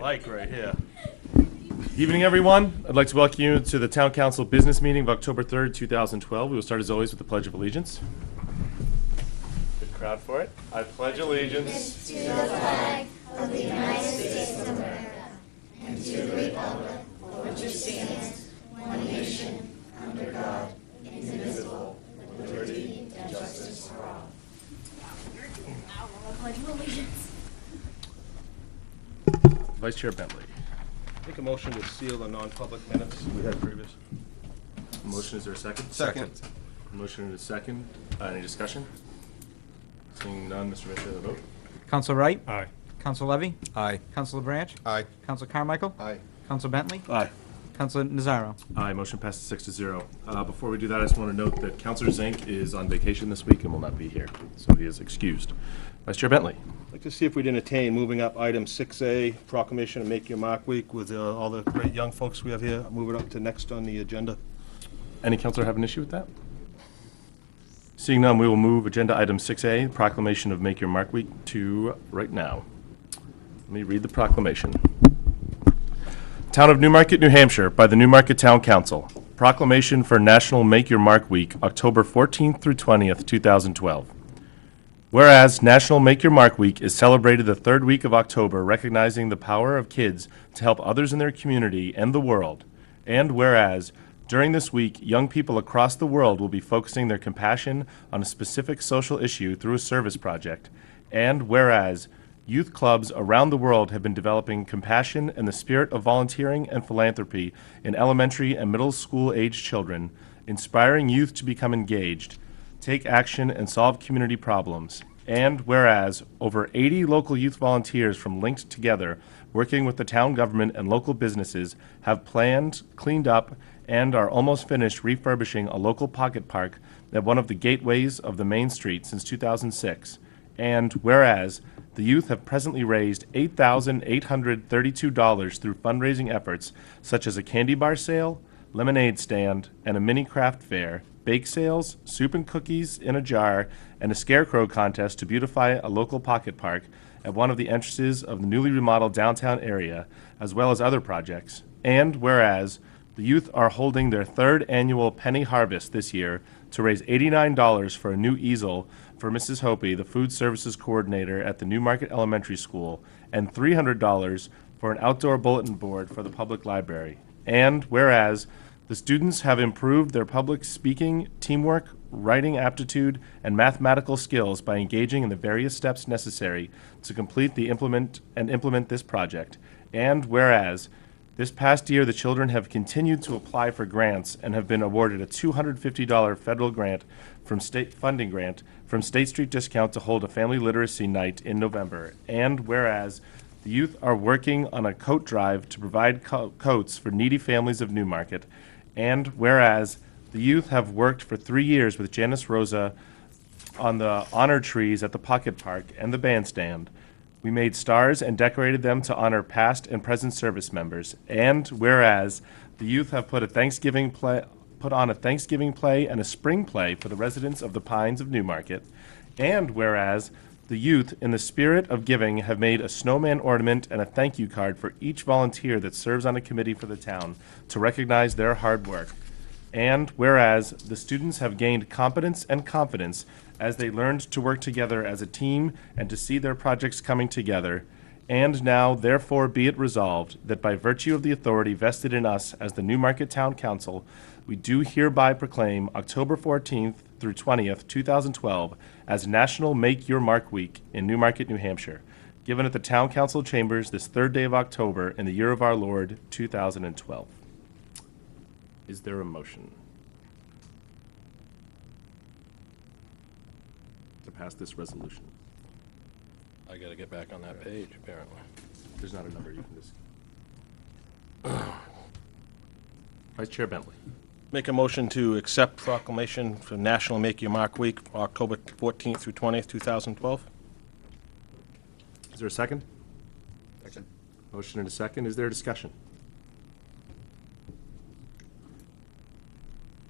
like right here. Evening, everyone. I'd like to welcome you to the Town Council Business Meeting of October 3rd, 2012. We will start, as always, with the Pledge of Allegiance. Good crowd for it. I pledge allegiance to the flag of the United States of America and to the republic for which it stands, one nation, under God, indivisible, with liberty and justice for all. I pledge allegiance. Vice Chair Bentley. Make a motion to seal the non-public minutes we had previous. Motion, is there a second? Second. Motion and a second. Any discussion? Seeing none, Mr. Mitchell, the vote. Counsel Wright? Aye. Counsel Levy? Aye. Counsel LeBranch? Aye. Counsel Carmichael? Aye. Counsel Bentley? Aye. Counsel Nazaro? Aye, motion passes 6-0. Before we do that, I just want to note that Councilor Zink is on vacation this week and will not be here, so he is excused. Vice Chair Bentley. I'd like to see if we'd entertain moving up item 6A, proclamation of Make Your Mark Week with all the great young folks we have here. Move it up to next on the agenda. Any councilor have an issue with that? Seeing none, we will move agenda item 6A, proclamation of Make Your Mark Week, to right now. Let me read the proclamation. Town of Newmarket, New Hampshire, by the Newmarket Town Council. Proclamation for National Make Your Mark Week, October 14th through 20th, 2012. Whereas National Make Your Mark Week is celebrated the third week of October, recognizing the power of kids to help others in their community and the world. And whereas during this week, young people across the world will be focusing their compassion on a specific social issue through a service project. And whereas youth clubs around the world have been developing compassion and the spirit of volunteering and philanthropy in elementary and middle school aged children, inspiring youth to become engaged, take action, and solve community problems. And whereas over 80 local youth volunteers from Linked Together, working with the town government and local businesses, have planned, cleaned up, and are almost finished refurbishing a local pocket park at one of the gateways of the main street since 2006. And whereas the youth have presently raised $8,832 through fundraising efforts such as a candy bar sale, lemonade stand, and a mini craft fair, bake sales, soup and cookies in a jar, and a scarecrow contest to beautify a local pocket park at one of the entrances of the newly remodeled downtown area, as well as other projects. And whereas the youth are holding their third annual Penny Harvest this year to raise $89 for a new easel for Mrs. Hopi, the food services coordinator at the Newmarket Elementary School, and $300 for an outdoor bulletin board for the public library. And whereas the students have improved their public speaking, teamwork, writing aptitude, and mathematical skills by engaging in the various steps necessary to complete the implement this project. And whereas this past year the children have continued to apply for grants and have been awarded a $250 federal grant from State Street Discount to hold a family literacy night in November. And whereas the youth are working on a coat drive to provide coats for needy families of Newmarket. And whereas the youth have worked for 3 years with Janice Rosa on the honor trees at the Pocket Park and the bandstand. We made stars and decorated them to honor past and present service members. And whereas the youth have put on a Thanksgiving play and a spring play for the residents of the Pines of Newmarket. And whereas the youth, in the spirit of giving, have made a snowman ornament and a thank you card for each volunteer that serves on a committee for the town to recognize their hard work. And whereas the students have gained competence and confidence as they learned to work together as a team and to see their projects coming together. And now, therefore, be it resolved that by virtue of the authority vested in us as the Newmarket Town Council, we do hereby proclaim October 14th through 20th, 2012 as National Make Your Mark Week in Newmarket, New Hampshire, given at the Town Council Chambers this third day of October in the year of our Lord, 2012. Is there a motion to pass this resolution? I gotta get back on that page, apparently. There's not a number you can just. Vice Chair Bentley. Make a motion to accept proclamation for National Make Your Mark Week, October 14th through 20th, 2012. Is there a second? Second. Motion and a second. Is there a discussion?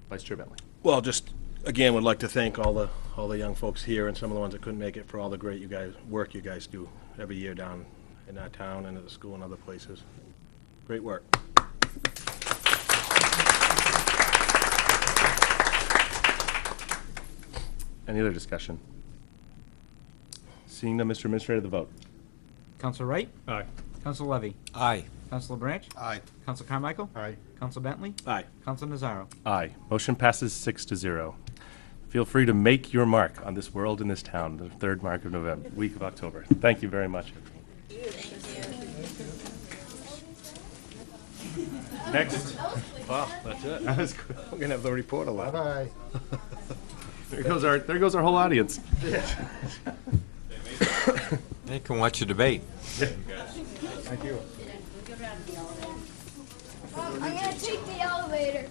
Vice Chair Bentley. Well, just, again, would like to thank all the young folks here and some of the ones that couldn't make it for all the great work you guys do every year down in our town and at the school and other places. Great work. Any other discussion? Seeing none, Mr. Administrator, the vote. Counselor Wright? Aye. Counselor Levy? Aye. Counselor Branch? Aye. Counselor Carmichael? Aye. Counselor Bentley? Aye. Counselor Nazaro? Aye. Motion passes 6-0. Feel free to make your mark on this world in this town, the third mark of November, week of October. Thank you very much. Next. Wow, that's it. We're gonna have the report a lot. Bye. There goes our whole audience. They can watch the debate. Thank you. I'm gonna take the elevator.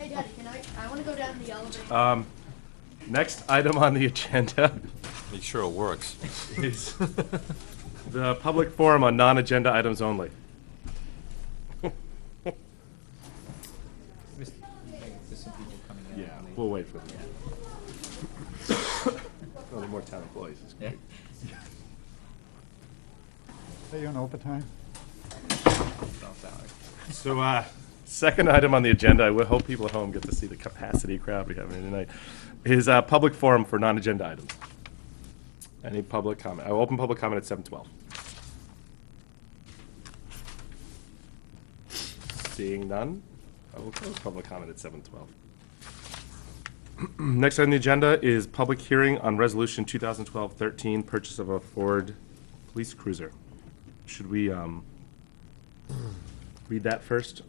Hey, Daddy, can I want to go down the elevator. Next item on the agenda Make sure it works. is the public forum on non-agenda items only. Yeah, we'll wait for them. Oh, the more town employees is great. Are you on overtime? So, second item on the agenda, I would hope people at home get to see the capacity crowd we have here tonight, is public forum for non-agenda items. Any public comment? I will open public comment at 7:12. Seeing none, I will close public comment at 7:12. Next on the agenda is public hearing on resolution 2012-13, purchase of a Ford police cruiser. Should we read that first?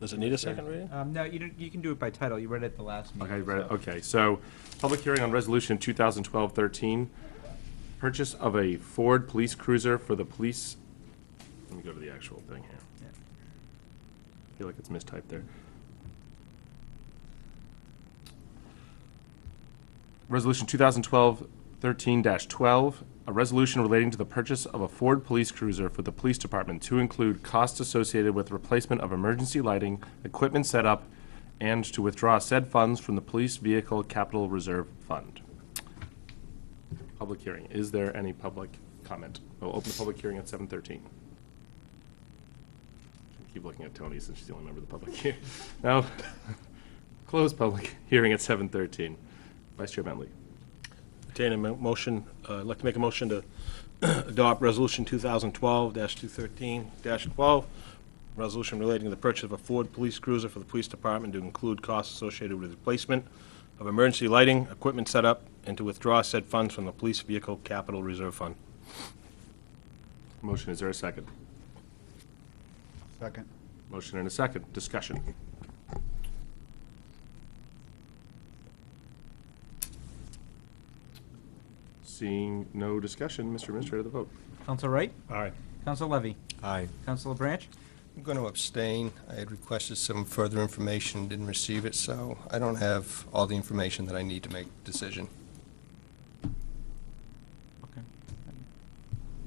Does it need a second reading? No, you can do it by title. You read it at the last meeting. Okay, read it. so- Okay, so public hearing on resolution 2012-13, purchase of a Ford police cruiser for the police. Let me go to the actual thing here. Yeah. I feel like it's mistyped there. Resolution 2012-13-12, a resolution relating to the purchase of a Ford police cruiser for the police department to include costs associated with replacement of emergency lighting, equipment setup, and to withdraw said funds from the Police Vehicle Capital Reserve Fund. Public hearing. Is there any public comment? We'll open the public hearing at 7:13. Keep looking at Tony since she's the only member of the public here. Now, close public hearing at 7:13. Vice Chair Bentley. Entertain a motion, I'd like to make a motion to adopt Resolution 2012-213-12, resolution relating to the purchase of a Ford police cruiser for the police department to include costs associated with replacement of emergency lighting, equipment setup, and to withdraw said funds from the Police Vehicle Capital Reserve Fund. Motion, is there a second? Second. Motion and a second. Discussion. Seeing no discussion, Mr. Administrator, the vote. Counselor Wright? Aye. Counselor Levy? Aye. Counselor Branch? I'm going to abstain. I had requested some further information, didn't receive it, so I don't have all the information that I need to make a decision. Okay.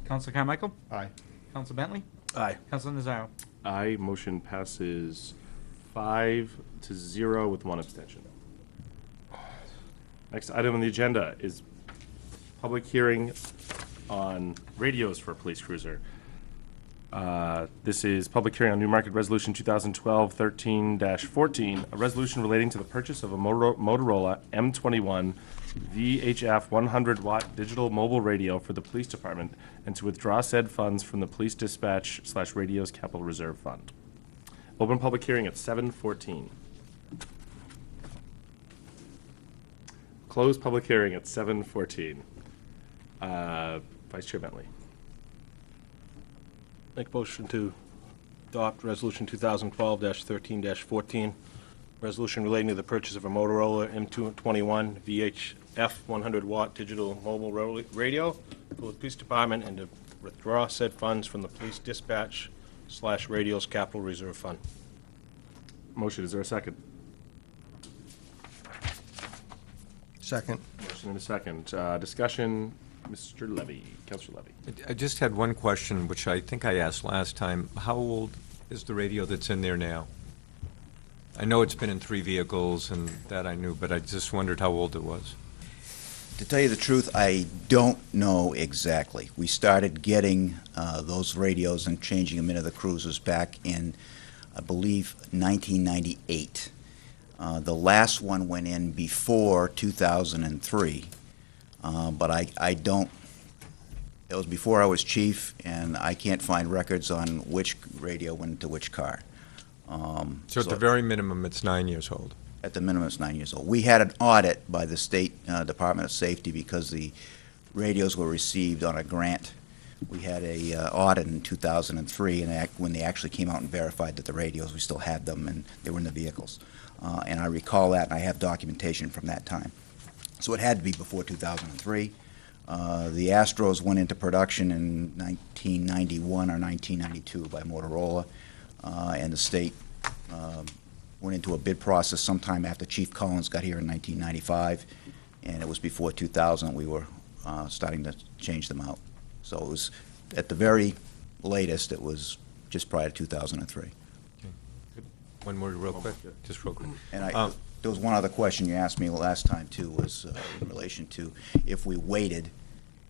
Counselor Carmichael? Aye. Counselor Bentley? Aye. Counselor Nazaro? Aye. Motion passes 5-0 with one abstention. Next item on the agenda is public hearing on radios for a police cruiser. This is public hearing on New Market Resolution 2012-13-14, a resolution relating to the purchase of a Motorola M21 VHF 100-watt digital mobile radio for the police department and to withdraw said funds from the police dispatch/radios capital reserve fund. Open public hearing at 7:14. Close public hearing at 7:14. Vice Chair Bentley. Make a motion to adopt Resolution 2012-13-14, resolution relating to the purchase of a Motorola M21 VHF 100-watt digital mobile radio for the police department and to withdraw said funds from the police dispatch/radios capital reserve fund. Motion, is there a second? Second. Motion and a second. Discussion, Mr. Levy, Councilor Levy. I just had one question, which I think I asked last time. How old is the radio that's in there now? I know it's been in 3 vehicles, and that I knew, but I just wondered how old it was. To tell you the truth, I don't know exactly. We started getting those radios and changing them into the cruisers back in, I believe, 1998. The last one went in before 2003, but I don't, it was before I was chief, and I can't find records on which radio went into which car. So at the very minimum, it's 9 years old. At the minimum, it's 9 years old. We had an audit by the State Department of Safety because the radios were received on a grant. We had a audit in 2003, and when they actually came out and verified that the radios, we still had them, and they were in the vehicles. And I recall that, and I have documentation from that time. So it had to be before 2003. The Astros went into production in 1991 or 1992 by Motorola, and the state went into a bid process sometime after Chief Collins got here in 1995, and it was before 2000 we were starting to change them out. So it was, at the very latest, it was just prior to 2003. One more real quick, just real quick. And Um, there was one other question you asked me last time, too, was in relation to if we waited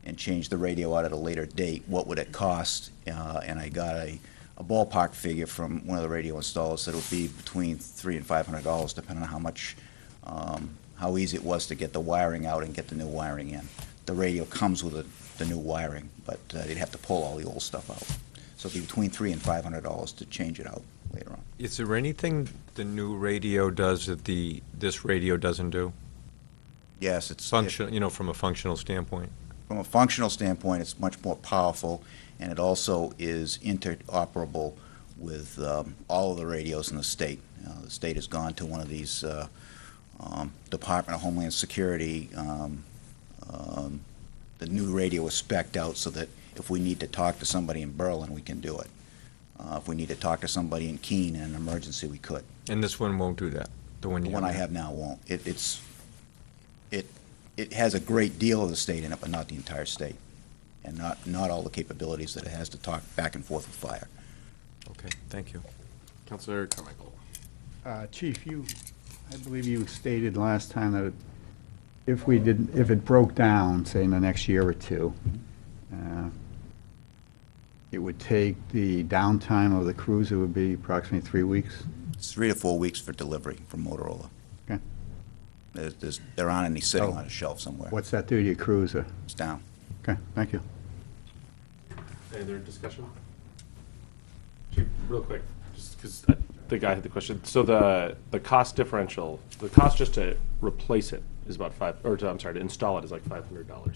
and changed the radio out at a later date, what would it cost? And I got a ballpark figure from one of the radio installers that it would be between $300 and $500, depending on how much, how easy it was to get the wiring out and get the new wiring in. The radio comes with the new wiring, but they'd have to pull all the old stuff out. So it'd be between $300 and $500 to change it out later on. Is there anything the new radio does that this radio doesn't do? Yes, it's Function, from a functional standpoint? From a functional standpoint, it's much more powerful, and it also is interoperable with all of the radios in the state. The state has gone to one of these Department of Homeland Security. The new radio is spec'd out so that if we need to talk to somebody in Berlin, we can do it. If we need to talk to somebody in Keene in an emergency, we could. And this one won't do that? The one The you one I now? have now won't. It has a great deal of the state in it, but not the entire state, and not all the capabilities that it has to talk back and forth with fire. Okay, thank you. Counselor Carmichael. Chief, I believe you stated last time that if it broke down, say in the next year or two, it would take, the downtime of the cruiser would be approximately 3 weeks? It's 3 to 4 weeks for delivery from Motorola. Okay. There aren't any sitting Oh. on a shelf somewhere. What's that do to your cruiser? It's down. Okay, thank you. Any other discussion? Chief, real quick, just because I think I had the question. So the cost differential, the cost just to replace it is about to install it is like $500.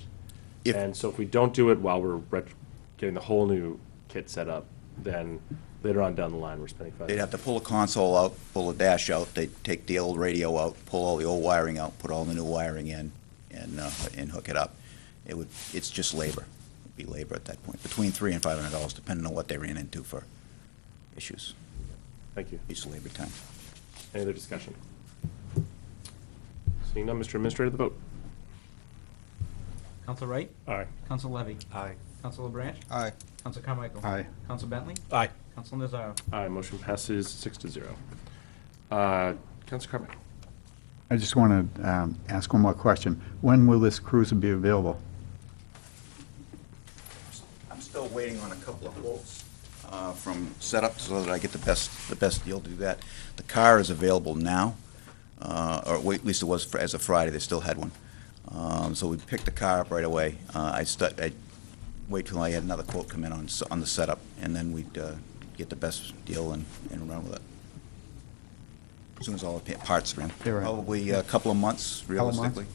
If- And so if we don't do it while we're getting the whole new kit set up, then later on down the line, we're spending $500. They'd have to pull a console out, pull a dash out, they'd take the old radio out, pull all the old wiring out, put all the new wiring in, and hook it up. It's just labor. It'd be labor at that point, between $300 and $500, depending on what they ran into for issues. Thank you. Piece of labor time. Any other discussion? Seeing none, Mr. Administrator, the vote. Counsel Wright? Aye. Counsel Levy? Aye. Counsel LeBranch? Aye. Counsel Carmichael? Aye. Counsel Bentley? Aye. Counsel Nazaro? Aye, motion passes 6-0. Counselor Carmichael. I just want to ask one more question. When will this cruiser be available? I'm still waiting on a couple of quotes from setup so that I get the best deal to do that. The car is available now, or at least it was as of Friday. They still had one. So we picked the car up right away. I'd wait till I had another quote come in on the setup, and then we'd get the best deal and run with it. As soon as all the parts are in. Yeah, right. Probably a couple of months, Couple months? realistically.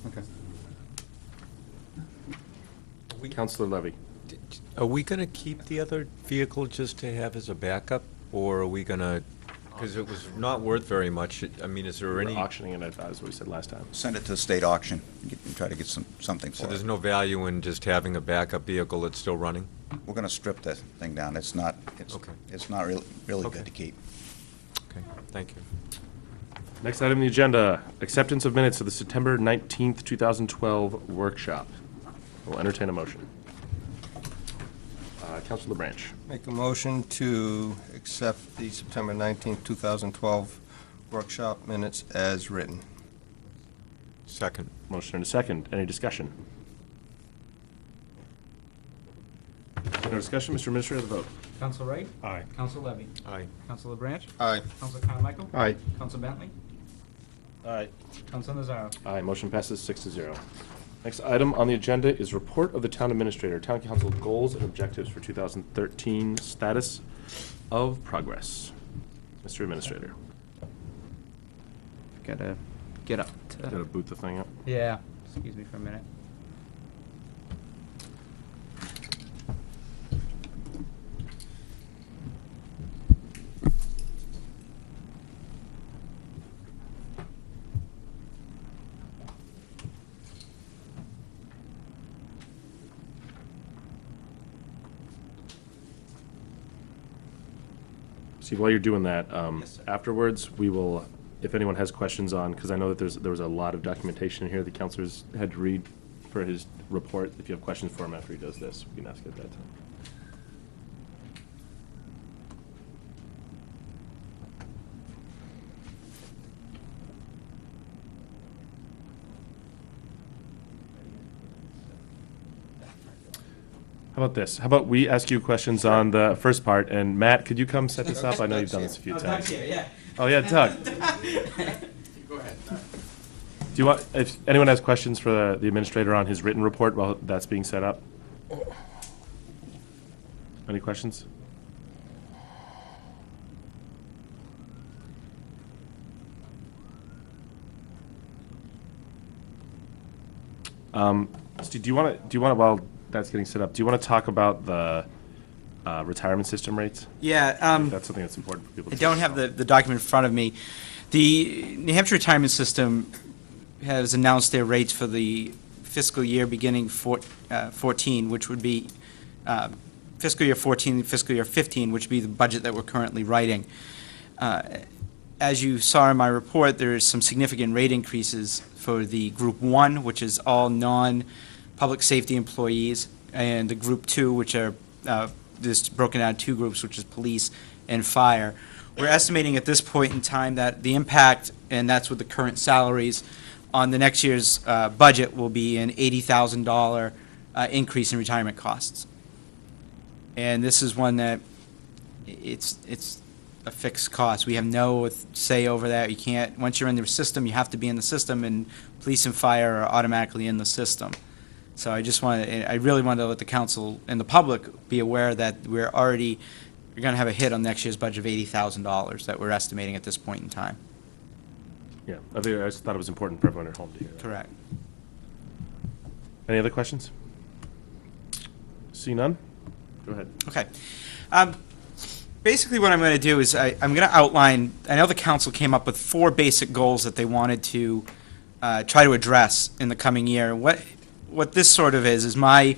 Okay. Counselor Levy. Are we going to keep the other vehicle just to have as a backup, or are we going to, because it was not worth very much, I mean, is there We're any, auctioning it, as we said last time. Send it to the state auction and try to get something so for there's it. no value in just having a backup vehicle that's still running? We're going to strip that thing down. It's not Okay. really Okay. good to keep. Okay, thank you. Next item on the agenda, acceptance of minutes of the September 19th, 2012 workshop. We'll entertain a motion. Counselor LeBranch. Make a motion to accept the September 19th, 2012 workshop minutes as written. Second. Motion and a second. Any discussion? No discussion, Mr. Administrator, the vote. Counsel Wright? Aye. Counsel Levy? Aye. Counsel LeBranch? Aye. Counsel Carmichael? Aye. Counsel Bentley? Aye. Counsel Nazaro? Aye, motion passes 6-0. Next item on the agenda is report of the town administrator, town council goals and objectives for 2013, status of progress. Mr. Administrator. Gotta get up Gotta boot the thing up. Yeah, excuse me for a minute. See, while you're doing that, Yes, sir. afterwards, we will, if anyone has questions on, because I know that there was a lot of documentation here the counselors had to read for his report. If you have questions for him after he does this, we can ask at that time. How about this? How about we ask you questions on the first part, and Matt, could you come set this up? I know you've done this a few times. Yeah. Oh, yeah, Doug. Do you want, if anyone has questions for the administrator on his written report while that's being set up? Any questions? Steve, do you want to, while that's getting set up, do you want to talk about the retirement system rates? Yeah, That's something that's important for people to I don't have the document in front of me. The New Hampshire retirement system has announced their rates for the fiscal year beginning 14, which would be fiscal year 14, fiscal year 15, which would be the budget that we're currently writing. As you saw in my report, there is some significant rate increases for the Group 1, which is all non-public safety employees, and the Group 2, which are just broken down two groups, which is police and fire. We're estimating at this point in time that the impact, and that's with the current salaries, on the next year's budget will be an $80,000 increase in retirement costs. And this is one that it's a fixed cost. We have no say over that. You can't, once you're in the system, you have to be in the system, and police and fire are automatically in the system. So I really want to let the council and the public be aware that we're going to have a hit on next year's budget of $80,000 that we're estimating at this point in time. Yeah, I just thought it was important for everyone at home to hear that. Correct. Any other questions? See none? Go ahead. Okay. Basically, what I'm going to do is I'm going to outline, I know the council came up with 4 basic goals that they wanted to try to address in the coming year. What this sort of is my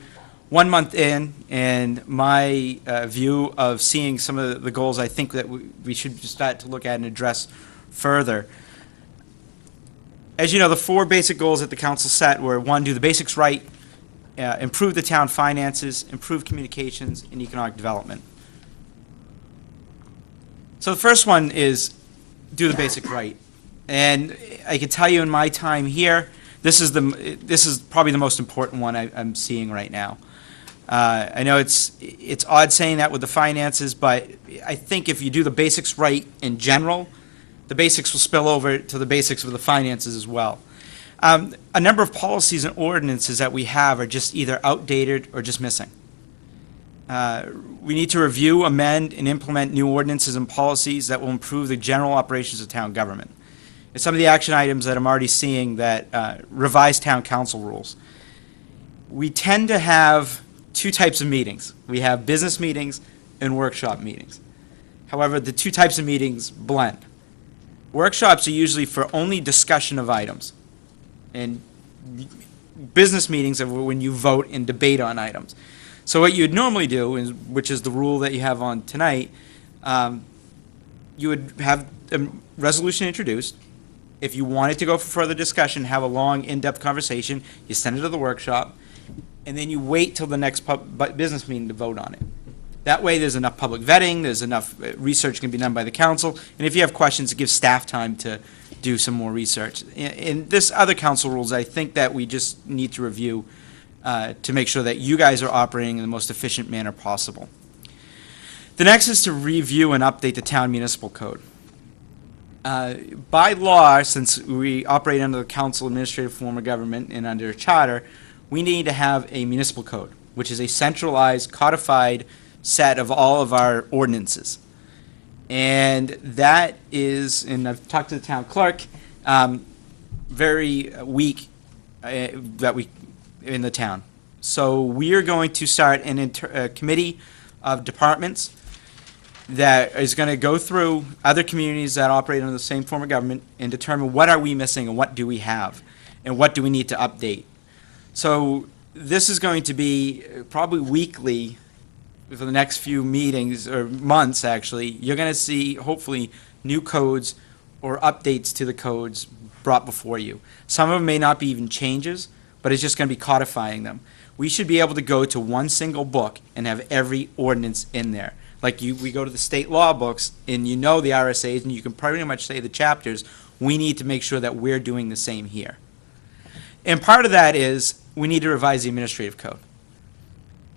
1 month in and my view of seeing some of the goals I think that we should start to look at and address further. As you know, the 4 basic goals that the council set were: 1, do the basics right, improve the town finances, improve communications, and economic development. So the first one is do the basics right. And I can tell you in my time here, this is probably the most important one I'm seeing right now. I know it's odd saying that with the finances, but I think if you do the basics right in general, the basics will spill over to the basics of the finances as well. A number of policies and ordinances that we have are just either outdated or just missing. We need to review, amend, and implement new ordinances and policies that will improve the general operations of town government. And some of the action items that I'm already seeing that revise town council rules. We tend to have 2 types of meetings. We have business meetings and workshop meetings. However, the 2 types of meetings blend. Workshops are usually for only discussion of items. And business meetings are when you vote and debate on items. So what you'd normally do, which is the rule that you have on tonight, you would have a resolution introduced. If you wanted to go for further discussion, have a long, in-depth conversation, you send it to the workshop, and then you wait till the next business meeting to vote on it. That way, there's enough public vetting, there's enough research can be done by the council, and if you have questions, it gives staff time to do some more research. In this other council rules, I think that we just need to review to make sure that you guys are operating in the most efficient manner possible. The next is to review and update the town municipal code. By law, since we operate under the council administrative form of government and under a charter, we need to have a municipal code, which is a centralized, codified set of all of our ordinances. And that is, and I've talked to the town clerk, very weak that we in the town. So we are going to start a committee of departments that is going to go through other communities that operate under the same form of government and determine what are we missing and what do we have and what do we need to update. So this is going to be probably weekly for the next few meetings, or months actually. You're going to see, hopefully, new codes or updates to the codes brought before you. Some of them may not be even changes, but it's just going to be codifying them. We should be able to go to one single book and have every ordinance in there. Like we go to the state law books, and you know the RSAs, and you can pretty much say the chapters. We need to make sure that we're doing the same here. And part of that is we need to revise the administrative code.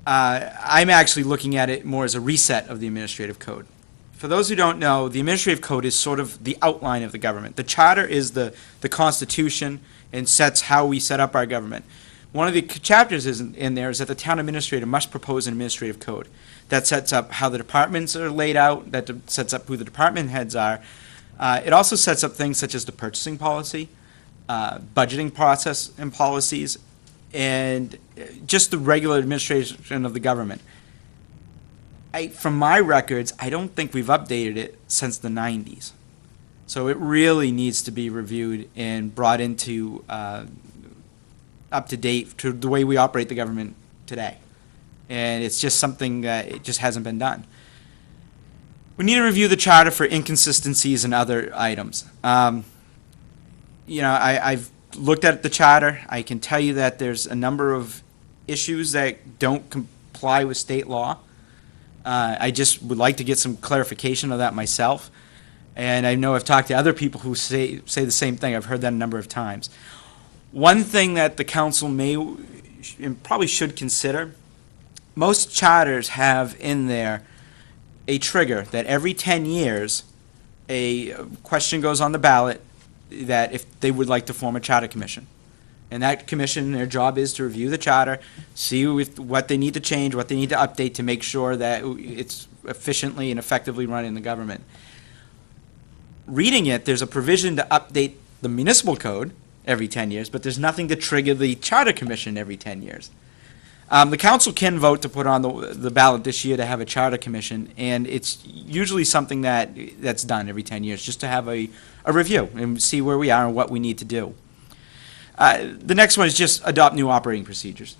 I'm actually looking at it more as a reset of the administrative code. For those who don't know, the administrative code is sort of the outline of the government. The charter is the Constitution and sets how we set up our government. One of the chapters in there is that the town administrator must propose an administrative code that sets up how the departments are laid out, that sets up who the department heads are. It also sets up things such as the purchasing policy, budgeting process and policies, and just the regular administration of the government. From my records, I don't think we've updated it since the 90s. So it really needs to be reviewed and brought into up to date to the way we operate the government today. And it's just something that it just hasn't been done. We need to review the charter for inconsistencies and other items. I've looked at the charter. I can tell you that there's a number of issues that don't comply with state law. I just would like to get some clarification of that myself. And I know I've talked to other people who say the same thing. I've heard that a number of times. One thing that the council may and probably should consider, most charters have in there a trigger that every 10 years a question goes on the ballot that if they would like to form a charter commission. And that commission, their job is to review the charter, see what they need to change, what they need to update to make sure that it's efficiently and effectively run in the government. Reading it, there's a provision to update the municipal code every 10 years, but there's nothing to trigger the charter commission every 10 years. The council can vote to put on the ballot this year to have a charter commission, and it's usually something that's done every 10 years, just to have a review and see where we are and what we need to do. The next one is just adopt new operating procedures.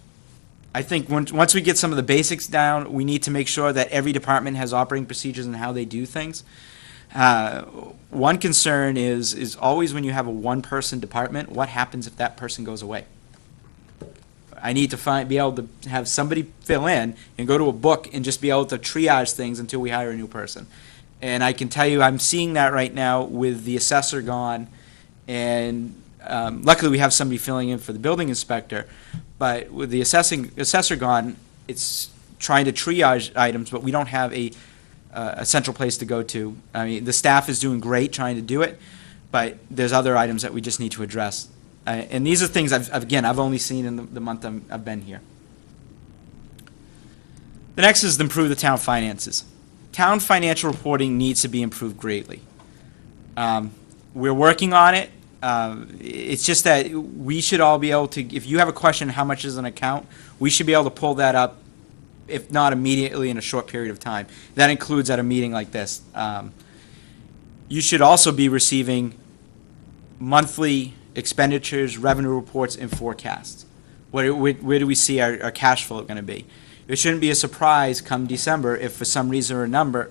I think once we get some of the basics down, we need to make sure that every department has operating procedures and how they do things. One concern is always when you have a one-person department, what happens if that person goes away? I need to be able to have somebody fill in and go to a book and just be able to triage things until we hire a new person. And I can tell you I'm seeing that right now with the assessor gone, and luckily we have somebody filling in for the building inspector, but with the assessor gone, it's trying to triage items, but we don't have a central place to go to. I mean, the staff is doing great trying to do it, but there's other items that we just need to address. And these are things I've only seen in the month I've been here. The next is to improve the town finances. Town financial reporting needs to be improved greatly. We're working on it. It's just that we should all be able to, if you have a question, how much is an account, we should be able to pull that up, if not immediately, in a short period of time. That includes at a meeting like this. You should also be receiving monthly expenditures, revenue reports, and forecasts. Where do we see our cash flow going to be? It shouldn't be a surprise come December if for some reason or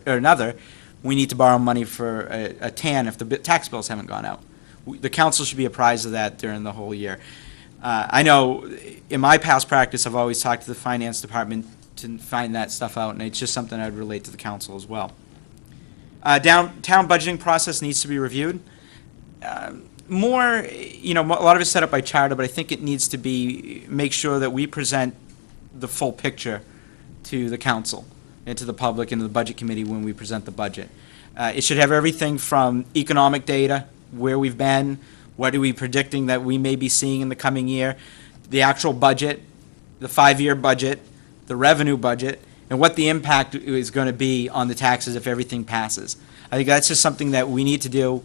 another we need to borrow money for a TAN if the tax bills haven't gone out. The council should be apprised of that during the whole year. I know in my past practice I've always talked to the finance department to find that stuff out, and it's just something I'd relate to the council as well. Town budgeting process needs to be reviewed. more, a lot of it's set up by charter, but I think it needs to be, make sure that we present the full picture to the council and to the public and to the budget committee when we present the budget. It should have everything from economic data, where we've been, what are we predicting that we may be seeing in the coming year, the actual budget, the 5-year budget, the revenue budget, and what the impact is going to be on the taxes if everything passes. I think that's just something that we need to do,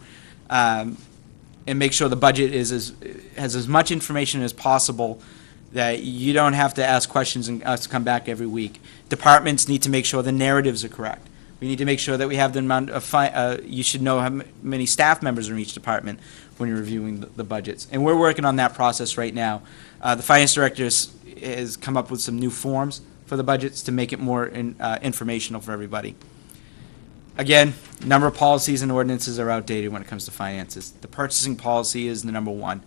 and make sure the budget has as much information as possible, that you don't have to ask questions and us come back every week. Departments need to make sure the narratives are correct. We need to make sure that we have the amount of, you should know how many staff members are in each department when you're reviewing the budgets. And we're working on that process right now. The finance director has come up with some new forms for the budgets to make it more informational for everybody. Again, number of policies and ordinances are outdated when it comes to finances. The purchasing policy is the number one.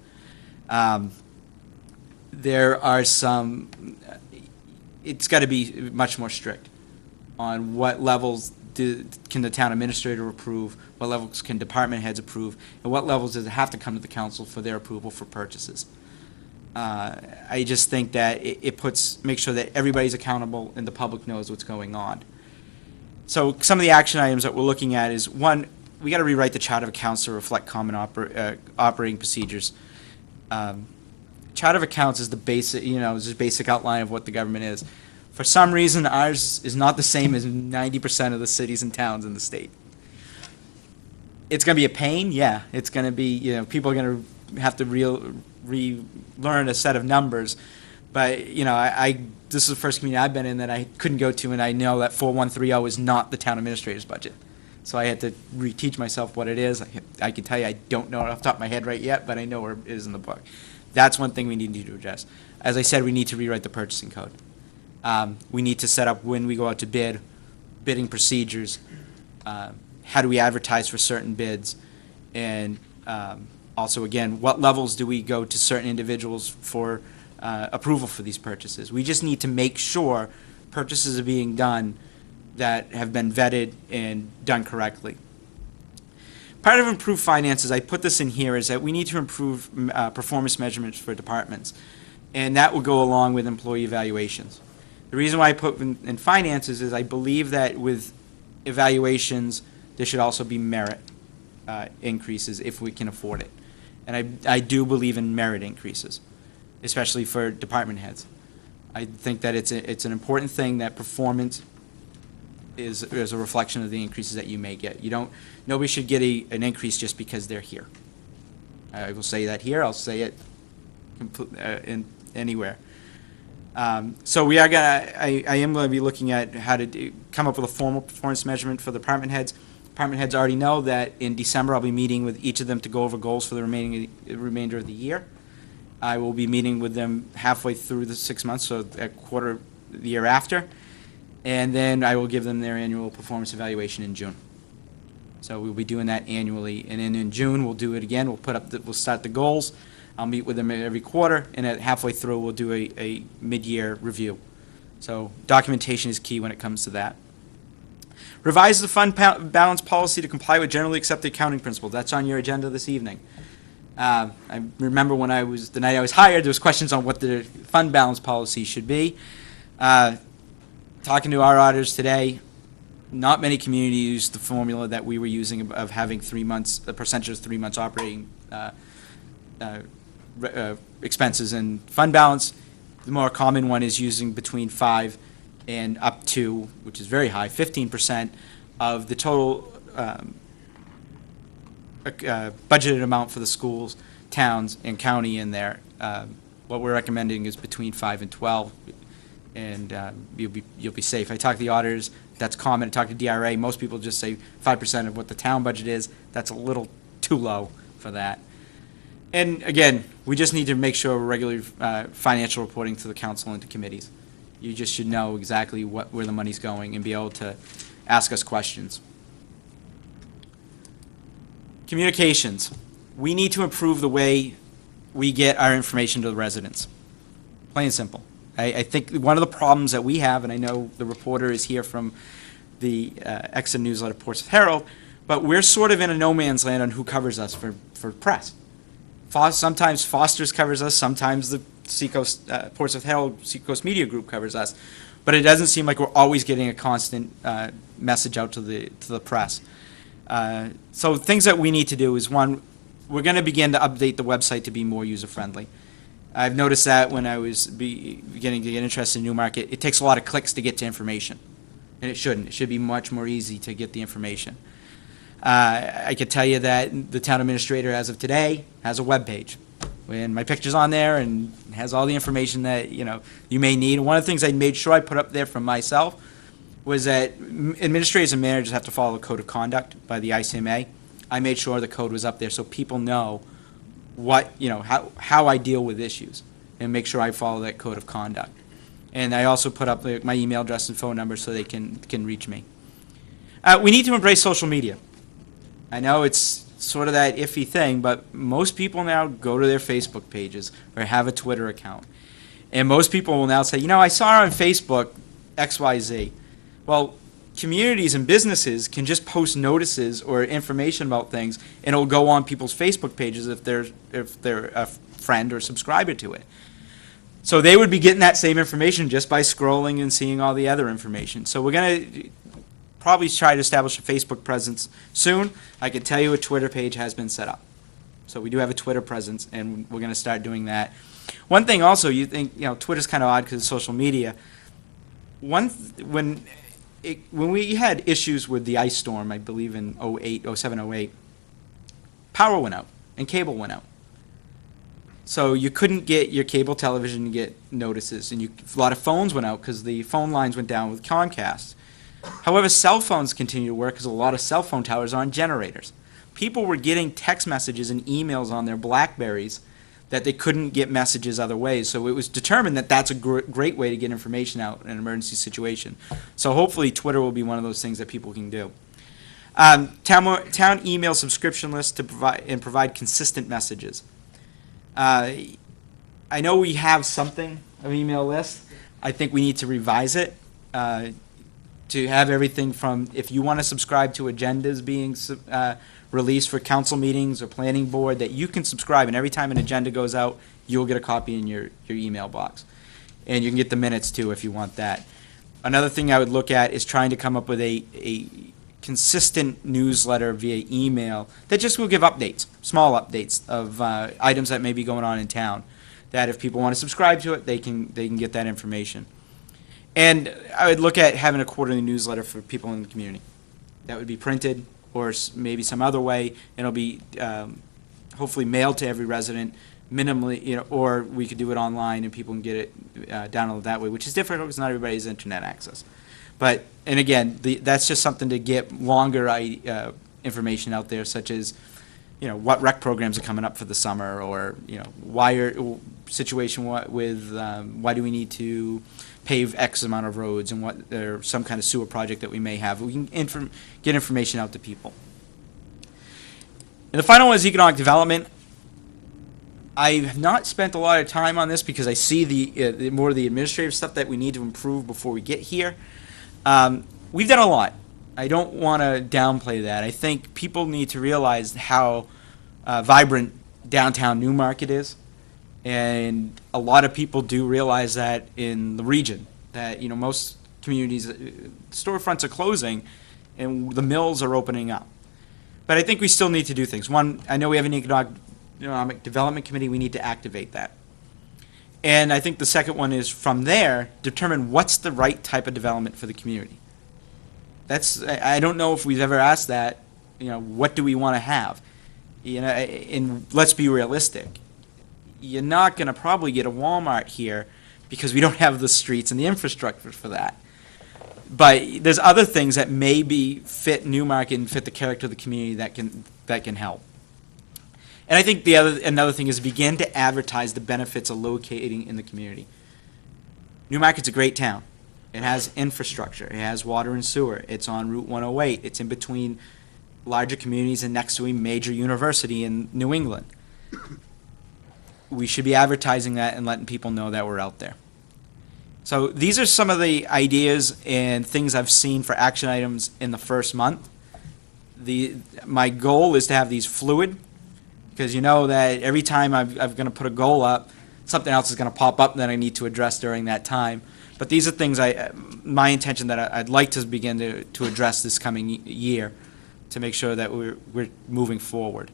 There are some, it's got to be much more strict on what levels can the town administrator approve, what levels can department heads approve, and what levels does it have to come to the council for their approval for purchases. I just think that it makes sure that everybody's accountable and the public knows what's going on. So some of the action items that we're looking at is, one, we got to rewrite the chart of accounts to reflect common operating procedures. Chart of accounts is the basic, is the basic outline of what the government is. For some reason, ours is not the same as 90% of the cities and towns in the state. It's going to be a pain, yeah. It's going to be, people are going to have to relearn a set of numbers. But, this is the first community I've been in that I couldn't go to, and I know that 4130 is not the town administrator's budget. So I had to reteach myself what it is. I can tell you I don't know it off the top of my head right yet, but I know where it is in the book. That's one thing we need to address. As I said, we need to rewrite the purchasing code. We need to set up when we go out to bid, bidding procedures, how do we advertise for certain bids, and also, again, what levels do we go to certain individuals for approval for these purchases. We just need to make sure purchases are being done that have been vetted and done correctly. Part of improved finances, I put this in here, is that we need to improve performance measurements for departments, and that will go along with employee evaluations. The reason why I put in finances is I believe that with evaluations, there should also be merit increases if we can afford it. And I do believe in merit increases, especially for department heads. I think that it's an important thing that performance is a reflection of the increases that you may get. Nobody should get an increase just because they're here. I will say that here. I'll say it anywhere. So we are I am going to be looking at how to come up with a formal performance measurement for the department heads. Department heads already know that in December I'll be meeting with each of them to go over goals for the remainder of the year. I will be meeting with them halfway through the 6 months, so a quarter the year after, and then I will give them their annual performance evaluation in June. So we'll be doing that annually, and then in June we'll do it again. We'll start the goals. I'll meet with them every quarter, and at halfway through we'll do a mid-year review. So documentation is key when it comes to that. Revise the fund balance policy to comply with generally accepted accounting principles. That's on your agenda this evening. I remember the night I was hired, there was questions on what the fund balance policy should be. Talking to our auditors today, not many communities use the formula that we were using of having 3 months, the percentage of 3 months operating expenses and fund balance. The more common one is using between 5 and up to, which is very high, 15% of the total budgeted amount for the schools, towns, and county in there. What we're recommending is between 5 and 12, and you'll be safe. I talk to the auditors, that's common. I talk to DRA, most people just say 5% of what the town budget is. That's a little too low for that. And again, we just need to make sure we're regularly financial reporting to the council and to committees. You just should know exactly where the money's going and be able to ask us questions. Communications. We need to improve the way we get our information to the residents. Plain and simple. I think one of the problems that we have, and I know the reporter is here from the Exeter Newsletter, Portsmouth Herald, But we're sort of in a no man's land on who covers us for press. Sometimes Foster's covers us, sometimes the Seacoast, Portsmouth Herald, Seacoast Media Group covers us. But it doesn't seem like we're always getting a constant message out to the press. So things that we need to do is, one, we're going to begin to update the website to be more user-friendly. I've noticed that when I was beginning to get interested in Newmarket, it takes a lot of clicks to get to information. And it shouldn't. It should be much more easy to get the information. I could tell you that the town administrator, as of today, has a web page. And my picture's on there and has all the information that you may need. And one of the things I made sure I put up there for myself was that administrators and managers have to follow the code of conduct by the ICMA. I made sure the code was up there so people know what, how I deal with issues and make sure I follow that code of conduct. And I also put up my email address and phone number so they can reach me. We need to embrace social media. I know it's sort of that iffy thing, but most people now go to their Facebook pages or have a Twitter account. And most people will now say, I saw on Facebook XYZ. Well, communities and businesses can just post notices or information about things, and it'll go on people's Facebook pages if they're a friend or subscriber to it. So they would be getting that same information just by scrolling and seeing all the other information. So we're going to probably try to establish a Facebook presence soon. I can tell you a Twitter page has been set up. So we do have a Twitter presence, and we're going to start doing that. One thing also, you think, Twitter's kind of odd because it's social media. When we had issues with the ice storm, I believe in 07, 08, power went out and cable went out. So you couldn't get your cable television to get notices, and a lot of phones went out because the phone lines went down with Comcast. However, cell phones continue to work because a lot of cell phone towers are on generators. People were getting text messages and emails on their BlackBerries that they couldn't get messages other ways. So it was determined that that's a great way to get information out in an emergency situation. So hopefully Twitter will be one of those things that people can do. Town email subscription list to provide consistent messages. I know we have something of email list. I think we need to revise it to have everything from, if you want to subscribe to agendas being released for council meetings or planning board, that you can subscribe, and every time an agenda goes out, you'll get a copy in your email box. And you can get the minutes too if you want that. Another thing I would look at is trying to come up with a consistent newsletter via email that just will give updates, small updates of items that may be going on in town, that if people want to subscribe to it, they can get that information. And I would look at having a quarterly newsletter for people in the community. That would be printed or maybe some other way, and it'll be hopefully mailed to every resident minimally, or we could do it online and people can get it downloaded that way, which is difficult because not everybody has internet access. But, and again, that's just something to get longer information out there, such as, what rec programs are coming up for the summer, or, why do we need to pave X amount of roads, and or some kind of sewer project that we may have. We can get information out to people. And the final one is economic development. I have not spent a lot of time on this because I see the more of the administrative stuff that we need to improve before we get here. We've done a lot. I don't want to downplay that. I think people need to realize how vibrant downtown Newmarket is. And a lot of people do realize that in the region, that most communities, storefronts are closing and the mills are opening up. But I think we still need to do things. One, I know we have an economic development committee. We need to activate that. And I think the second one is, from there, determine what's the right type of development for the community. I don't know if we've ever asked that, what do we want to have? And let's be realistic. You're not going to probably get a Walmart here because we don't have the streets and the infrastructure for that. But there's other things that maybe fit Newmarket and fit the character of the community that can help. And I think another thing is begin to advertise the benefits of locating in the community. Newmarket's a great town. It has infrastructure. It has water and sewer. It's on Route 108. It's in between larger communities and next to a major university in New England. We should be advertising that and letting people know that we're out there. So these are some of the ideas and things I've seen for action items in the first month. My goal is to have these fluid, because you know that every time I'm going to put a goal up, something else is going to pop up that I need to address during that time. But these are things my intention that I'd like to begin to address this coming year to make sure that we're moving forward.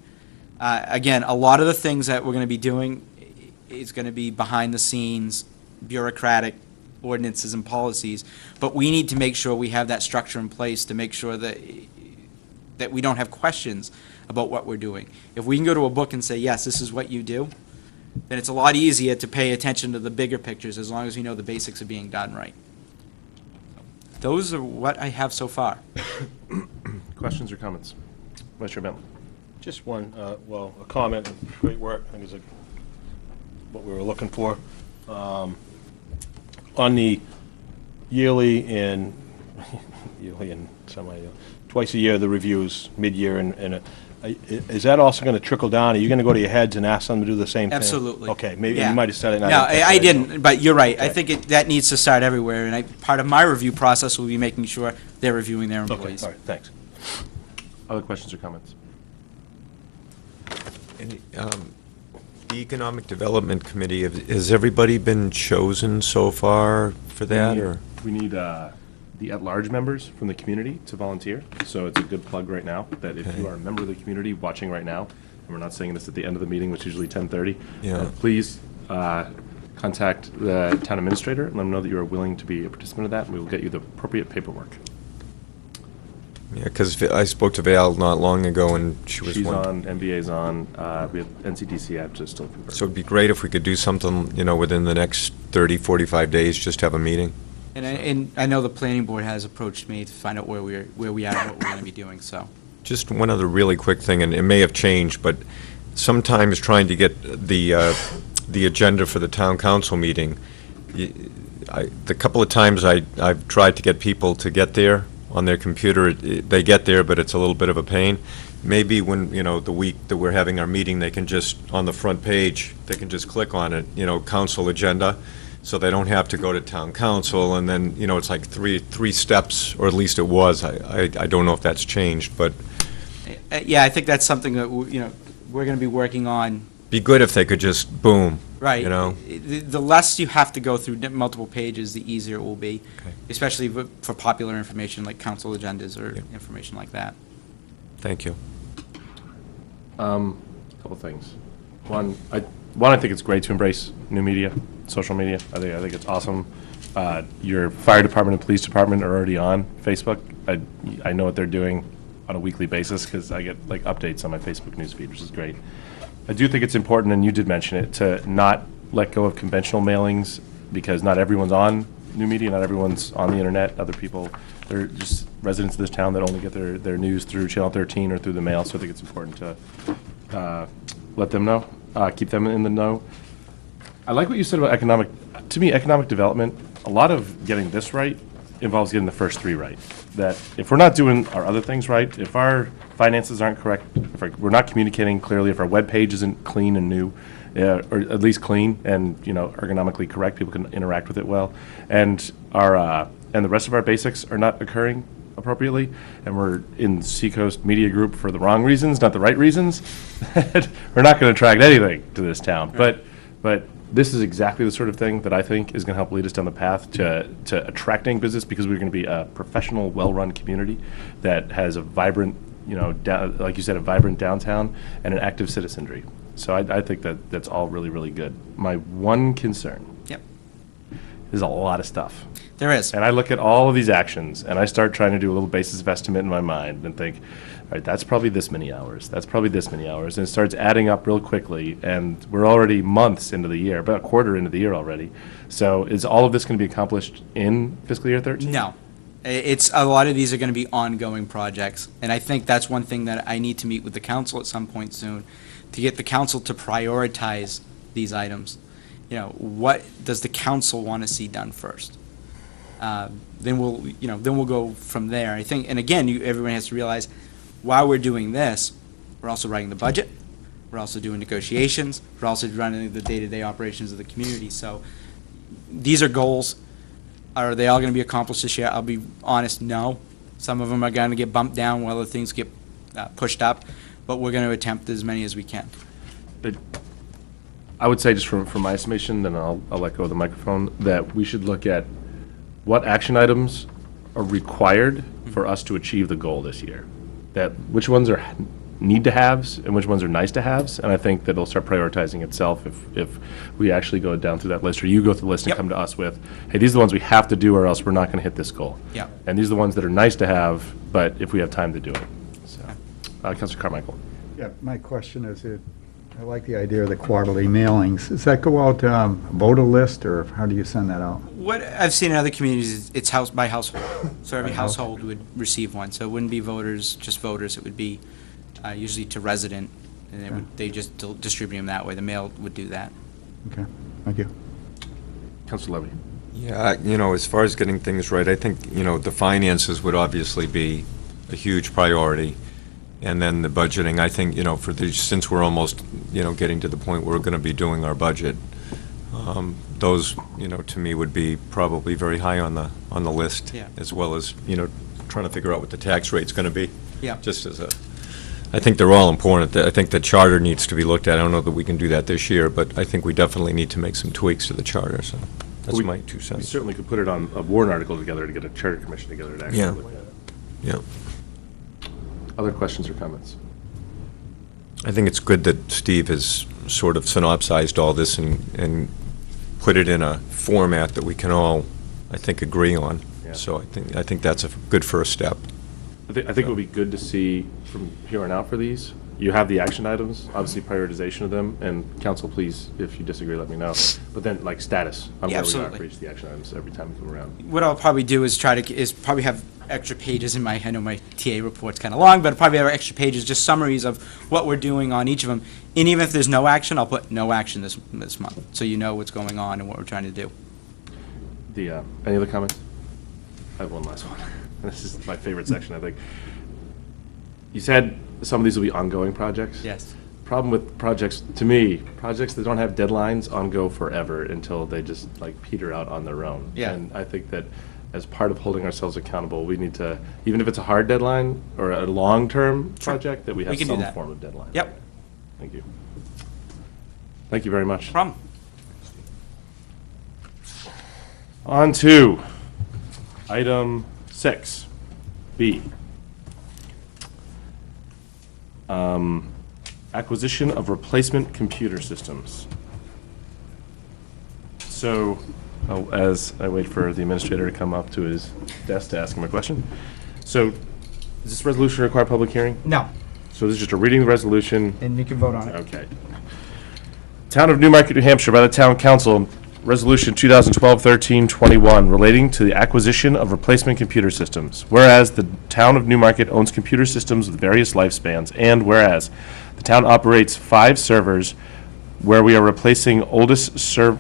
Again, a lot of the things that we're going to be doing is going to be behind the scenes, bureaucratic ordinances and policies, but we need to make sure we have that structure in place to make sure that we don't have questions about what we're doing. If we can go to a book and say, yes, this is what you do, then it's a lot easier to pay attention to the bigger pictures as long as we know the basics are being done right. Those are what I have so far. Questions or comments? Vice Chair Bentley. Just one, well, a comment, great work, I think is what we were looking for. On the yearly and semi, twice a year, the reviews, mid-year, and is that also going to trickle down? Are you going to go to your heads and ask them to do the same thing? Absolutely. Okay, maybe Yeah. you might have said it. and No, didn't catch I it. didn't, but you're right. I Okay. think that needs to start everywhere, and part of my review process will be making sure they're reviewing their Okay, employees. all right, thanks. Other questions or comments? Any, the Economic Development Committee, has everybody been chosen so far for that, or? We need the at-large members from the community to volunteer, so it's a good plug right now, that if you Okay. are a member of the community watching right now, and we're not saying this at the end of the meeting, which is usually 10:30, Yeah. please contact the town administrator and let them know that you are willing to be a participant of that, and we will get you the appropriate paperwork. Yeah, because I spoke to Val not long ago, and she was She's one. on, MBA's on, we have NCDC app to still confirm. So it'd be great if we could do something, within the next 30, 45 days, just have a meeting. And I know the planning board has approached me to find out where we are and what we're going to be doing, so. Just one other really quick thing, and it may have changed, but sometimes trying to get the agenda for the town council meeting, the couple of times I've tried to get people to get there on their computer, they get there, but it's a little bit of a pain. Maybe when, the week that we're having our meeting, they can just, on the front page, they can just click on it, council agenda, so they don't have to go to town council, and then, it's like three steps, or at least it was. I don't know if that's changed, but Yeah, I think that's something that, we're going to be working on. be good if they could just, boom. Right. The less you have to go through multiple pages, the easier it will be, Okay. especially for popular information like council agendas or Yep. information like that. Thank you. Couple things. One, I think it's great to embrace new media, social media. I think it's awesome. Your fire department and police department are already on Facebook. I know what they're doing on a weekly basis because I get like updates on my Facebook newsfeed, which is great. I do think it's important, and you did mention it, to not let go of conventional mailings because not everyone's on new media, not everyone's on the internet. Other people, they're just residents of this town that only get their news through Channel 13 or through the mail. So I think it's important to let them know, keep them in the know. I like what you said about economic development, a lot of getting this right involves getting the first three right. That if we're not doing our other things right, if our finances aren't correct, if we're not communicating clearly, if our web page isn't clean and new, or at least clean and, ergonomically correct, people can interact with it well, and and the rest of our basics are not occurring appropriately, and we're in Seacoast Media Group for the wrong reasons, not the right reasons, we're not going to attract anything to this town. But this is exactly the sort of thing that I think is going to help lead us down the path to attracting business, because we're going to be a professional, well-run community that has a vibrant, like you said, a vibrant downtown and an active citizenry. So I think that's all really, really good. My one concern Yep, is a lot of stuff. there is. And I look at all of these actions, and I start trying to do a little basis of estimate in my mind and think, all right, that's probably this many hours. That's probably this many hours. And it starts adding up real quickly, and we're already months into the year, about a quarter into the year already. So is all of this going to be accomplished in fiscal year 13? No. It's, a lot of these are going to be ongoing projects, and I think that's one thing that I need to meet with the council at some point soon, to get the council to prioritize these items. What does the council want to see done first? Then we'll go from there. I think, and again, everyone has to realize, while we're doing this, we're also writing the budget, we're also doing negotiations, we're also running the day-to-day operations of the community. So these are goals. Are they all going to be accomplished this year? I'll be honest, no. Some of them are going to get bumped down while other things get pushed up, but we're going to attempt as many as we can. But I would say, just from my estimation, then I'll let go of the microphone, that we should look at what action items are required for us to achieve the goal this year. That which ones are need-to-haves and which ones are nice-to-haves, and I think that it'll start prioritizing itself if we actually go down through that list, or you go through the list and Yep. come to us with, hey, these are the ones we have to do or else we're not going to hit this goal. Yeah. And these are the ones that are nice-to-have, but if we have time to do it. So, Councilor Carmichael. Yeah, my question is, I like the idea of the quarterly mailings. Does that go out, voter list, or how do you send that out? What I've seen in other communities is it's house by household. So every household would receive one. So it wouldn't be voters, just voters. It would be usually to resident, and they just distribute them that way. The mail would do that. Okay, thank you. Councilor Levy. Yeah, as far as getting things right, I think, the finances would obviously be a huge priority. And then the budgeting, I think, for since we're almost, getting to the point where we're going to be doing our budget, those, to me would be probably very high on the list. Yeah. As well as, trying to figure out what the tax rate's going to be. Yeah. Just as I think they're all important. I think the charter needs to be looked at. I don't know that we can do that this year, but I think we definitely need to make some tweaks to the charter, so that's We- my 2 We cents. certainly could put it on a warrant article together to get a charter commission together to actually Yeah. look at it. Yeah. Other questions or comments? I think it's good that Steve has sort of synopsized all this and put it in a format that we can all, I think, agree on. Yeah. So I think that's a good first step. I think it would be good to see from here on out for these. You have the action items, obviously prioritization of them, and council, please, if you disagree, let me know. But then, like, status on Yeah, where we are absolutely. for each of the action items every time we come around. What I'll probably do is probably have extra pages in I know my TA report's kind of long, but I'll probably have extra pages, just summaries of what we're doing on each of them. And even if there's no action, I'll put no action this month, so you know what's going on and what we're trying to do. Any other comments? I have one last one. This is my favorite section, I think. You said some of these will be ongoing projects. Yes. Problem with projects, to me, projects that don't have deadlines go forever until they just like peter out on their own. Yeah. And I think that as part of holding ourselves accountable, we need to, even if it's a hard deadline or a long-term Sure. project, that we have We can do some that. form of deadline. Yep. Thank you. Thank you very much. No problem. On to item 6B. Acquisition of replacement computer systems. So, as I wait for the administrator to come up to his desk to ask him a question. So, does this resolution require public hearing? No, So this is just a reading of the resolution. and you can vote on it. Okay. Town of Newmarket, New Hampshire, by the Town Council, Resolution 2012-13-21, relating to the acquisition of replacement computer systems. Whereas the Town of Newmarket owns computer systems with various lifespans, and whereas the town operates 5 servers where we are replacing oldest server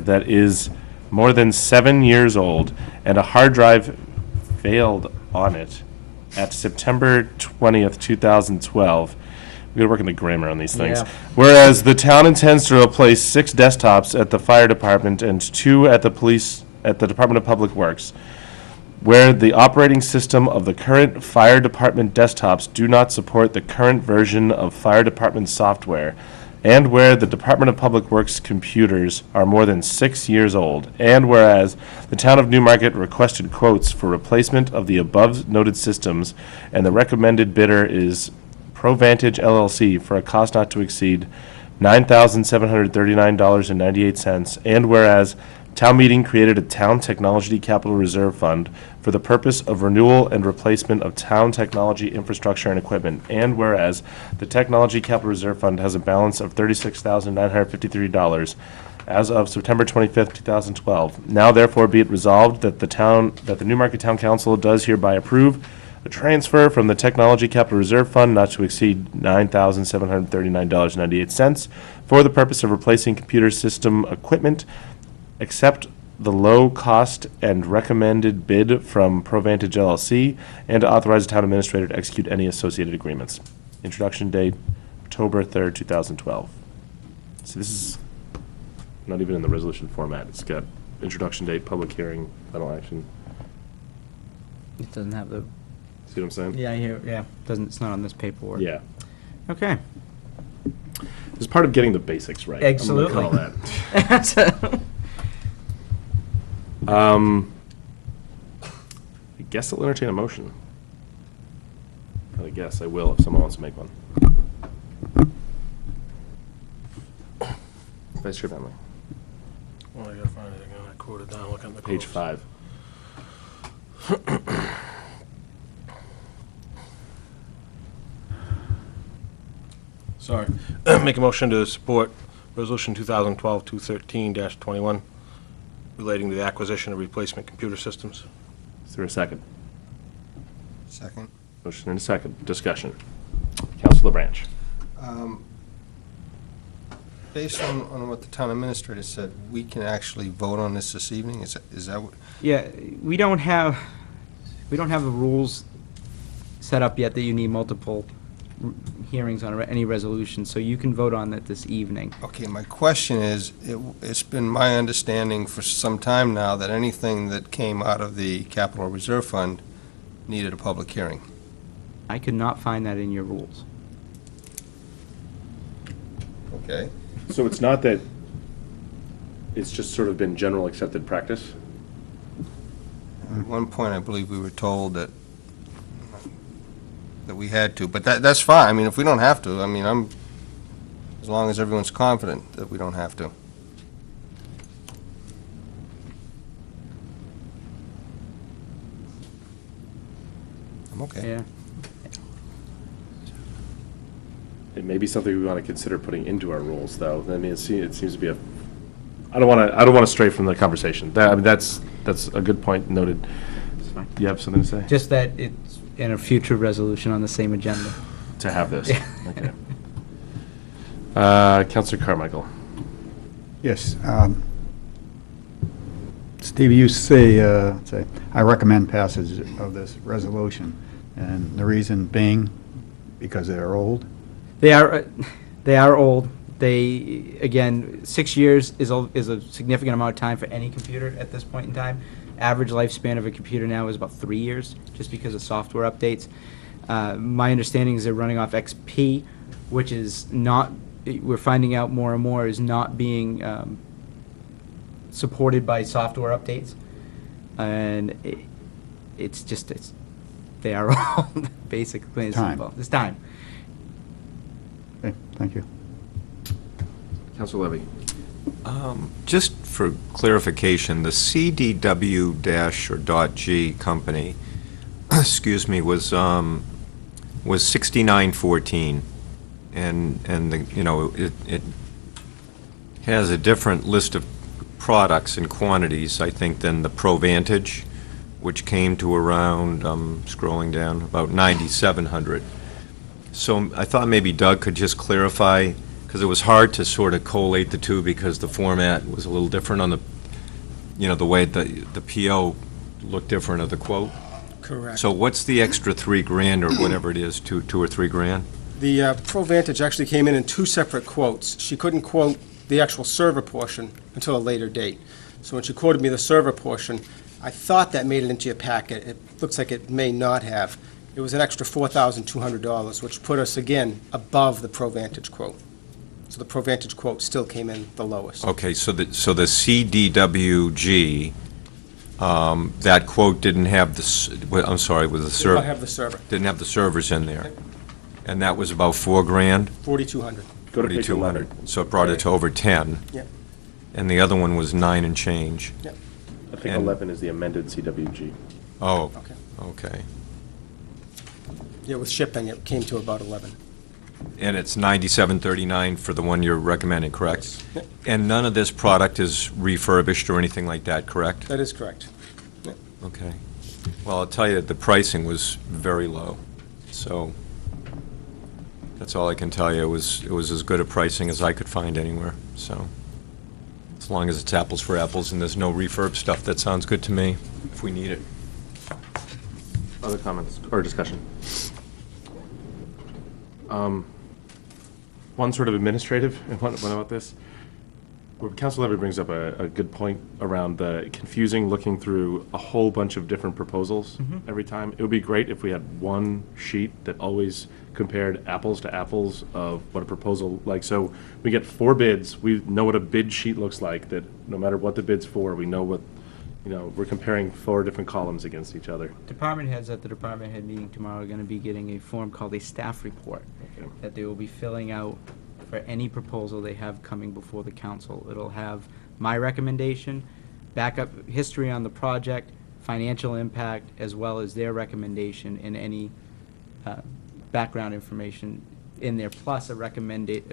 that is more than 7 years old, and a hard drive failed on it at September 20th, 2012. We gotta work on the grammar on these things. Yeah. Whereas the town intends to replace 6 desktops at the fire department and 2 at the Department of Public Works, where the operating system of the current fire department desktops do not support the current version of fire department software, and where the Department of Public Works computers are more than 6 years old, and whereas the town of Newmarket requested quotes for replacement of the above noted systems, and the recommended bidder is ProVantage LLC for a cost not to exceed $9,739.98, and whereas town meeting created a town technology capital reserve fund for the purpose of renewal and replacement of town technology infrastructure and equipment, and whereas the technology capital reserve fund has a balance of $36,953 as of September 25th, 2012. Now therefore be it resolved that the Newmarket Town Council does hereby approve a transfer from the Technology Capital Reserve Fund not to exceed $9,739.98 for the purpose of replacing computer system equipment, except the low cost and recommended bid from ProVantage LLC, and to authorize the town administrator to execute any associated agreements. Introduction date, October 3rd, 2012. So this is not even in the resolution format. It's got introduction date, public hearing, final action. It doesn't have the See what I'm saying? Yeah, I hear, yeah, it's not on this paperwork. Yeah. Okay. It's part of getting the basics right. I'm gonna call that. I guess I'll entertain a motion. I guess I will if someone wants to make one. Vice Chair Bentley, Well, I gotta find it again. I quoted down, looking at the page quotes. 5. Sorry. Make a motion to support Resolution 2012-213-21 relating to the acquisition of replacement computer systems. Is there a second? Second. Motion and a second. Discussion. Councilor Branch. Based on what the town administrator said, we can actually vote on this evening? Is that what? Yeah, we don't have the rules set up yet that you need multiple hearings on any resolution, so you can vote on it this evening. Okay, my question is, it's been my understanding for some time now that anything that came out of the Capital Reserve Fund needed a public hearing. I could not find that in your rules. Okay. So it's not that it's just sort of been general accepted practice? At one point, I believe we were told that we had to, but that's fine. I mean, if we don't have to, I mean, as long as everyone's confident that we don't have to. I'm okay. Yeah. It may be something we want to consider putting into our rules, though. I mean, it seems to be I don't want to stray from the conversation. I mean, that's a good point noted. You have something to say? Just that it's in a future resolution on the same agenda. To have this? Yeah. Okay. Councilor Carmichael. Yes. Steve, you say, I recommend passage of this resolution, and the reason being because they're old? They are old. They, again, 6 years is a significant amount of time for any computer at this point in time. Average lifespan of a computer now is about 3 years, just because of software updates. My understanding is they're running off XP, which is not, we're finding out more and more, is not being supported by software updates. And they are old, basically. Time. It's time. Okay, thank you. Councilor Levy. Just for clarification, the CDW-G company, excuse me, was 6914, and it has a different list of products and quantities, I think, than the ProVantage, which came to around, scrolling down, about 9,700. So I thought maybe Doug could just clarify, because it was hard to sort of collate the two because the format was a little different on the way the PO looked different of the quote. Correct. So what's the extra $3,000 or whatever it is, $2 or $3,000? The ProVantage actually came in two separate quotes. She couldn't quote the actual server portion until a later date. So when she quoted me the server portion, I thought that made it into your packet. It looks like it may not have. It was an extra $4,200, which put us, again, above the ProVantage quote. So the ProVantage quote still came in the lowest. Okay, so the CDWG, that quote didn't have I'm sorry, was the Did server? not have the server. Didn't have the servers in there. And that was about $4,000? 4,200. Go to page 11. 4,200. So it brought it to over 10. Yep. And the other one was 9 and change. Yep. I think And- 11 is the amended CWG. Oh, Okay. okay. Yeah, with shipping, it came to about 11. And it's 9739 for the one you're recommending, correct? Yep. And none of this product is refurbished or anything like that, correct? That is correct. Yep. Okay. Well, I'll tell you, the pricing was very low, so that's all I can tell you. It was as good a pricing as I could find anywhere, so as long as it's apples for apples and there's no refurb stuff, that sounds good to me, if we need it. Other comments or discussion? One sort of administrative, and one about this. Well, Council Levy brings up a good point around the confusing, looking through a whole bunch of different proposals every time. It would be great if we had one sheet that always compared apples to apples of what a proposal, like, so we get 4 bids, we know what a bid sheet looks like, that no matter what the bid's for, we know what, we're comparing 4 different columns against each other. Department heads at the department head meeting tomorrow are gonna be getting a form called a staff report Okay. that they will be filling out for any proposal they have coming before the council. It'll have my recommendation, backup history on the project, financial impact, as well as their recommendation and any background information in there, plus a recommended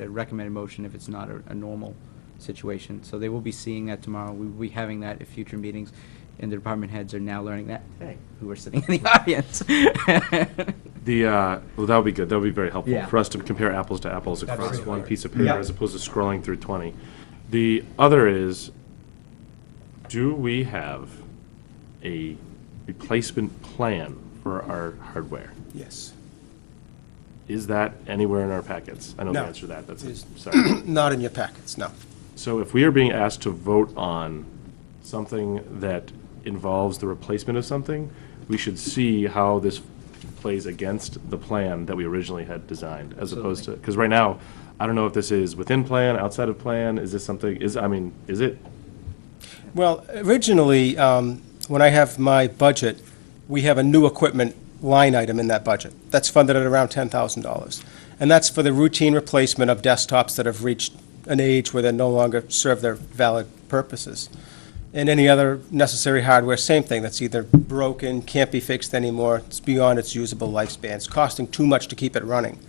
motion if it's not a normal situation. So they will be seeing that tomorrow. We will be having that at future meetings, and the department heads are now learning that today, who are sitting in the audience. Well, that would be good. That would be very helpful Yeah. for us to compare apples to apples across Absolutely. one piece of paper Yep. as opposed to scrolling through 20. The other is, do we have a replacement plan for our hardware? Yes. Is that anywhere in our packets? I know the No. answer to that. That's Is- sorry. Not in your packets, no. So if we are being asked to vote on something that involves the replacement of something, we should see how this plays against the plan that we originally had designed, as opposed to, because right now, I don't know if this is within plan, outside of plan, is this something, is it? Well, originally, when I have my budget, we have a new equipment line item in that budget. That's funded at around $10,000. And that's for the routine replacement of desktops that have reached an age where they no longer serve their valid purposes. And any other necessary hardware, same thing, that's either broken, can't be fixed anymore, it's beyond its usable lifespan, it's costing too much to keep it running.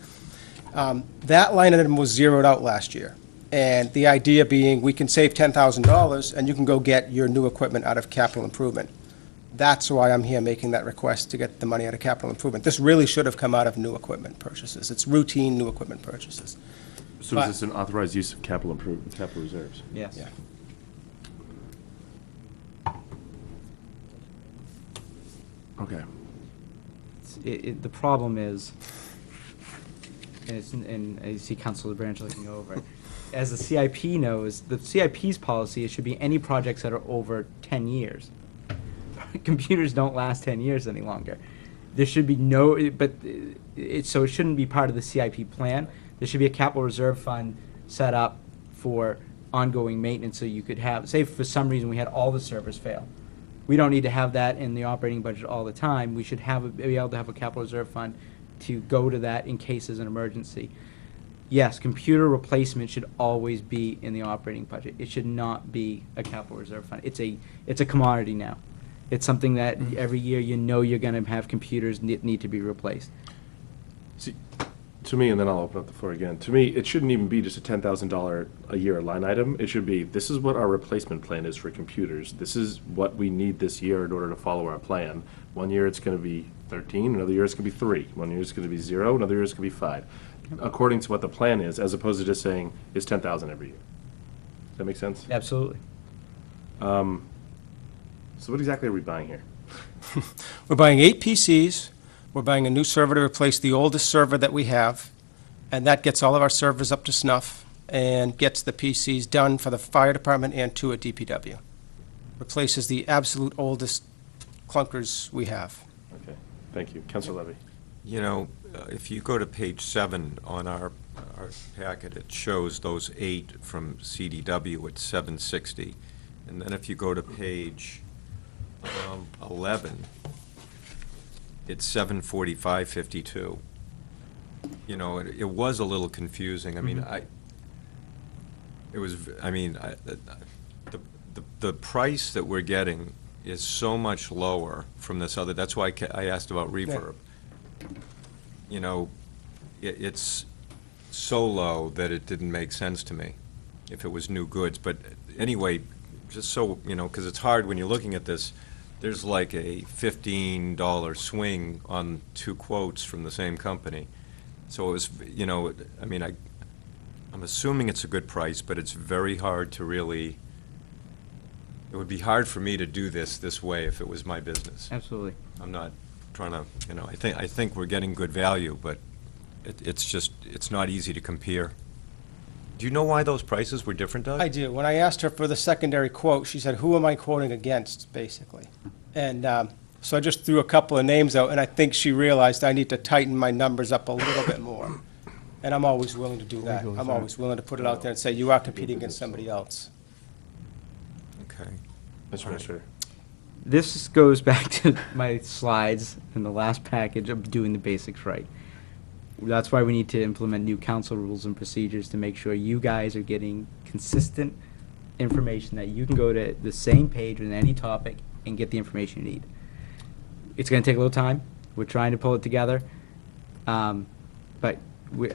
That line item was zeroed out last year. And the idea being, we can save $10,000 and you can go get your new equipment out of capital improvement. That's why I'm here making that request to get the money out of capital improvement. This really should have come out of new equipment purchases. It's routine new equipment purchases. So is this an authorized use of capital reserves? Yes. Yeah. Okay. The problem is, and I see Councilor Branch looking over, as the CIP knows, the CIP's policy, it should be any projects that are over 10 years. Computers don't last 10 years any longer. There should be so it shouldn't be part of the CIP plan. There should be a capital reserve fund set up for ongoing maintenance, so you could have, say for some reason we had all the servers fail. We don't need to have that in the operating budget all the time. We should be able to have a capital reserve fund to go to that in case there's an emergency. Yes, computer replacement should always be in the operating budget. It should not be a capital reserve fund. It's a commodity now. It's something that every year you're gonna have computers need to be replaced. See, to me, and then I'll open up the floor again, to me, it shouldn't even be just a $10,000 a year line item. It should be, this is what our replacement plan is for computers. This is what we need this year in order to follow our plan. One year it's gonna be 13, another year it's gonna be 3, one year it's gonna be 0, another year it's gonna be 5. According to what the plan is, as opposed to just saying, it's 10,000 every year. Does that make sense? Absolutely. So what exactly are we buying here? We're buying 8 PCs, we're buying a new server to replace the oldest server that we have, and that gets all of our servers up to snuff and gets the PCs done for the fire department and 2 at DPW. Replaces the absolute oldest clunkers we have. Okay, thank you. Councilor Levy. You know, if you go to page 7 on our packet, it shows those 8 from CDW at 760. And then if you go to page 11, it's 745.52. You know, it was a little confusing. I mean, the price that we're getting is so much lower from this other, that's why I asked about reverb. You know, it's so low that it didn't make sense to me if it was new goods. But anyway, just so, you know, because it's hard when you're looking at this, there's like a $15 swing on 2 quotes from the same company. So it was, you know, I mean, I'm assuming it's a good price, but it's very hard to really, it would be hard for me to do this way if it was my business. Absolutely. I'm not trying to, you know, I think we're getting good value, but it's just, it's not easy to compare. Do you know why those prices were different, Doug? I do. When I asked her for the secondary quote, she said, who am I quoting against, basically? And so I just threw a couple of names out, and I think she realized I need to tighten my numbers up a little bit more. And I'm always willing to do that. I'm always willing to put it out there and say, you are competing against somebody else. Okay. Mr. Administrator. This goes back to my slides in the last package of doing the basics right. That's why we need to implement new council rules and procedures to make sure you guys are getting consistent information, that you can go to the same page with any topic and get the information you need. It's gonna take a little time. We're trying to pull it together. But,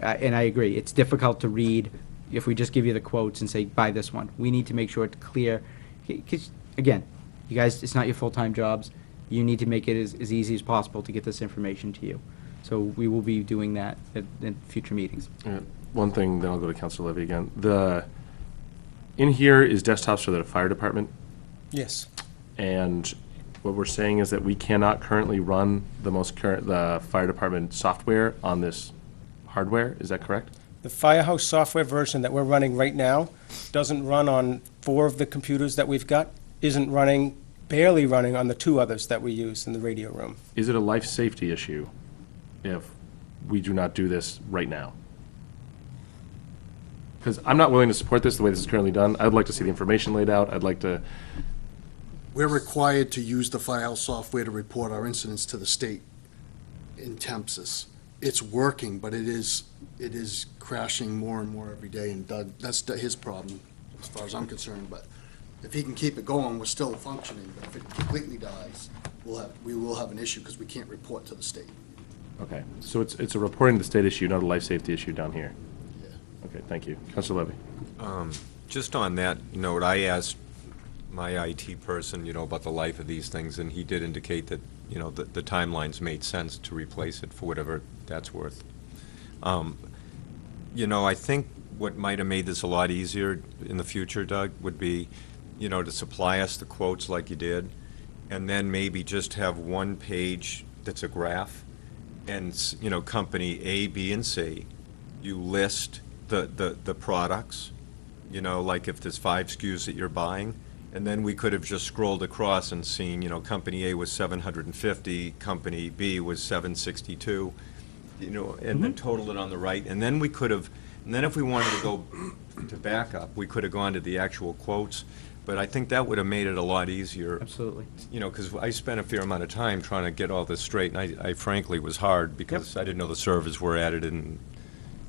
and I agree, it's difficult to read if we just give you the quotes and say, buy this one. We need to make sure it's clear, because, again, you guys, it's not your full-time jobs. You need to make it as easy as possible to get this information to you. So we will be doing that in future meetings. One thing, then I'll go to Councilor Levy again. In here is desktops for the fire department, Yes. and what we're saying is that we cannot currently run the fire department software on this hardware. Is that correct? The Firehouse software version that we're running right now doesn't run on 4 of the computers that we've got, isn't running, barely running on the 2 others that we use in the radio room. Is it a life safety issue if we do not do this right now? Because I'm not willing to support this the way this is currently done. I'd like to see the information laid out. I'd like to, We're required to use the Firehouse software to report our incidents to the state in Tempsis. It's working, but it is crashing more and more every day, and Doug, that's his problem, as far as I'm concerned, but if he can keep it going, we're still functioning, but if it completely dies, we will have an issue, because we can't report to the state. okay. So it's a reporting to the state issue, not a life safety issue down here. Yeah. Okay, thank you. Councilor Levy. Just on that note, I asked my IT person, about the life of these things, and he did indicate that, the timelines made sense to replace it for whatever that's worth. I think what might have made this a lot easier in the future, Doug, would be, to supply us the quotes like you did, and then maybe just have one page that's a graph, and, company A, B, and C, you list the products, like if there's 5 SKUs that you're buying, and then we could have just scrolled across and seen, company A was 750, company B was 762, and then total it on the right, and then we could have, and then if we wanted to go to backup, we could have gone to the actual quotes, but I think that would have made it a lot easier. Absolutely. Because I spent a fair amount of time trying to get all this straight, and I frankly was hard, because I didn't know the servers were added, and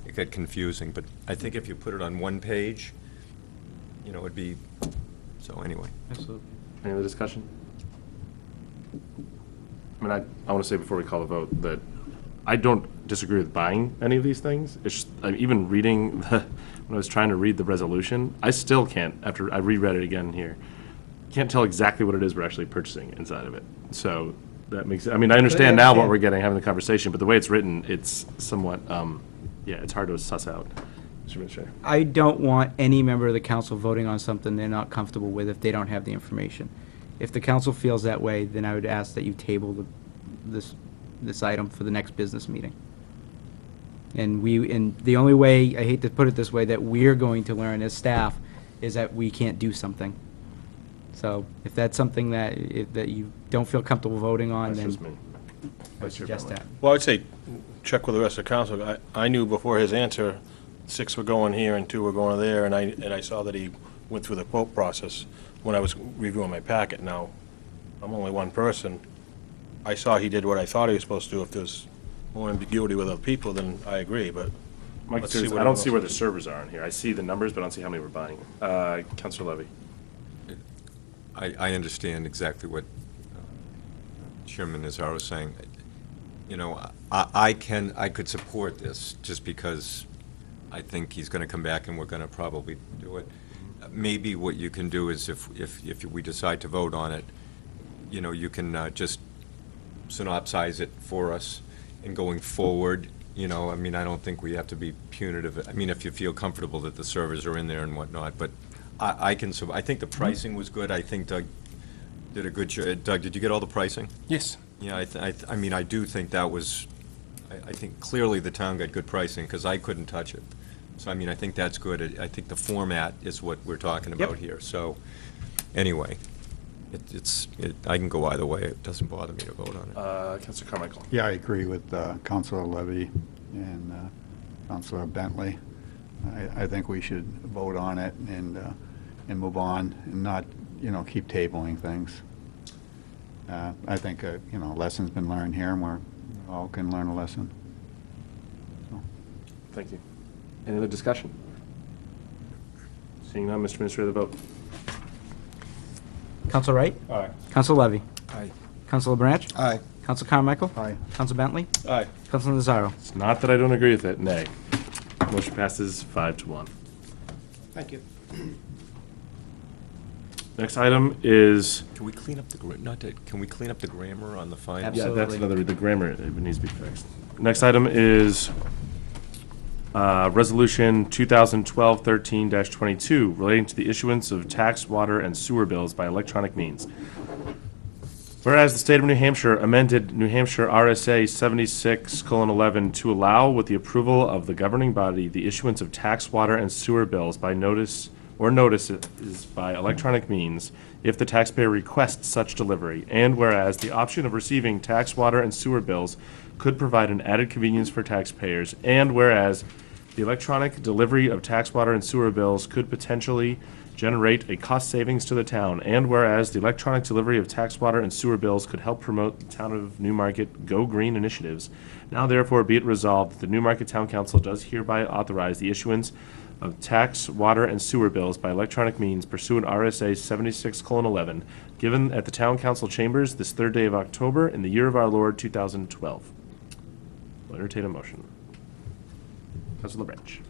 it got confusing, but I think if you put it on one page, it'd be, so anyway. Absolutely. Any other discussion? I mean, I want to say before we call the vote that I don't disagree with buying any of these things. It's just, even reading when I was trying to read the resolution, I still can't, after I reread it again here, can't tell exactly what it is we're actually purchasing inside of it. So that makes, I understand now what we're getting, having the conversation, but the way it's written, it's somewhat, it's hard to suss out. Mr. Administrator. I don't want any member of the council voting on something they're not comfortable with if they don't have the information. If the council feels that way, then I would ask that you table this item for the next business meeting. And the only way, I hate to put it this way, that we're going to learn as staff is that we can't do something. So if that's something that you don't feel comfortable voting on, That's then just me. I would suggest that. Well, I'd say, check with the rest of the council. I knew before his answer, 6 were going here and 2 were going there, and I saw that he went through the quote process when I was reviewing my packet. Now, I'm only one person. I saw he did what I thought he was supposed to do. If there's more ambiguity with other people, then I agree, but Mike, let's see seriously, what I don't everyone see where else the servers are in here. I see the numbers, but I don't see how many we're buying. Councilor Levy. I understand exactly what Chairman Nazaro was saying. I could support this just because I think he's going to come back and we're going to probably do it. Maybe what you can do is if we decide to vote on it, you can just synopsize it for us, and going forward, I don't think we have to be punitive. If you feel comfortable that the servers are in there and whatnot, but I think the pricing was good. I think Doug did a good job. Doug, did you get all the pricing? Yes. Yeah, I do think that was, I think clearly the town got good pricing, because I couldn't touch it. So, I mean, I think that's good. I think the format is what we're talking Yep. about here. So, anyway, I can go either way. It doesn't bother me to vote on it. Counselor Carmichael. Yeah, I agree with Counselor Levy and Counselor Bentley. I think we should vote on it and move on and not, keep tabling things. I think, a lesson's been learned here, and we all can learn a lesson. So, Thank you. Any other discussion? Seeing none, Mr. Administrator, the vote. Counsel Wright? Aye. Counsel Levy? Aye. Counsel LeBranch? Aye. Counsel Carmichael? Aye. Counsel Bentley? Aye. Counsel Nazaro? It's not that I don't agree with it, nay. Motion passes 5-1. Thank you. Next item is, Can we clean up can we clean up the grammar on the final? Absolutely. yeah, that's another, the grammar, it needs to be fixed. Next item is Resolution 2012-13-22, relating to the issuance of tax, water, and sewer bills by electronic means. Whereas the state of New Hampshire amended New Hampshire RSA 76:11 to allow, with the approval of the governing body, the issuance of tax, water, and sewer bills by notice or notices by electronic means if the taxpayer requests such delivery, and whereas the option of receiving tax, water, and sewer bills could provide an added convenience for taxpayers, and whereas the electronic delivery of tax, water, and sewer bills could potentially generate a cost savings to the town, and whereas the electronic delivery of tax, water, and sewer bills could help promote the town of Newmarket Go Green initiatives, now therefore be it resolved that the Newmarket Town Council does hereby authorize the issuance of tax, water, and sewer bills by electronic means pursuant RSA 76:11, given at the Town Council chambers this third day of October in the year of our Lord 2012. Will entertain a motion. Councilor LaBranch.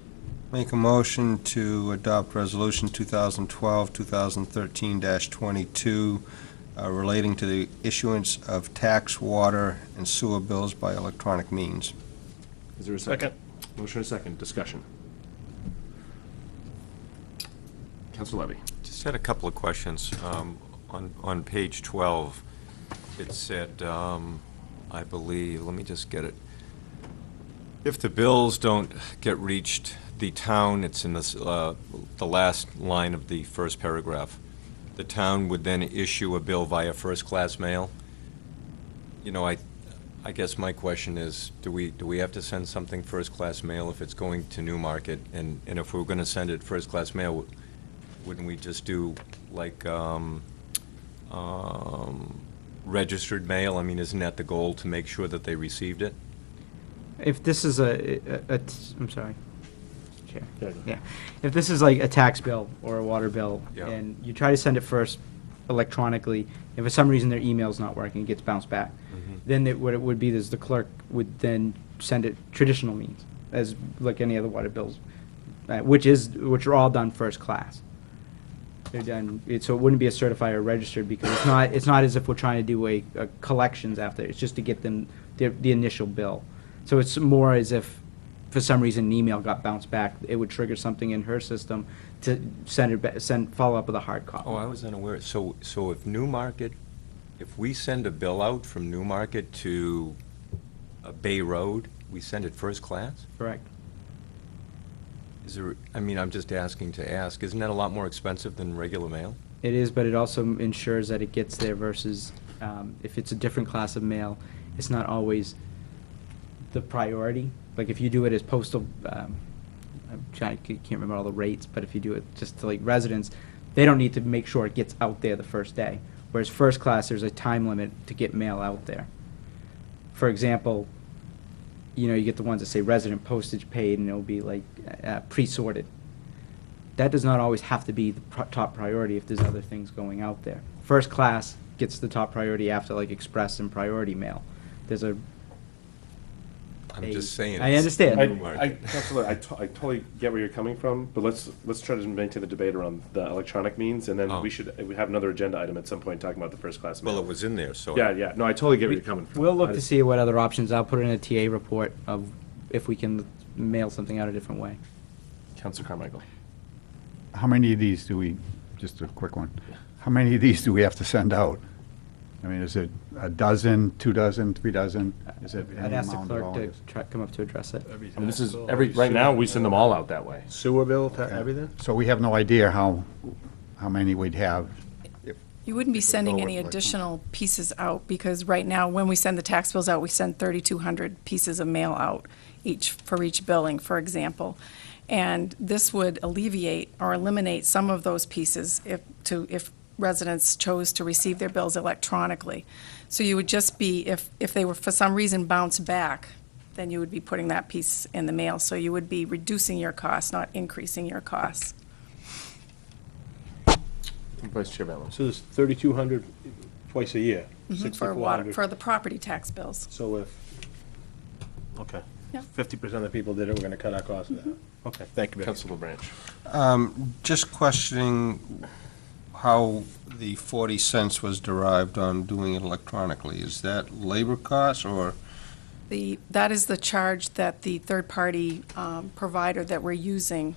Make a motion to adopt Resolution 2012-2013-22 relating to the issuance of tax, water, and sewer bills by electronic means. Is there a second? Motion and a second. Discussion. Councilor Levy. Just had a couple of questions. On page 12, it said, I believe, let me just get it. If the bills don't get reached, the town, it's in this, the last line of the first paragraph, the town would then issue a bill via first-class mail. I guess my question is, do we have to send something first-class mail if it's going to Newmarket? And if we're gonna send it first-class mail, wouldn't we just do like registered mail? I mean, isn't that the goal, to make sure that they received it? If this is I'm sorry, Chair. Yeah, go Yeah, if this is like a tax bill or a water bill, Yeah. and you try to send it first electronically, and for some reason their email's not working, it gets bounced back, then what it would be is the clerk would then send it traditional means, as like any other water bills, which are all done first class. They're done, so it wouldn't be a certified or registered, because it's not as if we're trying to do a collections after, it's just to get them the initial bill. So it's more as if, for some reason, an email got bounced back, it would trigger something in her system to follow up with a hard copy. Oh, I was unaware. So if Newmarket, if we send a bill out from Newmarket to Bay Road, we send it first class? Correct. Is there, I mean, I'm just asking to ask, isn't that a lot more expensive than regular mail? It is, but it also ensures that it gets there versus, if it's a different class of mail, it's not always the priority. Like if you do it as postal, can't remember all the rates, but if you do it just to like residents, they don't need to make sure it gets out there the first day. Whereas first class, there's a time limit to get mail out there. For example, you get the ones that say resident postage paid, and it'll be like pre-sorted. That does not always have to be the top priority if there's other things going out there. First class gets the top priority after like express and priority mail. There's I'm just saying. I it's understand. Newmarket. Counselor, I totally get where you're coming from, but let's try to maintain the debate around the electronic means, and then Oh. we have another agenda item at some point talking about the first class mail. Well, it was in there, so. Yeah, no, I totally get where you're coming from. We'll look I to just- see what other options. I'll put in a TA report of if we can mail something out a different way. Counselor Carmichael. How many of these do we, just a quick one, how many of these do we have to send out? I mean, is it a dozen, 2 dozen, 3 dozen? Is it I'd any ask the amount at clerk all? to come up to address it. I mean, this is, right now, we send them all out that way. Sewer bill, Okay. everything? So we have no idea how many we'd have. You wouldn't be If we sending go any with electronic. additional pieces out, because right now, when we send the tax bills out, we send 3,200 pieces of mail out for each billing, for example. And this would alleviate or eliminate some of those pieces if residents chose to receive their bills electronically. So you would just be, if they were for some reason bounced back, then you would be putting that piece in the mail. So you would be reducing your costs, not increasing your costs. Vice Chair Bentley. So there's 3,200 twice a year, For water, 6,400. for the property tax bills. So if, okay. Yep. 50% of the people did it, we're gonna cut our costs down. Okay, thank you, Vicky. Councilor Branch. Just questioning how the 40 cents was derived on doing it electronically. Is that labor costs or? That is the charge that the third-party provider that we're using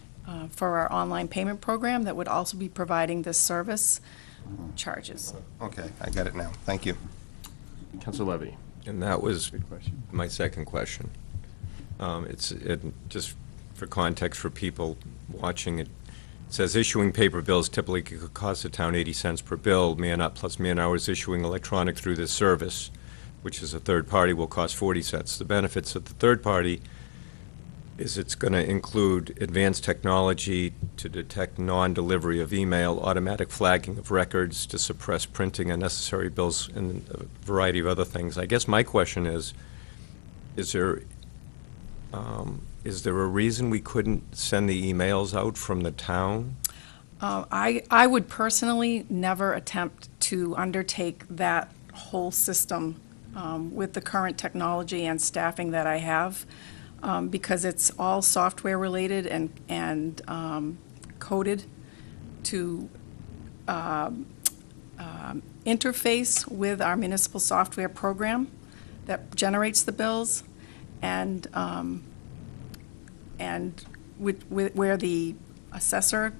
for our online payment program that would also be providing this service charges. Okay, I got it now. Thank you. Councilor Levy. And that was Good question. my second question. Just for context for people watching, it says issuing paper bills typically could cost the town 80 cents per bill. Plus man-hours issuing electronic through this service, which is a third party, will cost 40 cents. The benefits of the third party is it's going to include advanced technology to detect non-delivery of email, automatic flagging of records to suppress printing unnecessary bills, and a variety of other things. I guess my question is there a reason we couldn't send the emails out from the town? I would personally never attempt to undertake that whole system with the current technology and staffing that I have, because it's all software-related and coded to interface with our municipal software program that generates the bills, and where the assessor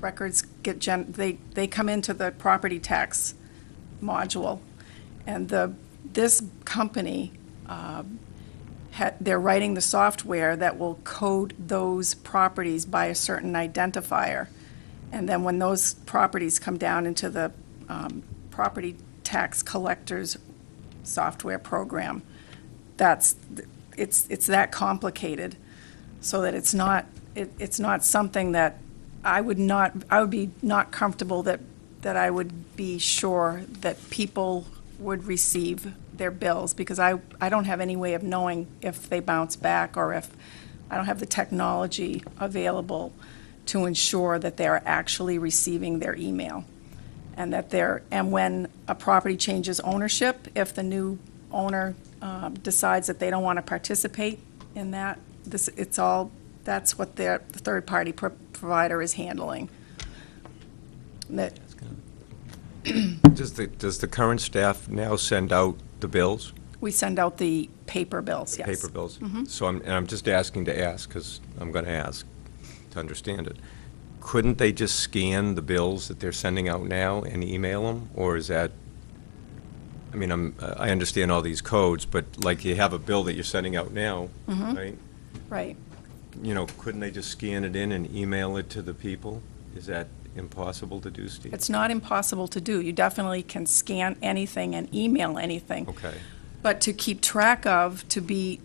records get they come into the property tax module, and this company, they're writing the software that will code those properties by a certain identifier. And then when those properties come down into the property tax collector's software program, it's that complicated, so that it's not something that I would be not comfortable that I would be sure that people would receive their bills, because I don't have any way of knowing if they bounce back, or if I don't have the technology available to ensure that they're actually receiving their email. And and when a property changes ownership, if the new owner decides that they don't want to participate in that, that's what the third-party provider is handling. Does the current staff now send out the bills? We send out the paper bills, yes. Paper bills? So I'm just asking to ask, because I'm going to ask to understand it. Couldn't they just scan the bills that they're sending out now and email them? Or is that, I mean, I understand all these codes, but like you have a bill that you're sending out now, right? Right. You know, couldn't they just scan it in and email it to the people? Is that impossible to do, Steve? It's not impossible to do. You definitely can scan anything and email anything. Okay. But to keep track of,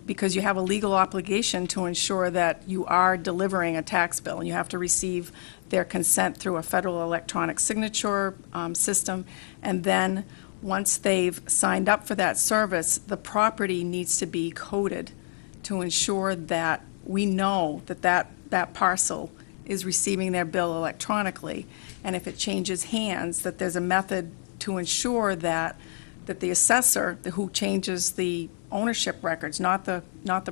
because you have a legal obligation to ensure that you are delivering a tax bill, and you have to receive their consent through a federal electronic signature system, and then once they've signed up for that service, the property needs to be coded to ensure that we know that parcel is receiving their bill electronically, and if it changes hands, that there's a method to ensure that the assessor, who changes the ownership records, not the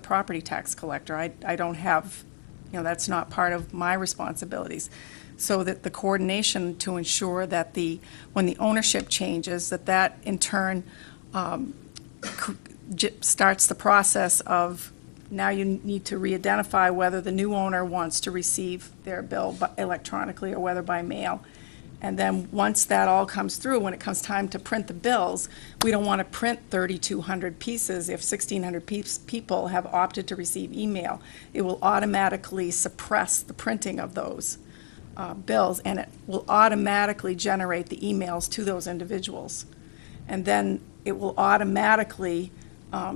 property tax collector, I don't have, that's not part of my responsibilities, so that the coordination to ensure that when the ownership changes, that in turn starts the process of, now you need to re-identify whether the new owner wants to receive their bill electronically or whether by mail. And then once that all comes through, when it comes time to print the bills, we don't want to print 3,200 pieces if 1,600 people have opted to receive email. It will automatically suppress the printing of those bills, and it will automatically generate the emails to those individuals. And then it will automatically,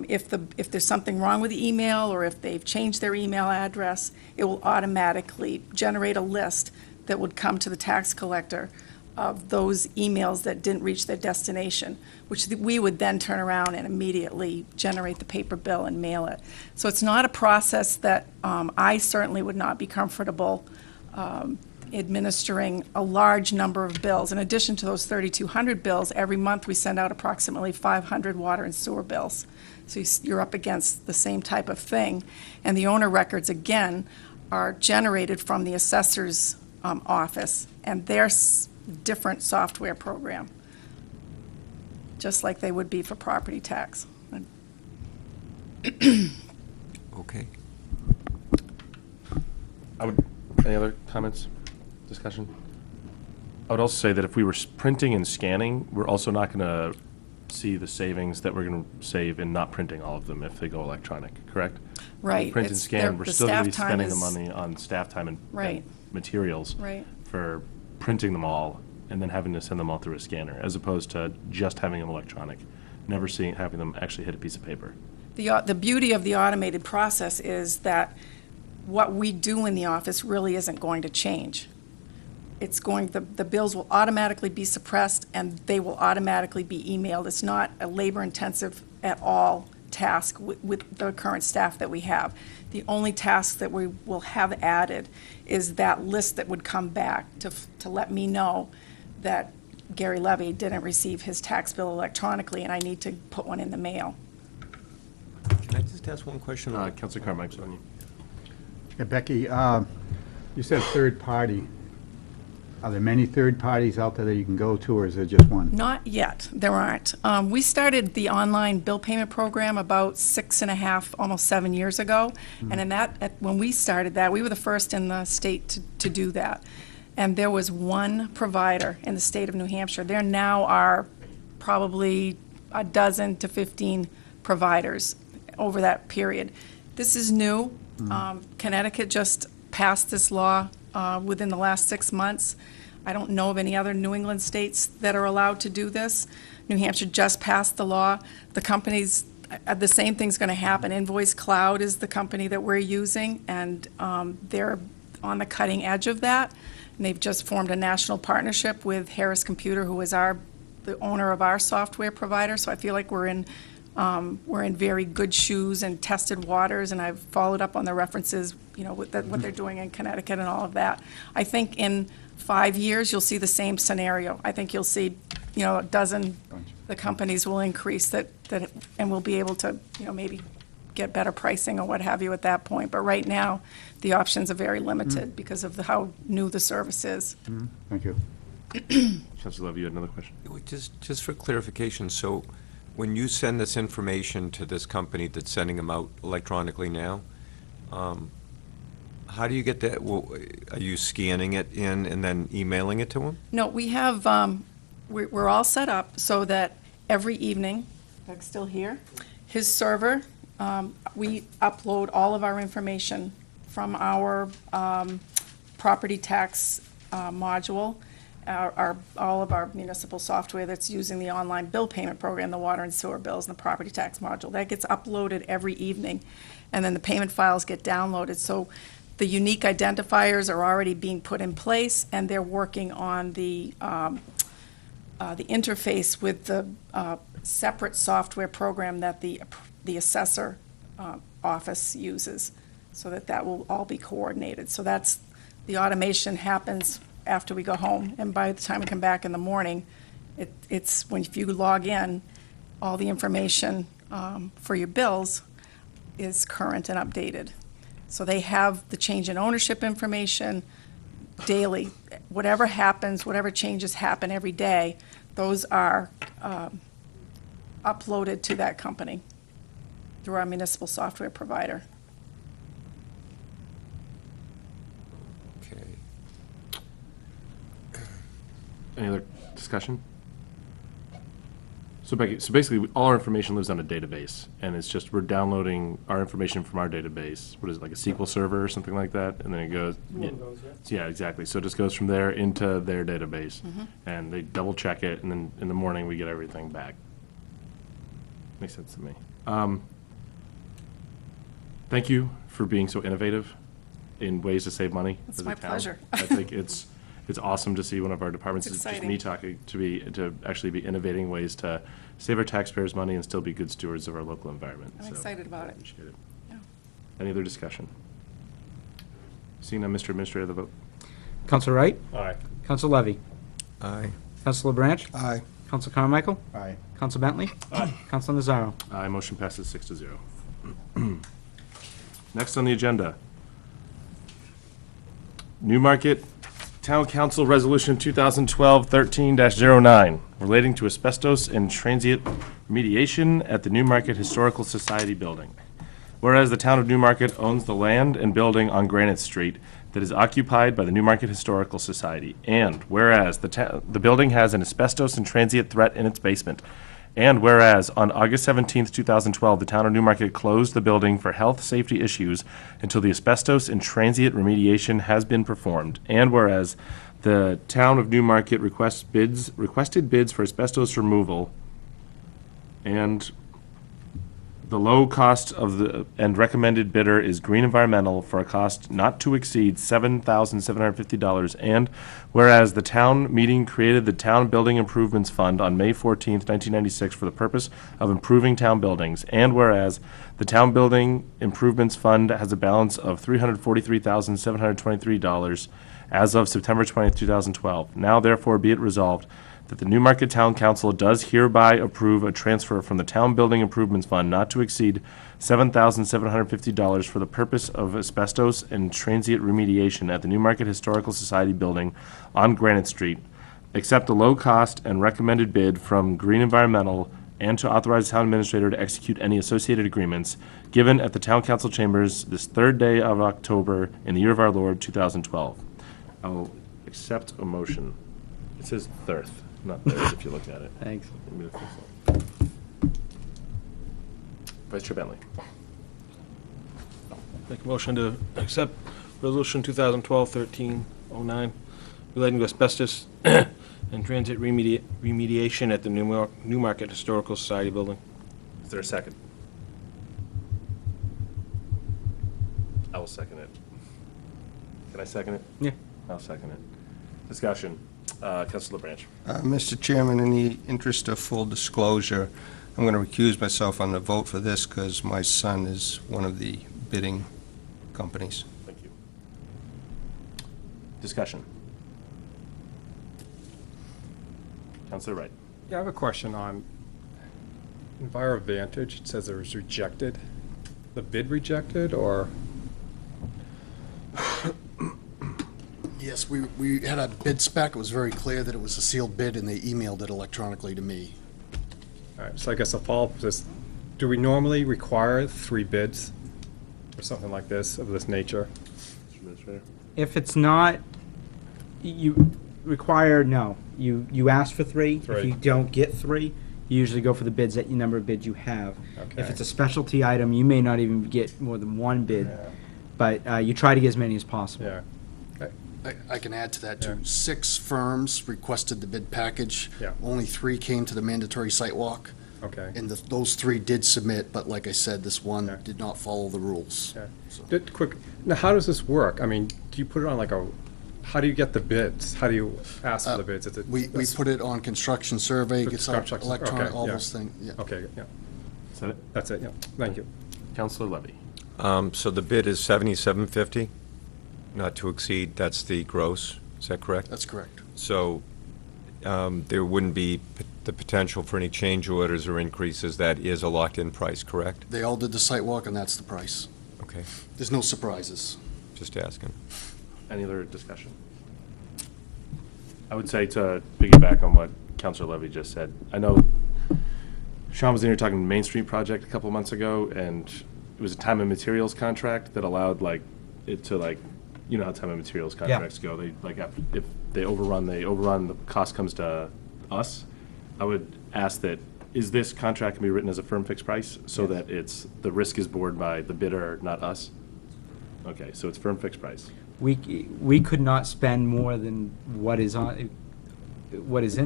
if there's something wrong with the email, or if they've changed their email address, it will automatically generate a list that would come to the tax collector of those emails that didn't reach their destination, which we would then turn around and immediately generate the paper bill and mail it. So it's not a process that I certainly would not be comfortable administering a large number of bills. In addition to those 3,200 bills, every month we send out approximately 500 water and sewer bills. So you're up against the same type of thing. And the owner records, again, are generated from the assessor's office, and their different software program, just like they would be for property tax. Okay. Any other comments, discussion? I would also say that if we were printing and scanning, we're also not going to see the savings that we're going to save in not printing all of them if they go electronic, correct? Right. Print and It's scan, we're the still going to be staff time spending the is- money on staff time and Right. materials Right. for printing them all and then having to send them all through a scanner, as opposed to just having them electronic, never having them actually hit a piece of paper. The beauty of the automated process is that what we do in the office really isn't going to change. It's going, the bills will automatically be suppressed, and they will automatically be emailed. It's not a labor-intensive at all task with the current staff that we have. The only task that we will have added is that list that would come back to let me know that Gary Levy didn't receive his tax bill electronically, and I need to put one in the mail. Can I just ask one question? Councilor Carmichael's on you. Yeah, Becky, you said third party. Are there many third parties out there that you can go to, or is there just one? Not yet, there aren't. We started the online bill payment program about 6.5, almost 7 years ago. And in that, when we started that, we were the first in the state to do that. And there was one provider in the state of New Hampshire. There now are probably a dozen to 15 providers over that period. This is new. Connecticut just passed this law within the last 6 months. I don't know of any other New England states that are allowed to do this. New Hampshire just passed the law. The companies, the same thing's going to happen. Invoice Cloud is the company that we're using, and they're on the cutting edge of that. And they've just formed a national partnership with Harris Computer, who is the owner of our software provider. So I feel like we're in very good shoes and tested waters, and I've followed up on the references, what they're doing in Connecticut and all of that. I think in 5 years, you'll see the same scenario. I think you'll see, a dozen, the companies will increase that, and we'll be able to, maybe get better pricing or what have you at that point. But right now, the options are very limited because of how new the service is. Thank you. Councilor Levy, you had another question? Just for clarification, so when you send this information to this company that's sending them out electronically now, how do you get that? Well, are you scanning it in and then emailing it to them? No, we have, we're all set up so that every evening, Doug's still here, his server, we upload all of our information from our property tax module, all of our municipal software that's using the online bill payment program, the water and sewer bills, and the property tax module. That gets uploaded every evening, and then the payment files get downloaded. So the unique identifiers are already being put in place, and they're working on the interface with the separate software program that the assessor office uses, so that will all be coordinated. So the automation happens after we go home, and by the time we come back in the morning, if you log in, all the information for your bills is current and updated. So they have the change in ownership information daily. Whatever happens, whatever changes happen every day, those are uploaded to that company through our municipal software provider. Okay. Any other discussion? So Becky, so basically, all our information lives on a database, and it's just, we're downloading our information from our database. What is it, like a SQL server or something like that? And then it goes. Yeah, exactly. So it just goes from there into their database. And they double check it, and then in the morning, we get everything back. Makes sense to me. Thank you for being so innovative in ways to save money It's as a my town. pleasure. I think it's awesome to see one of our departments, It's it's just exciting. me talking, to actually be innovating ways to save our taxpayers' money and still be good stewards of our local environment. I'm So, excited about it. Appreciate it. Yeah. Any other discussion? Seeing none, Mr. Administrator, the vote. Counselor Wright? Aye. Counselor Levy? Aye. Counselor Branch? Aye. Counselor Carmichael? Aye. Counselor Bentley? Counselor Nazaro? Aye, motion passes 6-0. Next on the agenda, Newmarket Town Council Resolution 2012-13-09, relating to asbestos and transient remediation at the Newmarket Historical Society building. Whereas the town of Newmarket owns the land and building on Granite Street that is occupied by the Newmarket Historical Society, and whereas the building has an asbestos and transient threat in its basement, and whereas on August 17th, 2012, the town of Newmarket closed the building for health safety issues until the asbestos and transient remediation has been performed, and whereas the town of Newmarket requested bids for asbestos removal, and the low cost of and recommended bidder is Green Environmental for a cost not to exceed $7,750. And whereas the town meeting created the Town Building Improvements Fund on May 14th, 1996 for the purpose of improving town buildings. And whereas the Town Building Improvements Fund has a balance of $343,723 as of September 20th, 2012. Now therefore be it resolved that the Newmarket Town Council does hereby approve a transfer from the Town Building Improvements Fund not to exceed $7,750 for the purpose of asbestos and transient remediation at the Newmarket Historical Society building on Granite Street, accept a low cost and recommended bid from Green Environmental, and to authorize the town administrator to execute any associated agreements given at the Town Council chambers this third day of October in the year of our Lord, 2012. I'll accept a motion. It says third, not third, if you look at it. Thanks. Let me look this up. Vice Chair Bentley. Make a motion to accept Resolution 2012-13-09, relating to asbestos and transit remediation at the Newmarket Historical Society building. Is there a second? I will second it. Can I second it? Yeah. I'll second it. Discussion. Councilor Branch. Mr. Chairman, in the interest of full disclosure, I'm going to recuse myself on the vote for this because my son is one of the bidding companies. Thank you. Discussion. Councilor Wright. Yeah, I have a question on EnviroVantage. It says it was rejected. The bid rejected, or? Yes, we had a bid spec. It was very clear that it was a sealed bid, and they emailed it electronically to me. All right, so I guess a follow-up is this, do we normally require 3 bids or something like this, of this nature? Mr. Administrator. If it's not, you require, no. You ask for 3. If 3. you don't get 3, you usually go for the bids that number of bids you have. If Okay. it's a specialty item, you may not even get more than 1 bid, but you try to get as many as possible. Yeah. I can add to that, too. Yeah. 6 firms requested the bid package. Yeah. Only 3 came to the mandatory site walk, Okay. and those 3 did submit, but like I said, this one Yeah. did not follow the rules. Yeah. So- Quick, now how does this work? I mean, do you put it on like how do you get the bids? How do you ask for the bids? Is it- We that's- put it on construction survey, Put gets out construction- electronic, okay, all yeah. those things, yeah. Okay, yeah, Is that it? that's it, yeah. Thank you. Councilor Levy. So the bid is $77.50, not to exceed, that's the gross, is that correct? That's correct. So there wouldn't be the potential for any change orders or increases, that is a locked-in price, correct? They all did the site walk, and that's the price. Okay, There's no surprises. just asking. Any other discussion? I would say to piggyback on what Councilor Levy just said, I know Sean was in here talking Main Street project a couple months ago, and it was a time and materials contract that allowed it to you know how time and materials contracts go. They if they overrun, the cost comes to us. I would ask that, is this contract can be written as a firm fixed price so that the risk is borne by the bidder, not us? Okay, so it's firm fixed price. We could not spend more than what is in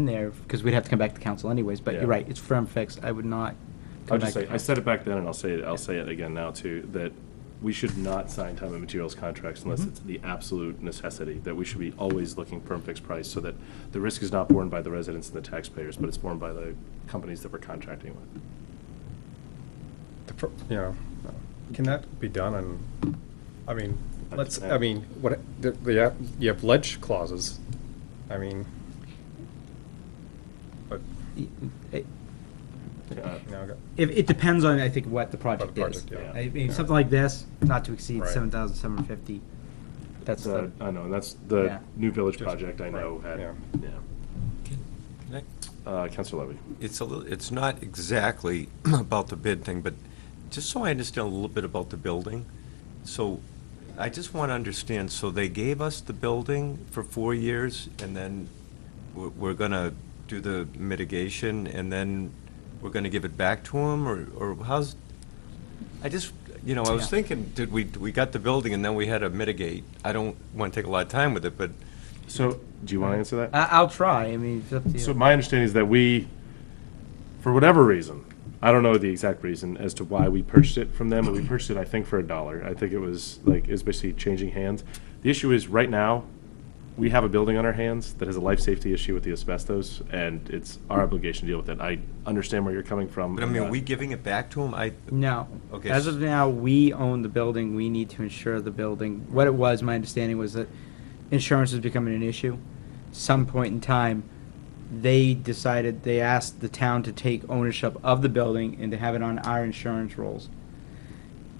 there, because we'd have to come back to council anyways, but Yeah. you're right, it's firm fixed, I would not I'll come just back say, to I said it back then, and I'll say it again now too, that we should not sign time and materials contracts unless it's the absolute necessity, that we should be always looking firm fixed price, so that the risk is not borne by the residents and the taxpayers, but it's borne by the companies that we're contracting with. You know, can that be done on, I mean, let's, Yeah. I mean, you have ledge clauses, I mean, but, it. you know, It depends on, I think, what the project is. project, yeah. I mean, something like this, not to exceed Right. 7,750. That's the, I know, and that's the Yeah. New Village Just- project I know right, had, yeah. Can I- Counselor Levy. It's not exactly about the bid thing, but just so I understand a little bit about the building. So I just want to understand, so they gave us the building for 4 years, and then we're going to do the mitigation, and then we're going to give it back to them, or how's, I just, I was Yeah. thinking, we got the building and then we had to mitigate. I don't want to take a lot of time with it, but So, do you want to answer that? I'll try, I mean, it's up to you. So my understanding is that we, for whatever reason, I don't know the exact reason as to why we purchased it from them, but we purchased it, I think, for $1. I think it was basically changing hands. The issue is, right now, we have a building on our hands that has a life safety issue with the asbestos, and it's our obligation to deal with it. I understand where you're coming from. I mean, are we giving it back to them? No. Okay, As of now, we own the building, we need to insure the building. What it was, my understanding was that insurance was becoming an issue. Some point in time, they asked the town to take ownership of the building and to have it on our insurance rolls.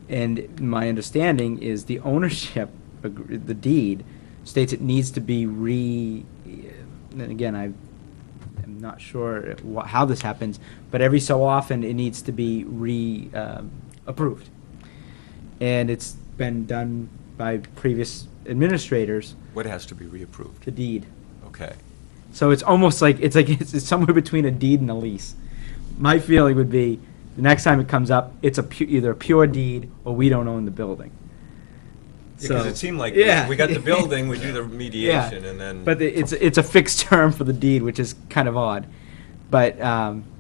And my understanding is the ownership, the deed, states it needs to be and again, I'm not sure how this happens, but every so often it needs to be approved. And it's been done by previous administrators, What has to be reapproved? the deed. Okay. So it's almost like it's somewhere between a deed and a lease. My feeling would be the next time it comes up, it's either a pure deed or we don't own the building. Because So- it seemed like Yeah. we got the building, we do the mediation, and then. But it's a fixed term for the deed, which is kind of odd. But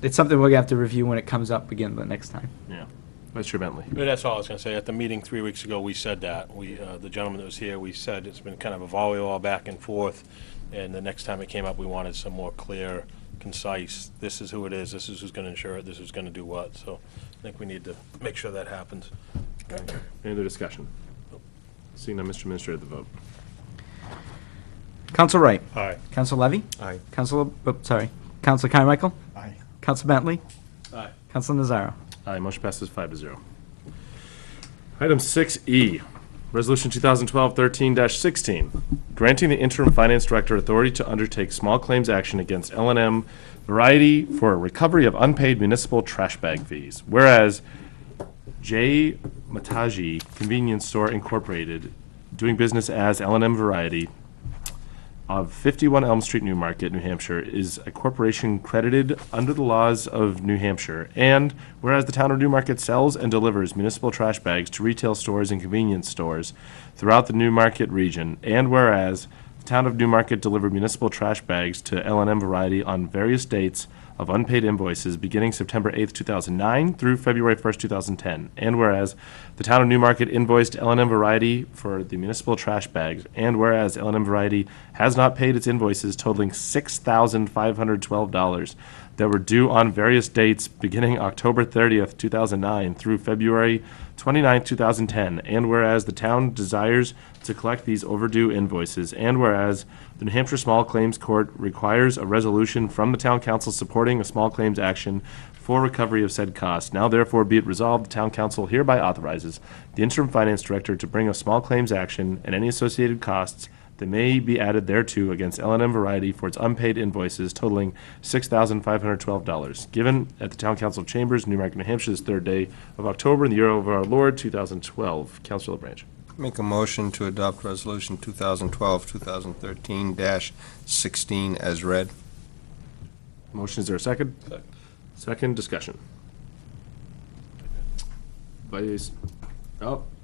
it's something we're gonna have to review when it comes up again the next time. Yeah. Mr. Bentley. But that's all I was gonna say. At the meeting 3 weeks ago, we said that. The gentleman that was here, we said it's been kind of a volleyball back and forth. And the next time it came up, we wanted some more clear, concise, this is who it is, this is who's gonna insure it, this is gonna do what. So I think we need to make sure that happens. Any other discussion? Seeing none, Mr. Administrator, the vote. Counsel Wright. Aye. Counsel Levy. Aye. Counsel Carmichael. Aye. Counsel Bentley. Aye. Counsel Nazaro. Aye, motion passes 5-0. Item 6E, Resolution 2012-13-16, granting the interim finance director authority to undertake small claims action against L&M Variety for a recovery of unpaid municipal trash bag fees. Whereas J. Mataji Convenience Store Incorporated, doing business as L&M Variety, of 51 Elm Street, Newmarket, New Hampshire, is a corporation credited under the laws of New Hampshire. And whereas the town of Newmarket sells and delivers municipal trash bags to retail stores and convenience stores throughout the Newmarket region, and whereas the town of Newmarket delivered municipal trash bags to L&M Variety on various dates of unpaid invoices beginning September 8th, 2009 through February 1st, 2010. And whereas the town of Newmarket invoiced L&M Variety for the municipal trash bags, and whereas L&M Variety has not paid its invoices totaling $6,512 that were due on various dates beginning October 30th, 2009 through February 29th, 2010. And whereas the town desires to collect these overdue invoices, and whereas the New Hampshire Small Claims Court requires a resolution from the town council supporting a small claims action for recovery of said costs. Now therefore be it resolved, the town council hereby authorizes the interim finance director to bring a small claims action and any associated costs that may be added thereto against L&M Variety for its unpaid invoices totaling $6,512, given at the Town Council Chambers, Newmarket, New Hampshire, this 3rd day of October in the year of our Lord, 2012. Councilor LaBranche. Make a motion to adopt Resolution 2012-2013-16 as read. Motion, is there a second? Second, discussion.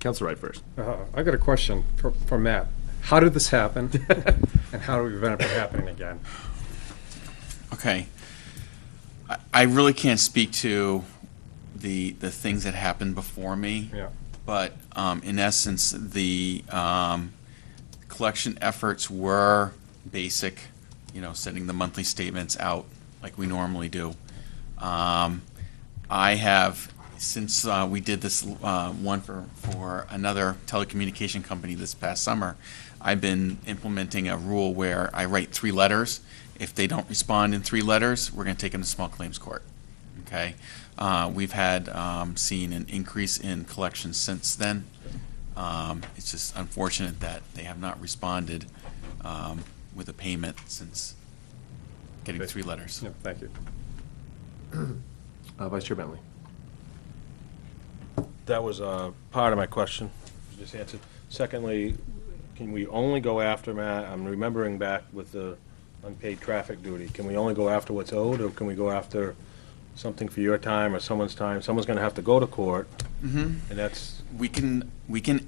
Counselor Wright first. I got a question for Matt. How did this happen? And how do we prevent it from happening again? Okay. I really can't speak to the things that happened before me. Yeah. But in essence, the collection efforts were basic, sending the monthly statements out like we normally do. I have, since we did this one for another telecommunication company this past summer, I've been implementing a rule where I write 3 letters. If they don't respond in 3 letters, we're going to take them to small claims court. Okay? We've had seen an increase in collections since then. It's just unfortunate that they have not responded with a payment since getting 3 letters. Yeah, thank you. Vice Chair Bentley. That was part of my question, you just answered. Secondly, can we only go after, Matt, I'm remembering back with the unpaid traffic duty, can we only go after what's owed, or can we go after something for your time or someone's time? Someone's gonna have to go to court, and that's, We can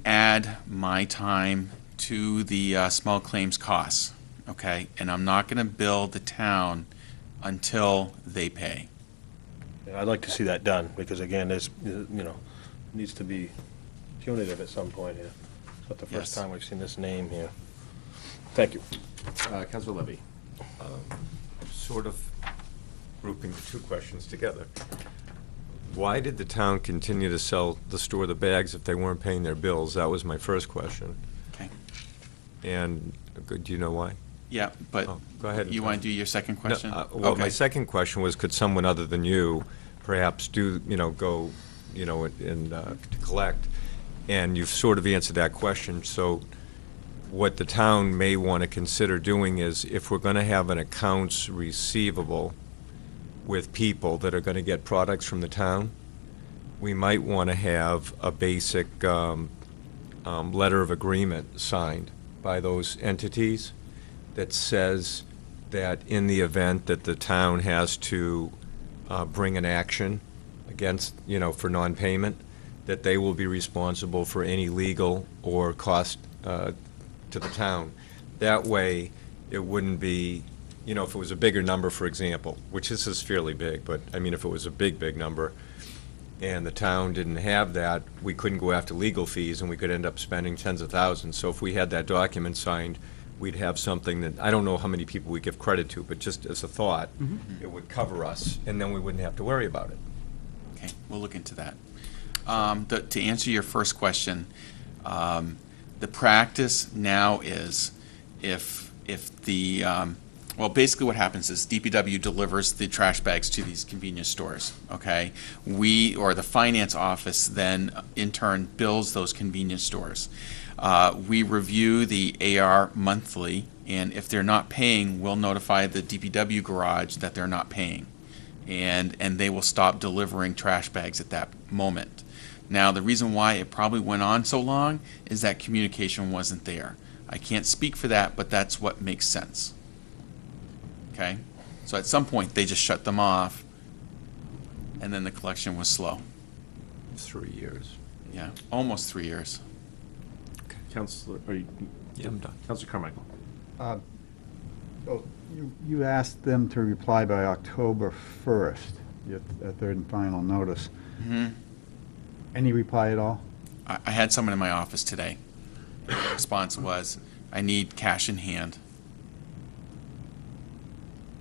add my time to the small claims costs, okay? And I'm not gonna bill the town until they pay. I'd like to see that done, because again, there's, needs to be punitive at some point here. It's not the first Yes. time we've seen this name here. Thank you. Counselor Levy. Sort of grouping the 2 questions together. Why did the town continue to store the bags if they weren't paying their bills? That was my first question. Okay. And do you know why? Yeah, but Oh, go ahead and you tell want to me. do your second No, question? Well, my Okay. second question was, could someone other than you perhaps go, and to collect? And you've sort of answered that question. So what the town may want to consider doing is, if we're going to have an accounts receivable with people that are going to get products from the town, we might want to have a basic letter of agreement signed by those entities that says that in the event that the town has to bring an action against, for non-payment, that they will be responsible for any legal or cost to the town. That way, it wouldn't be, if it was a bigger number, for example, which this is fairly big, but, if it was a big number, and the town didn't have that, we couldn't go after legal fees, and we could end up spending tens of thousands. So if we had that document signed, we'd have something that, I don't know how many people we give credit to, but just as a thought, it would cover us, and then we wouldn't have to worry about it. Okay, we'll look into that. To answer your first question, the practice now is if the, basically what happens is DPW delivers the trash bags to these convenience stores, okay? We, or the finance office, then in turn bills those convenience stores. We review the AR monthly, and if they're not paying, we'll notify the DPW garage that they're not paying. And they will stop delivering trash bags at that moment. Now, the reason why it probably went on so long is that communication wasn't there. I can't speak for that, but that's what makes sense. Okay? So at some point, they just shut them off, and then the collection was slow. 3 years. Yeah, almost 3 years. Counselor, Yeah, I'm done. Counselor Carmichael. So you asked them to reply by October 1st, your third and final notice. Any reply at all? I had someone in my office today. The response was, I need cash in hand.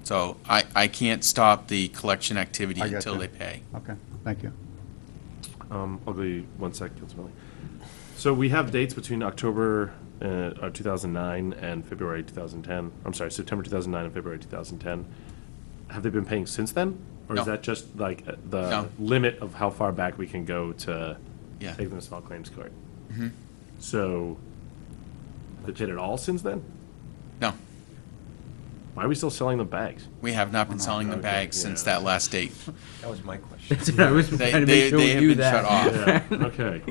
So I can't stop the collection activity I got until you. they pay. Okay, thank you. I'll be 1 second, Counselor Bentley. So we have dates between October 2009 and February 2010. I'm sorry, September 2009 and February 2010. Have they been paying since then? Or No. is that just like the No. limit of how far back we can go to Yeah. take them to small claims court? Mhm. So, have they paid it all since then? No, Why are we still selling the bags? we have not been selling the Okay, bags since yeah. that last date. That was my question. That's what I was trying to They make sure we have knew been that. shut off. Yeah, okay.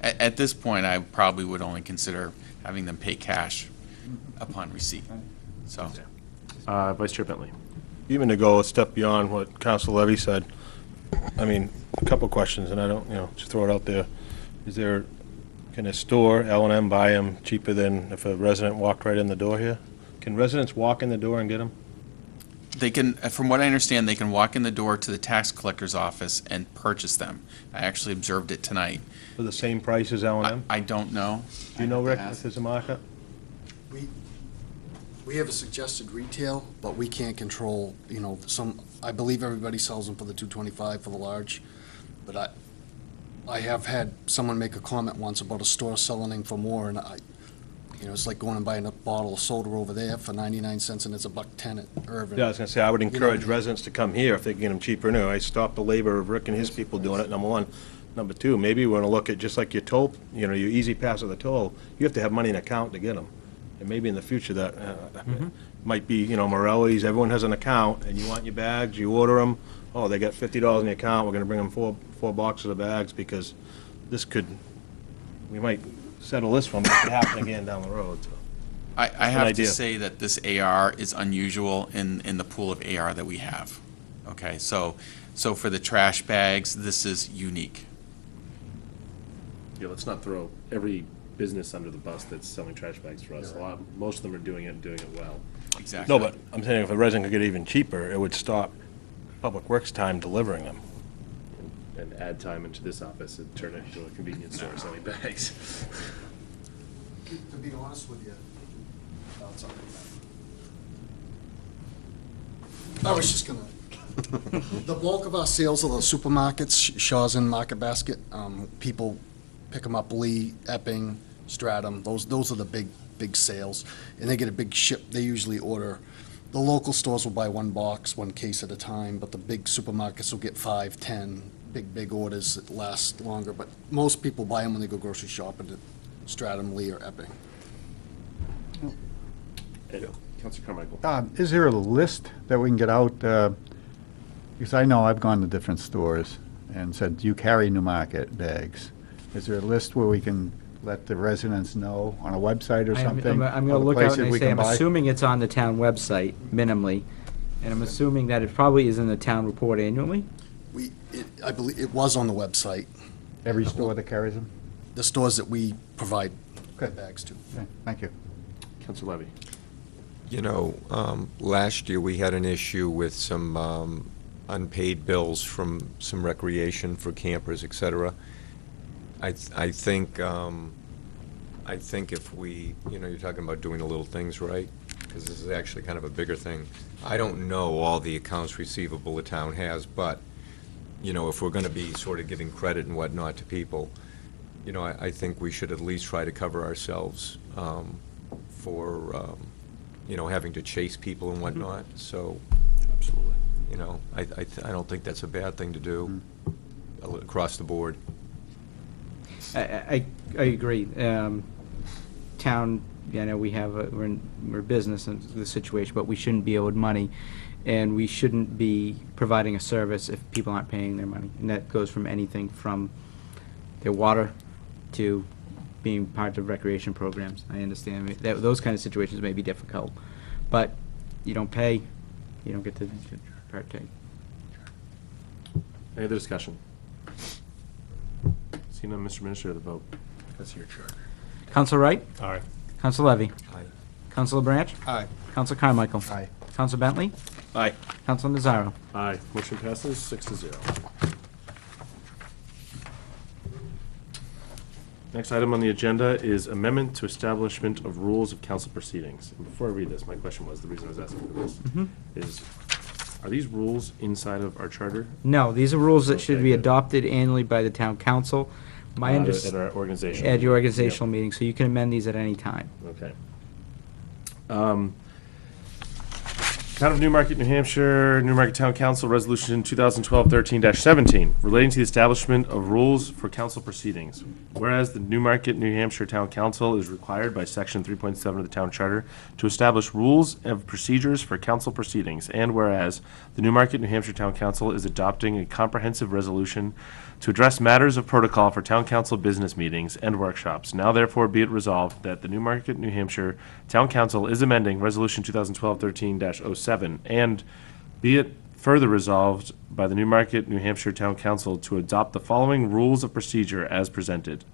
At this point, I probably would only consider having them pay cash upon receipt, so. Vice Chair Bentley. Even to go a step beyond what Council Levy said, I mean, a couple questions, and I don't, just throw it out there. Can a store, L&M, buy them cheaper than if a resident walked right in the door here? Can residents walk in the door and get them? They can, from what I understand, they can walk in the door to the tax collector's office and purchase them. I actually observed it tonight. For the same price as L&M? I don't know. Do you know, Rick, I'd have if to there's a markup? We have a suggested retail, but we can't control, I believe everybody sells them for the $2.25 for the large, but I have had someone make a comment once about a store selling for more, and it's like going and buying a bottle of soda over there for 99 cents and it's $1.10 at Irvin. Yeah, I was gonna say, I would encourage residents to come here if they can get them cheaper. No, I stop the labor of Rick and his people doing it, number one. Number two, maybe we wanna look at, just like your toll, your easy pass of the toll, you have to have money in account to get them. And maybe in the future that, might be, Morelli's, everyone has an account, and you want your bags, you order them, oh, they got $50 in the account, we're gonna bring them four boxes of bags, because we might settle this one, but it could happen again down the road, so. I have to idea. say that this AR is unusual in the pool of AR that we have. Okay, so for the trash bags, this is unique. Yeah, let's not throw every business under the bus that's selling trash bags for us. Most of them are doing it and doing it well. Exactly. No, but I'm saying if a resident could get it even cheaper, it would stop Public Works time delivering them. And add time into this office and turn it into a convenience store selling bags. To be honest with you, I was just gonna, the bulk of our sales are the supermarkets, Shaw's and Market Basket. People pick them up, Lee, Epping, Stratham, those are the big sales. And they get a big ship, they usually order, the local stores will buy one box, one case at a time, but the big supermarkets will get 5, 10, big orders that last longer. But most people buy them when they go grocery shopping at Stratham, Lee, or Epping. Councilor Carmichael. Is there a list that we can get out? Because I know I've gone to different stores and said, do you carry Newmarket bags? Is there a list where we can let the residents know on a website or something? I'm going to look out and say, I'm assuming it's on the town website minimally, and I'm assuming that it probably is in the town report annually. I believe it was on the website, Every store that carries them? the stores that we provide Okay. bags to. Okay, thank you. Councilor Levy. Last year, we had an issue with some unpaid bills from some recreation for campers, et cetera. I think if we, you're talking about doing the little things right, because this is actually kind of a bigger thing. I don't know all the accounts receivable the town has, but, if we're gonna be sort of giving credit and whatnot to people, I think we should at least try to cover ourselves for, having to chase people and whatnot, so. Absolutely. I don't think that's a bad thing to do across the board. I agree. Town, we have, we're business in the situation, but we shouldn't be owed money, and we shouldn't be providing a service if people aren't paying their money. And that goes from anything from their water to being part of recreation programs. I understand that those kind of situations may be difficult, but you don't pay, you don't get to partake. Any other discussion? Seeing none, Mr. Minister, the vote. That's your chart. Council Wright? Aye. Council Levy? Aye. Council Branch? Aye. Council Carmichael? Aye. Council Bentley? Aye. Council Nazaro? Aye. Motion passes 6-0. Next item on the agenda is amendment to establishment of rules of council proceedings. And before I read this, my question was, the reason I was asking for this, is, are these rules inside of our charter? No, these are rules that should Okay, be good. adopted annually by the town council. My At understanding. our organization. At your organizational meeting, so you can amend these at any time. Okay. Town of Newmarket, New Hampshire, Newmarket Town Council Resolution 2012-13-17, relating to the establishment of rules for council proceedings. Whereas the Newmarket, New Hampshire Town Council is required by Section 3.7 of the Town Charter to establish rules and procedures for council proceedings, and whereas the Newmarket, New Hampshire Town Council is adopting a comprehensive resolution to address matters of protocol for town council business meetings and workshops. Now therefore be it resolved that the Newmarket, New Hampshire Town Council is amending Resolution 2012-13-07, and be it further resolved by the Newmarket, New Hampshire Town Council to adopt the following rules of procedure as presented.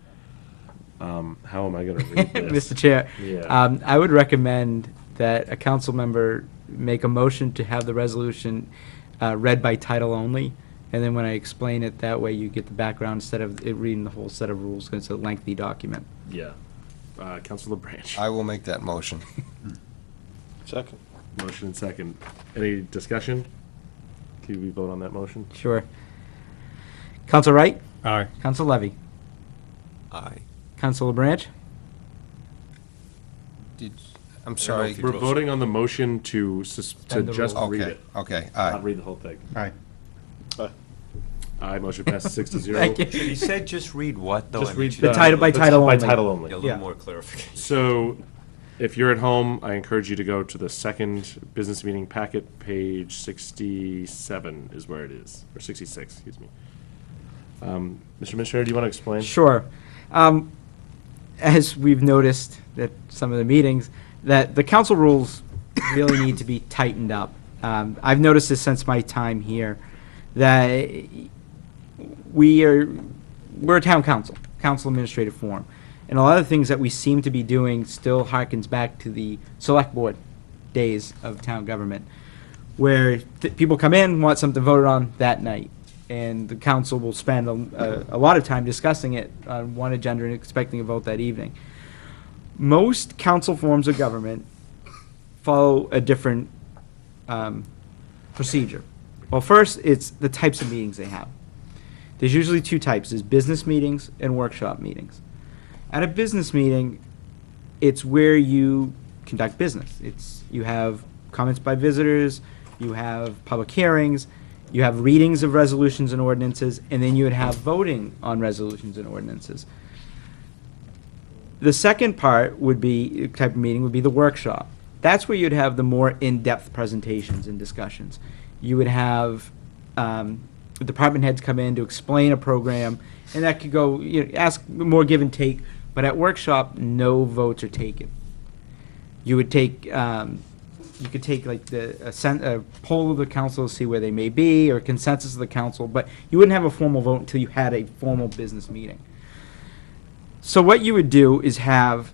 How am I going to read this? Mr. Chair, Yeah. I would recommend that a council member make a motion to have the resolution read by title only, and then when I explain it, that way you get the background instead of it reading the whole set of rules, because it's a lengthy document. Yeah. Councilor Branch. I will make that motion. Second. Motion and second. Any discussion? Can we vote on that motion? Sure. Council Wright? Aye. Council Levy? Aye. Councilor Branch? I'm sorry. We're voting on the motion to Suspend the just rules. read Okay, it, okay, not aye. read the whole thing. Aye. Aye, motion passes 6-0. Thank you. He said just read what, though? Just I mean, read should- The title by title By only. title only. A Yeah. little more clarification. So, if you're at home, I encourage you to go to the second business meeting packet, page 67 is where it is, or 66, excuse me. Mr. Administrator, do you want to explain? Sure. As we've noticed at some of the meetings, that the council rules really need to be tightened up. I've noticed this since my time here, that we're a town council administrative forum. And a lot of the things that we seem to be doing still harkens back to the select board days of town government, where people come in, want something voted on that night. And the council will spend a lot of time discussing it on one agenda and expecting a vote that evening. Most council forms of government follow a different procedure. Well, first, it's the types of meetings they have. There's usually two types. There's business meetings and workshop meetings. At a business meeting, it's where you conduct business. You have comments by visitors, you have public hearings, you have readings of resolutions and ordinances, and then you would have voting on resolutions and ordinances. The second part would be, type of meeting would be the workshop. That's where you'd have the more in-depth presentations and discussions. You would have department heads come in to explain a program, and that could go, ask more give and take, but at workshop, no votes are taken. You would take, you could take like a poll of the council to see where they may be, or consensus of the council, but you wouldn't have a formal vote until you had a formal business meeting. So what you would do is have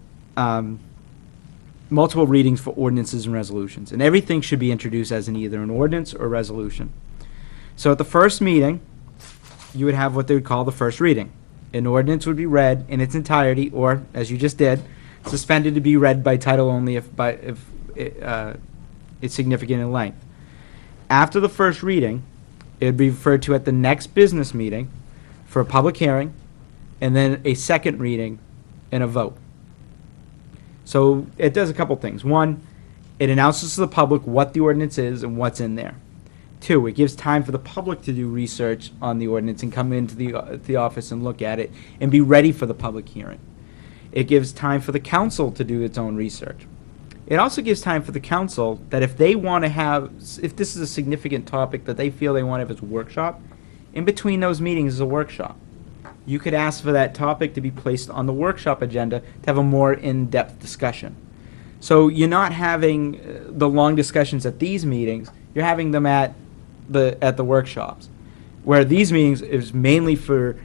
multiple readings for ordinances and resolutions, and everything should be introduced as either an ordinance or resolution. So at the first meeting, you would have what they would call the first reading. An ordinance would be read in its entirety, or, as you just did, suspended to be read by title only if it's significant in length. After the first reading, it would be referred to at the next business meeting for a public hearing, and then a second reading and a vote. So it does a couple things. One, it announces to the public what the ordinance is and what's in there. Two, it gives time for the public to do research on the ordinance and come into the office and look at it and be ready for the public hearing. It gives time for the council to do its own research. It also gives time for the council that if they want to have, if this is a significant topic that they feel they want to have as a workshop, in between those meetings is a workshop. You could ask for that topic to be placed on the workshop agenda to have a more in-depth discussion. So you're not having the long discussions at these meetings, you're having them at the workshops, where these meetings is mainly for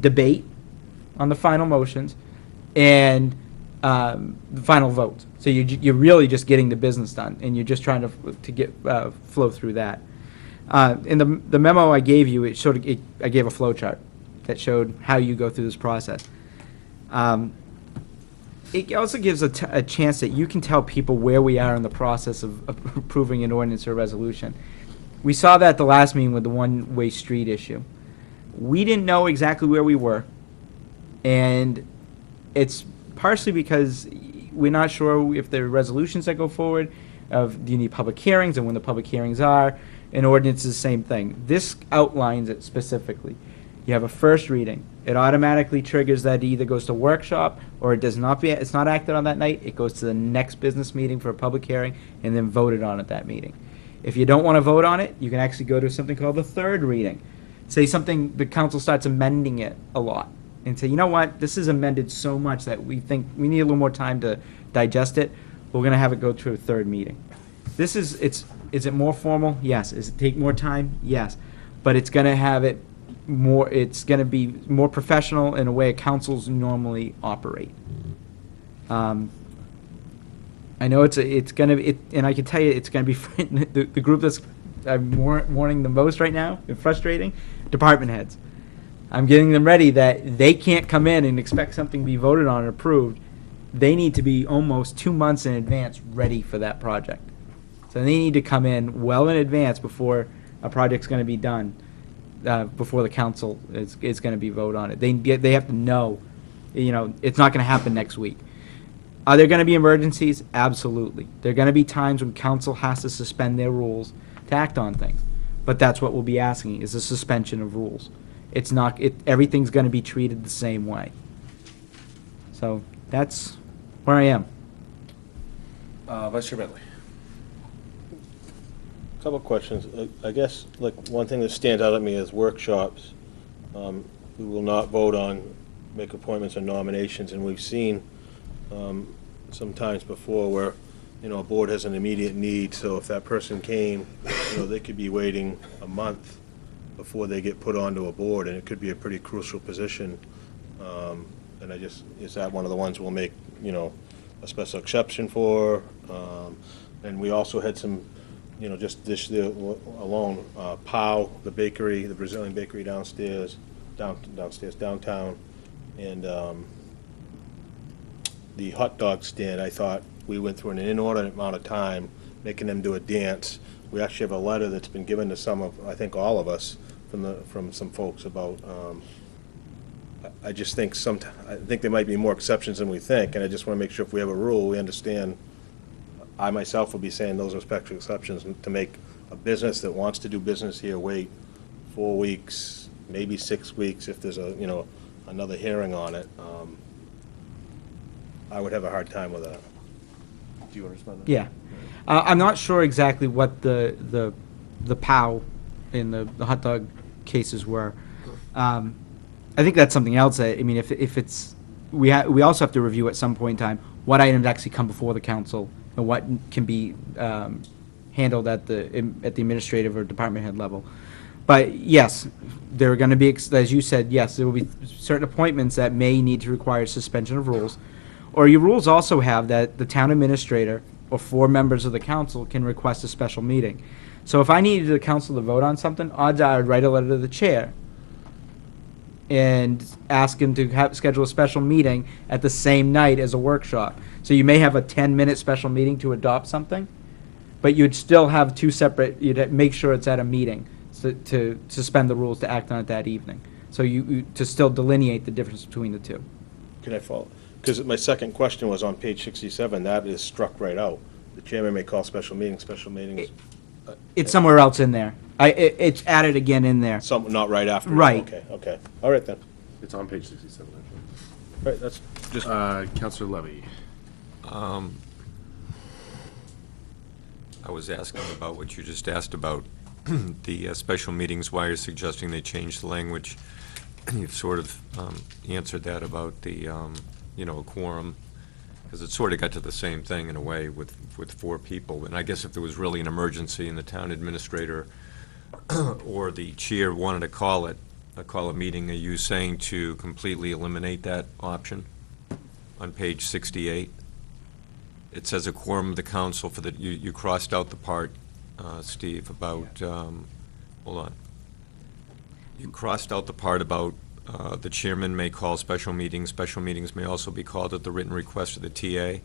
debate on the final motions and the final votes. So you're really just getting the business done, and you're just trying to get flow through that. In the memo I gave you, I gave a flow chart that showed how you go through this process. It also gives a chance that you can tell people where we are in the process of approving an ordinance or a resolution. We saw that at the last meeting with the one-way street issue. We didn't know exactly where we were, and it's partially because we're not sure if there are resolutions that go forward, do you need public hearings, and when the public hearings are. An ordinance is the same thing. This outlines it specifically. You have a first reading. It automatically triggers that it either goes to workshop or it's not acted on that night. It goes to the next business meeting for a public hearing and then voted on at that meeting. If you don't want to vote on it, you can actually go to something called the third reading. say something, the council starts amending it a lot, and say, you know what, this is amended so much that we think we need a little more time to digest it, we're gonna have it go to a third meeting. Is it more formal? Yes. Is it take more time? Yes. But it's gonna have it more, it's gonna be more professional in a way councils normally operate. I know it's gonna be, and I can tell you, it's gonna be, the group that's, I'm warning the most right now, and frustrating, department heads. I'm getting them ready that they can't come in and expect something to be voted on and approved. They need to be almost 2 months in advance ready for that project. So they need to come in well in advance before a project's gonna be done, before the council is gonna be voted on it. They have to know, it's not gonna happen next week. Are there gonna be emergencies? Absolutely. There are gonna be times when council has to suspend their rules to act on things. But that's what we'll be asking, is a suspension of rules. It's not, everything's gonna be treated the same way. So, that's where I am. Vice Chair Bentley. Couple of questions. I guess, like, one thing that stands out at me is workshops. We will not vote on, make appointments or nominations, and we've seen sometimes before where, a board has an immediate need, so if that person came, they could be waiting a month before they get put onto a board, and it could be a pretty crucial position. And is that one of the ones we'll make, a special exception for? And we also had some, just this year alone, Pau, the bakery, the Brazilian bakery downstairs, downtown, and the hot dog stand, I thought we went through an inordinate amount of time making them do a dance. We actually have a letter that's been given to some of, I think, all of us, from some folks about, I just think I think there might be more exceptions than we think, and I just want to make sure if we have a rule, we understand. I myself will be saying those are special exceptions to make a business that wants to do business here wait 4 weeks, maybe 6 weeks if there's another hearing on it. I would have a hard time with that. Do you want to respond? Yeah. I'm not sure exactly what the POW in the hot dog cases were. I think that's something else. I mean, if it's, we also have to review at some point in time what items actually come before the council and what can be handled at the administrative or department head level. But yes, there are going to be, as you said, yes, there will be certain appointments that may need to require suspension of rules. Or your rules also have that the town administrator or 4 members of the council can request a special meeting. So if I needed the council to vote on something, odds are I'd write a letter to the chair and ask him to schedule a special meeting at the same night as a workshop. So you may have a 10-minute special meeting to adopt something, but you'd still have 2 separate, you'd make sure it's at a meeting to suspend the rules to act on it that evening. So you to still delineate the difference between the 2. Can I follow? Because my second question was on page 67, that is struck right out. The chairman may call special meetings. It's somewhere else in there. It's added again in there. Not right after. Right. Okay. All right then. It's on page 67, actually. All right, that's just. Counselor Levy. I was asking about what you just asked about, the special meetings, why you're suggesting they change the language. You've sort of answered that about the, a quorum, because it sort of got to the same thing in a way with 4 people. And I guess if there was really an emergency and the town administrator or the chair wanted to call a meeting, are you saying to completely eliminate that option on page 68? It says a quorum of the council for the, you crossed out the part, Steve, about, hold on. You crossed out the part about the chairman may call special meetings. Special meetings may also be called at the written request of the TA.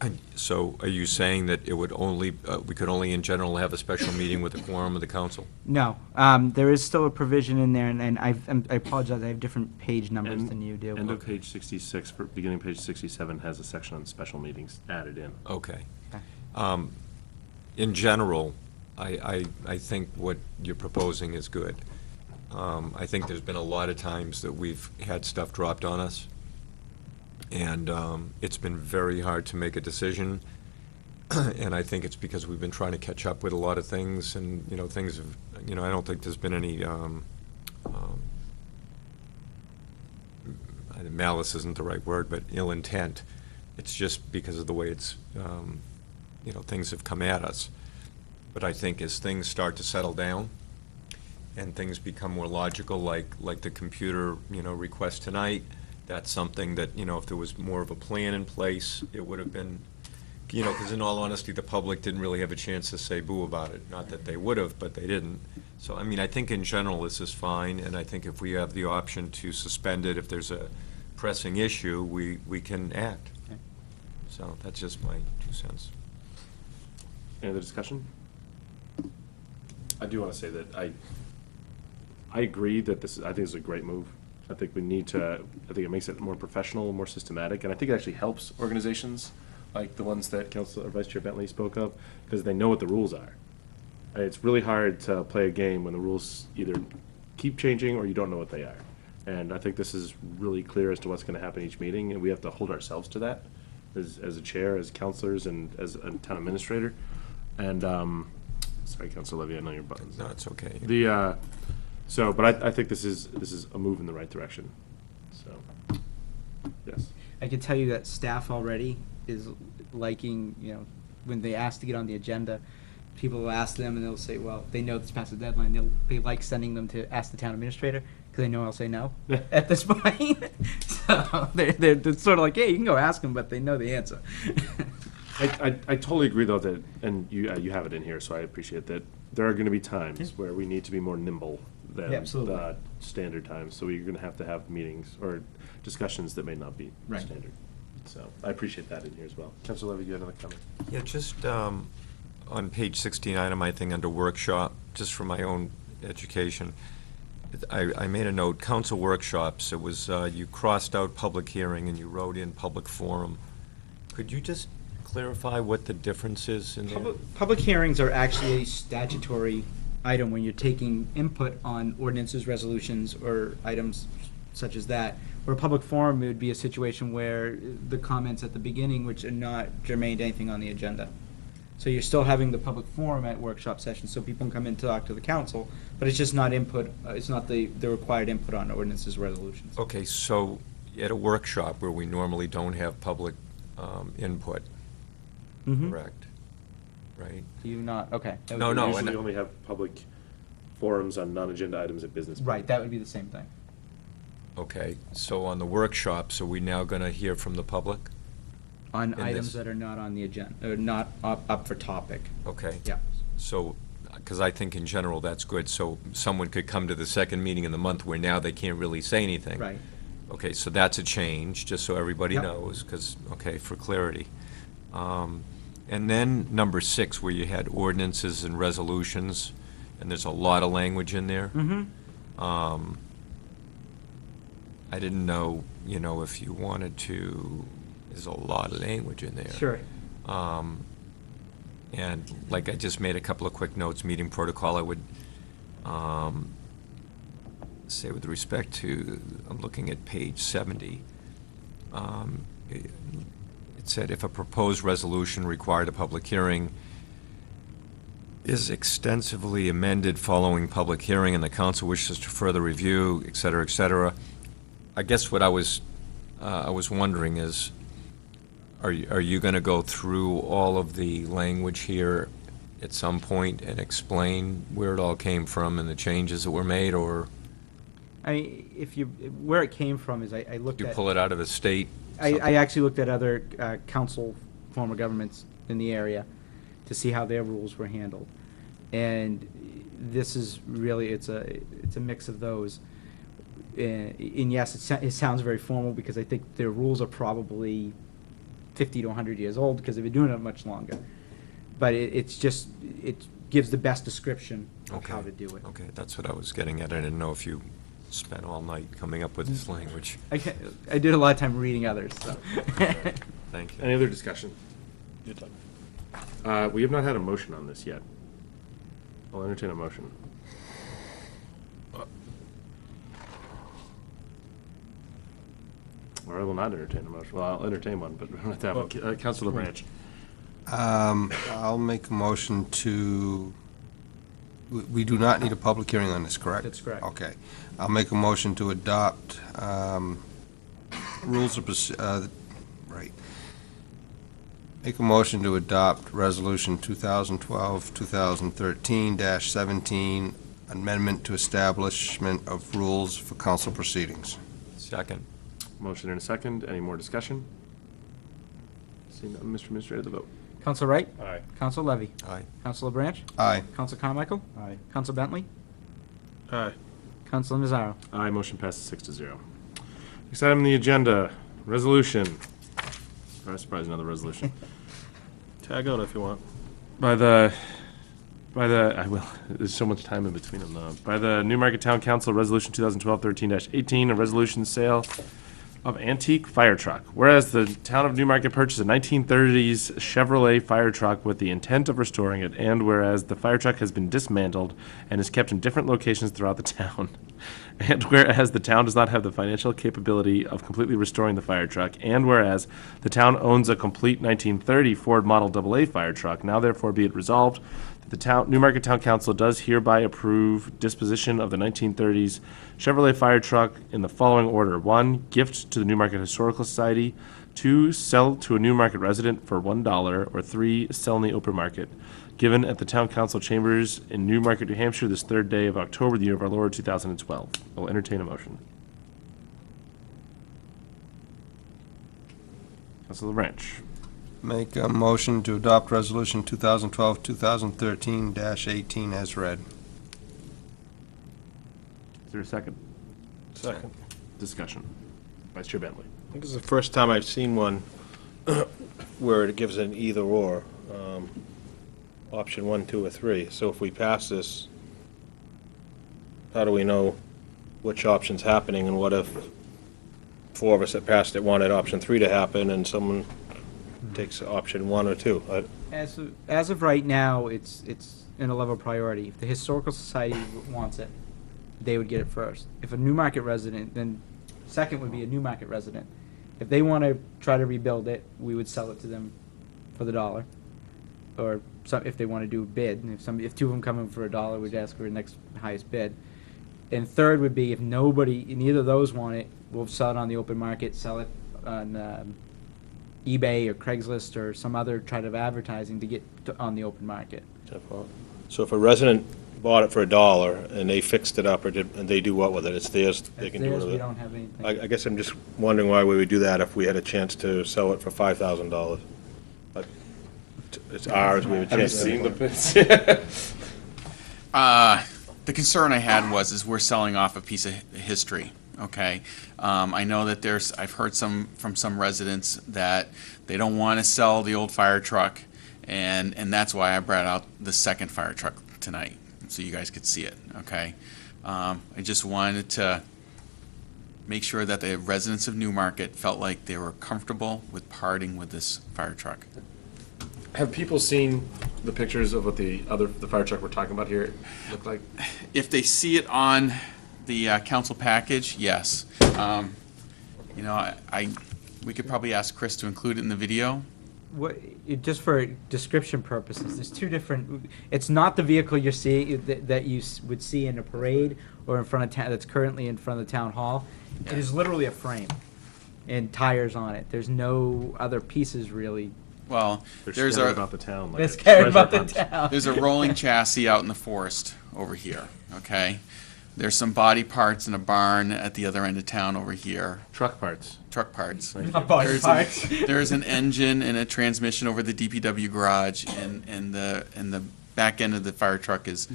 And so are you saying that it would only, we could only in general have a special meeting with a quorum of the council? No, there is still a provision in there, and I apologize, I have different page numbers than you do. End of page 66, beginning page 67 has a section on special meetings added in. Okay. In general, I think what you're proposing is good. I think there's been a lot of times that we've had stuff dropped on us, and it's been very hard to make a decision, and I think it's because we've been trying to catch up with a lot of things, and, things have, I don't think there's been any malice isn't the right word, but ill intent. It's just because of the way it's, things have come at us. But I think as things start to settle down and things become more logical, like the computer, request tonight, that's something that, if there was more of a plan in place, it would have been, because in all honesty, the public didn't really have a chance to say boo about it. Not that they would have, but they didn't. So, I think in general, this is fine, and I think if we have the option to suspend it, if there's a pressing issue, we can act. Okay. So that's just my 2 cents. Any other discussion? I do want to say that I agree that I think this is a great move. I think it makes it more professional, more systematic, and I think it actually helps organizations like the ones that Vice Chair Bentley spoke of, because they know what the rules are. And it's really hard to play a game when the rules either keep changing or you don't know what they are. And I think this is really clear as to what's going to happen each meeting, and we have to hold ourselves to that as a chair, as counselors, and as a town administrator. And, sorry, Councilor Levy, I know your buttons. No, it's okay. But I think this is a move in the right direction. So, yes. I can tell you that staff already is liking, when they ask to get on the agenda, people will ask them and they'll say, well, they know this past the deadline. They like sending them to ask the town administrator because they know I'll say no at this point. So they're sort of like, hey, you can go ask them, but they know the answer. I totally agree, though, that, and you have it in here, so I appreciate that, there are going to be times where we need to be more nimble than Yeah, absolutely. the standard times. So you're going to have meetings or discussions that may not be Right. standard. So I appreciate that in here as well. Councilor Levy, you had another comment? Yeah, just on page 16, item, I think, under workshop, just for my own education, I made a note, council workshops, it was, you crossed out public hearing and you wrote in public forum. Could you just clarify what the difference is in there? Public hearings are actually a statutory item when you're taking input on ordinances, resolutions, or items such as that. Where a public forum would be a situation where the comments at the beginning, which are not germane to anything on the agenda. So you're still having the public forum at workshop sessions, so people can come in and talk to the council, but it's just not input, it's not the required input on ordinances, resolutions. Okay, so at a workshop where we normally don't have public input, Mhm. correct? Right? You not, okay. that would No, be- no. We usually and- only have public forums on non-agenda items at business. Right, that would be the same thing. Okay, so on the workshops, are we now going to hear from the public? On In items this- that are not on the agenda, or not up for topic. Okay. Yeah. So, because I think in general that's good, so someone could come to the second meeting in the month where now they can't really say anything. Right. Okay, so that's a change, just so everybody Yep. knows, because, okay, for clarity. And then number 6, where you had ordinances and resolutions, and there's a lot of language in there. Mm-hmm. I didn't know, if you wanted to, there's a lot of language in there. Sure. And like I just made a couple of quick notes, meeting protocol, I would say with respect to, I'm looking at page 70. It said if a proposed resolution required a public hearing is extensively amended following public hearing and the council wishes to further review, et cetera, I guess what I was wondering is, are you going to go through all of the language here at some point and explain where it all came from and the changes that were made, or Where it came from is I looked you at. pull it out of the state? I actually looked at other council form of governments in the area to see how their rules were handled. And this is really, it's a mix of those. And yes, it sounds very formal because I think their rules are probably 50 to 100 years old because they've been doing it much longer. But it gives the best description of how to do it. Okay, that's what I was getting at. I didn't know if you spent all night coming up with this language. I did a lot of time reading others, so. Thank you. Any other discussion? We have not had a motion on this yet. I'll entertain a motion. Or I will not entertain a motion. Well, I'll entertain one, but we don't have to have one. Councilor Branch. I'll make a motion to, we do not need a public hearing on this, correct? That's correct. Okay. I'll make a motion to adopt rules of, right. Make a motion to adopt Resolution 2012-2013-17, amendment to establishment of rules for council proceedings. Second. Motion and a second. Any more discussion? Seeing none, Mr. Administrator, the vote. Counselor Wright? Aye. Counselor Levy? Aye. Counselor Branch? Aye. Counselor Carmichael? Aye. Counselor Bentley? Aye. Counselor Nazaro? Aye, motion passes 6-0. Next item on the agenda, resolution. Surprise, another resolution. Tag out if you want. I will, there's so much time in between them though. By the Newmarket Town Council, Resolution 2012-13-18, a resolution sale of antique fire truck. Whereas the town of Newmarket purchased a 1930s Chevrolet fire truck with the intent of restoring it, and whereas the fire truck has been dismantled and is kept in different locations throughout the town. And whereas the town does not have the financial capability of completely restoring the fire truck, and whereas the town owns a complete 1930 Ford Model AA fire truck, now therefore be it resolved that the Newmarket Town Council does hereby approve disposition of the 1930s Chevrolet fire truck in the following order. 1, gift to the Newmarket Historical Society. 2, sell to a Newmarket resident for $1. Or 3, sell in the open market. Given at the Town Council Chambers in Newmarket, New Hampshire, this 3rd day of October, the year of our Lord, 2012. I will entertain a motion. Councilor Branch. Make a motion to adopt Resolution 2012-2013-18 as read. Is there a second? Second. Discussion. Vice Chair Bentley. I think it's the first time I've seen one where it gives an either or, option 1, 2, or 3. So if we pass this, how do we know which option's happening, and what if 4 of us that passed it wanted option 3 to happen and someone takes option 1 or 2? As of right now, it's in a level of priority. If the Historical Society wants it, they would get it first. If a Newmarket resident, then second would be a Newmarket resident. If they want to try to rebuild it, we would sell it to them for the $1. Or if they want to do a bid, and if 2 of them come in for $1, we'd ask for the next highest bid. And third would be if neither of those want it, we'll sell it on the open market, sell it on eBay or Craigslist or some other type of advertising to get on the open market. So if a resident bought it for $1 and they fixed it up, and they do what with it? It's theirs, they can do Theirs, with we it. don't have anything. I guess I'm just wondering why we would do that if we had a chance to sell it for $5,000. But it's ours, we have a Have you chance to. seen the bids? The concern I had is we're selling off a piece of history, okay? I know that I've heard from some residents that they don't want to sell the old fire truck, and that's why I brought out the second fire truck tonight, so you guys could see it, okay? I just wanted to make sure that the residents of Newmarket felt like they were comfortable with parting with this fire truck. Have people seen the pictures of what the fire truck we're talking about here look like? If they see it on the council package, yes. You know, we could probably ask Chris to include it in the video. Just for description purposes, there's 2 different. It's not the vehicle you're seeing that you would see in a parade or in front of town. That's currently in front of the town hall. It is literally a frame and tires on it. There's no other pieces really. Well, They're scared about the town. Like They're a scared about the treasure hunt. town. there's a rolling chassis out in the forest over here, okay? There's some body parts in a barn at the other end of town over here, Truck parts. truck parts. Not body There's parts. There's an engine and a transmission over the DPW garage, and the back end of the fire truck is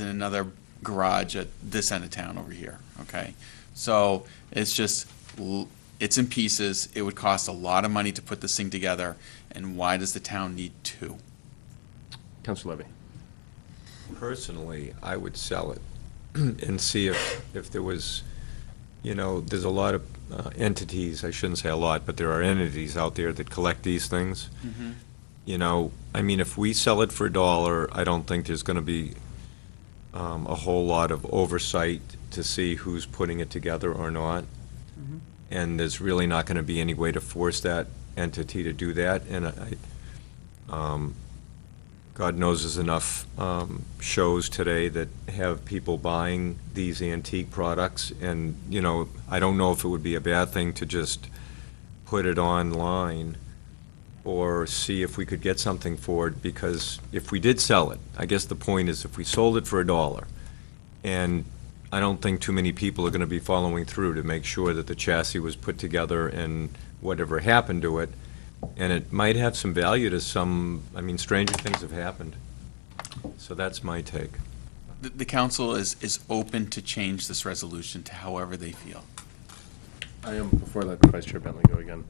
in another garage at this end of town over here, okay? So it's just, it's in pieces. It would cost a lot of money to put this thing together, and why does the town need 2? Councilor Levy. Personally, I would sell it and see if there was, there's a lot of entities, I shouldn't say a lot, but there are entities out there that collect these things. I mean, if we sell it for $1, I don't think there's going to be a whole lot of oversight to see who's putting it together or not. And there's really not going to be any way to force that entity to do that. And God knows there's enough shows today that have people buying these antique products. And, I don't know if it would be a bad thing to just put it online or see if we could get something for it, because if we did sell it, I guess the point is if we sold it for $1, and I don't think too many people are gonna be following through to make sure that the chassis was put together and whatever happened to it, and it might have some value to some, I mean, stranger things have happened. So that's my take. The council is open to change this resolution to however they feel. I am, before I let Vice Chair Bentley go again.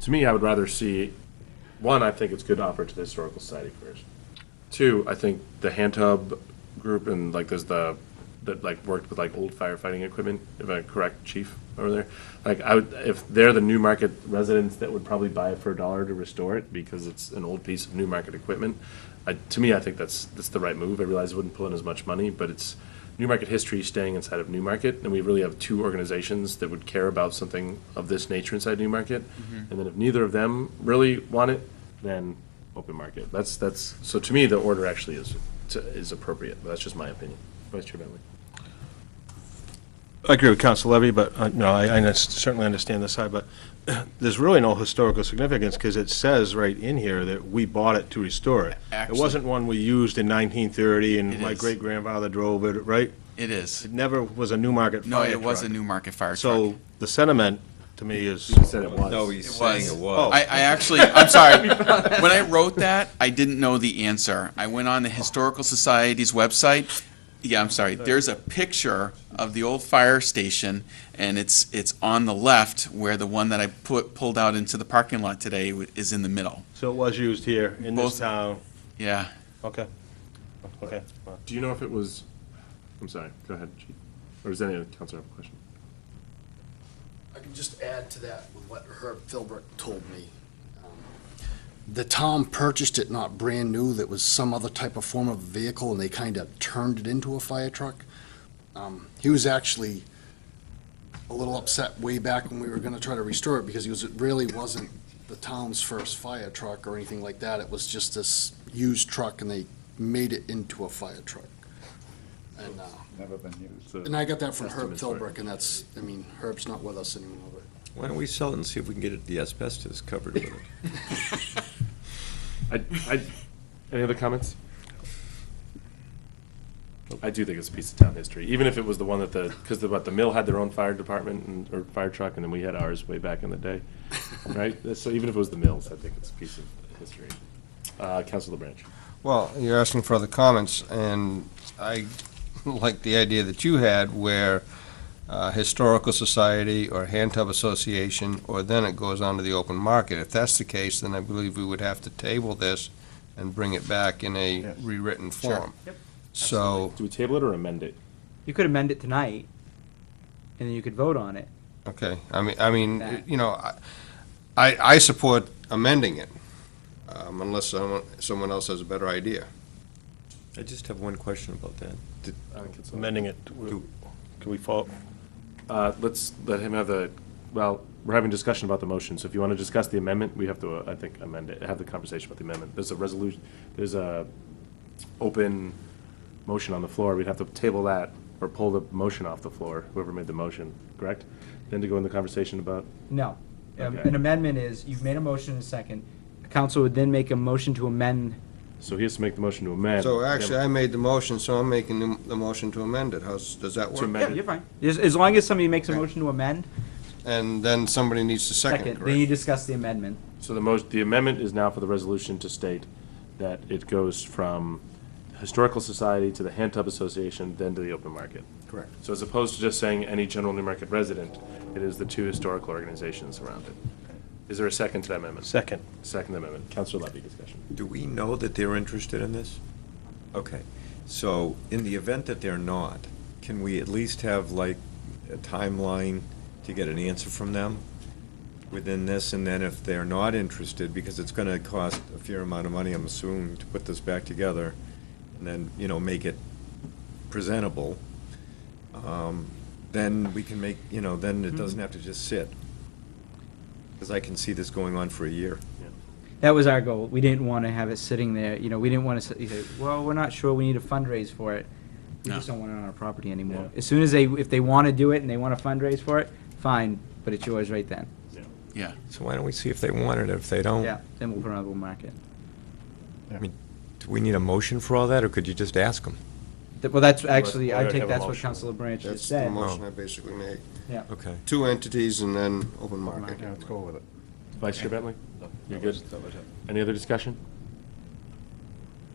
To me, I would rather see, one, I think it's good to offer it to the Historical Society first. Two, I think the Hand Tub group and like there's that like worked with like old firefighting equipment, if I'm correct, Chief, over there. Like I would, if they're the Newmarket residents that would probably buy it for $1 to restore it because it's an old piece of Newmarket equipment, to me, I think that's the right move. I realize it wouldn't pull in as much money, but it's Newmarket history staying inside of Newmarket, and we really have two organizations that would care about something of this nature inside Newmarket. And then if neither of them really want it, then open market. That's so to me, the order actually is appropriate, but that's just my opinion. Vice Chair Bentley. I agree with Council Levy, but, no, I certainly understand this side, but there's really no historical significance, because it says right in here that we bought it to restore it. Actually- It wasn't one we used in 1930, and It my is. great-grandfather drove it, right? It is. It never was a Newmarket No, fire it was a truck. Newmarket fire truck. So the sentiment, to me, is. You said it was. No, he's It saying was. it was. I actually, I'm sorry. When I wrote that, I didn't know the answer. I went on the Historical Society's website. Yeah, I'm sorry. There's a picture of the old fire station, and it's on the left, where the one that I pulled out into the parking lot today is in the middle. So it was used here in this Both- town. Yeah. Okay. Okay. Well, Do you know if it was, I'm sorry, go ahead, Chief. Or does any other councilor have a question? I can just add to that with what Herb Philbrook told me. The town purchased it not brand new, that was some other type of form of vehicle, and they kind of turned it into a fire truck. He was actually a little upset way back when we were gonna try to restore it, because it really wasn't the town's first fire truck or anything like that. It was just this used truck, and they made it into a fire truck. And, Never been used. and I got that from Herb Estimates for it. Philbrook, and that's, I mean, Herb's not with us anymore, but. Why don't we sell it and see if we can get the asbestos covered with it? Any other comments? I do think it's a piece of town history, even if it was the one that because the mill had their own fire department or fire truck, and then we had ours way back in the day, right? So even if it was the mills, I think it's a piece of history. Councilor Branch. Well, you're asking for other comments, and I like the idea that you had where Historical Society or Hand Tub Association, or then it goes on to the open market. If that's the case, then I believe we would have to table this and bring it back in a Yes. rewritten Sure. form. Yep. So, Do we table it or amend it? You could amend it tonight, and then you could vote on it. okay, I mean, That. you know, I support amending it, unless someone else has a better idea. I just have one question about that. Amending it. Can we follow? Let's let him have well, we're having discussion about the motion, so if you want to discuss the amendment, we have to, I think, amend it, have the conversation about the amendment. There's a resolution, there's a open motion on the floor, we'd have to table that, or pull the motion off the floor, whoever made the motion, correct? Then to go in the conversation about, No. Okay. An amendment is, you've made a motion in a second. The council would then make a motion to amend. so he has to make the motion to amend. So actually, I made the motion, so I'm making the motion to amend it. Does that work? amend- Yeah, you're fine. As long as somebody makes a motion to amend, And then somebody needs to second, then you correct? discuss the amendment. So the amendment is now for the resolution to state that it goes from Historical Society to the Hand Tub Association, then to the open market. Correct. So as opposed to just saying any general Newmarket resident, it is the two historical organizations around it. Is there a second to that amendment? Second. Second amendment. Councilor Levy, discussion. Do we know that they're interested in this? Okay, so in the event that they're not, can we at least have like a timeline to get an answer from them within this? And then if they're not interested, because it's gonna cost a fair amount of money, I'm assuming, to put this back together, and then, you know, make it presentable, then we can make, you know, then it doesn't have to just sit. Because I can see this going on for a year. That was our goal. We didn't want to have it sitting there, we didn't want to say, well, we're not sure, we need a fundraise for it. We No. just don't want it on our property anymore. Yeah. As soon as if they want to do it and they want to fundraise for it, fine, but it's yours right then. Yeah. Yeah. So why don't we see if they want it? If they don't, Yeah, then we'll put it on the market. I mean, do we need a motion for all that, or could you just ask them? Well, that's actually, Well, I we take have a that's what motion. Councilor Branch just That's the said. motion I basically made. Yeah. Okay. 2 entities and then open market. market. Yeah, let's go with it. Vice Chair Bentley? You're good? Any other discussion?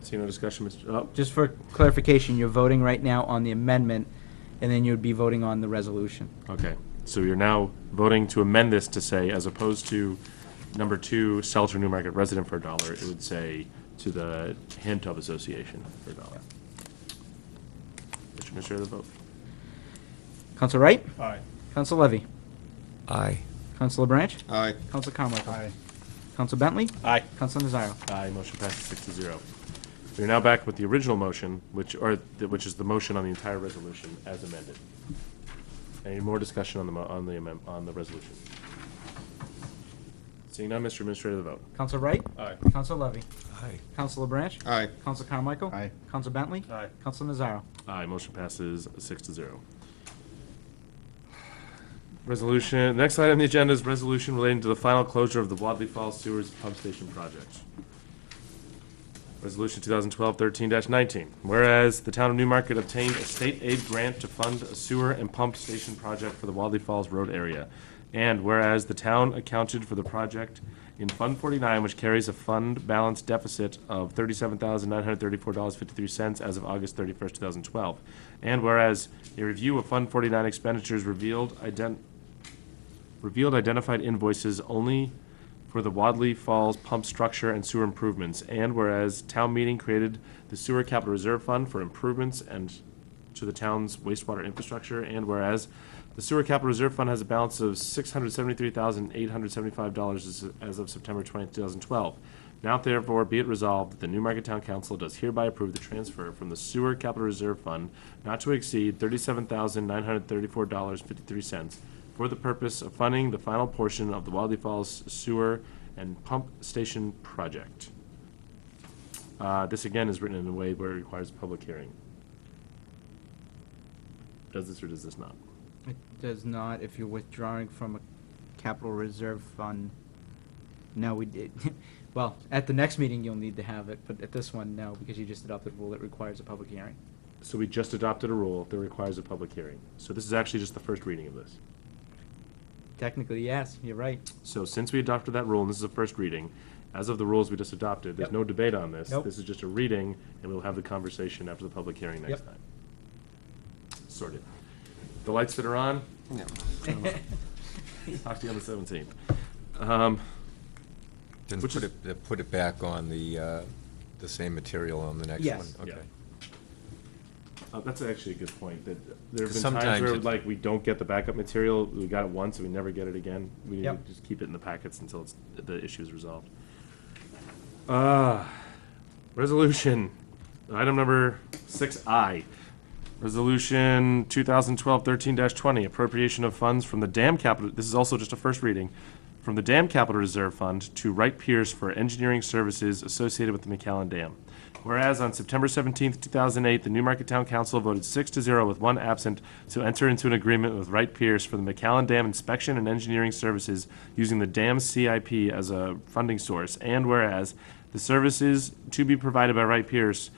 See no discussion, Mr. Oh, Just for clarification, you're voting right now on the amendment, and then you'd be voting on the resolution. okay. So you're now voting to amend this to say, as opposed to number 2, sell to a Newmarket resident for $1, it would say to the Hand Tub Association for $1. Mr. Administrator, the vote. Council Wright? Aye. Council Levy? Aye. Council Branch? Aye. Council Carmichael? Aye. Council Bentley? Aye. Council Nazaro? Aye, motion passes 6-0. We are now back with the original motion, which is the motion on the entire resolution as amended. Any more discussion on the resolution? Seeing none, Mr. Administrator, the vote. Council Wright? Aye. Council Levy? Aye. Council Branch? Aye. Council Carmichael? Aye. Council Bentley? Aye. Council Nazaro? Aye, motion passes 6-0. Resolution, next item on the agenda is resolution relating to the final closure of the Wadley Falls Sewers Pump Station Project. Resolution 2012-13-19. Whereas the town of Newmarket obtained a state aid grant to fund a sewer and pump station project for the Wadley Falls Road area. And whereas the town accounted for the project in Fund 49, which carries a fund balance deficit of $37,934.53 as of August 31st, 2012. And whereas a review of Fund 49 expenditures revealed identified invoices only for the Wadley Falls pump structure and sewer improvements. And whereas town meeting created the Sewer Capital Reserve Fund for improvements and to the town's wastewater infrastructure. And whereas the Sewer Capital Reserve Fund has a balance of $673,875 as of September 20th, 2012. Now therefore be it resolved that the Newmarket Town Council does hereby approve the transfer from the Sewer Capital Reserve Fund not to exceed $37,934.53 for the purpose of funding the final portion of the Wadley Falls Sewer and Pump Station Project. This again is written in a way where it requires a public hearing. Does this or does this not? It does not if you're withdrawing from a capital reserve fund. No, we did. Well, at the next meeting, you'll need to have it, but at this one, no, because you just adopted a rule that requires a public hearing. So we just adopted a rule that requires a public hearing. So this is actually just the first reading of this. Technically, yes, you're right. So since we adopted that rule, and this is a first reading, as of the rules we just adopted, there's Yep. no debate on this. Nope. This is just a reading, and we'll have the conversation after the public hearing next Yep. time. Sorted. The lights that are on, Yeah. talk to you on the 17th. Then Which is- put it back on the same material on the next Yes. one? Yeah. Okay. That's actually a good point, that there have 'Cause been times sometimes where, it- like, we don't get the backup material, we got it once, and we never get it again. We need to Yep. just keep it in the packets until the issue is resolved. Resolution, item number 6I. Resolution 2012-13-20, appropriation of funds from the Dam Capital, this is also just a first reading, from the Dam Capital Reserve Fund to Wright Pierce for engineering services associated with the McAllen Dam. Whereas on September 17th, 2008, the Newmarket Town Council voted 6-0 with one absent to enter into an agreement with Wright Pierce for the McAllen Dam inspection and engineering services using the dam CIP as a funding source. And whereas the services to be provided by Wright Pierce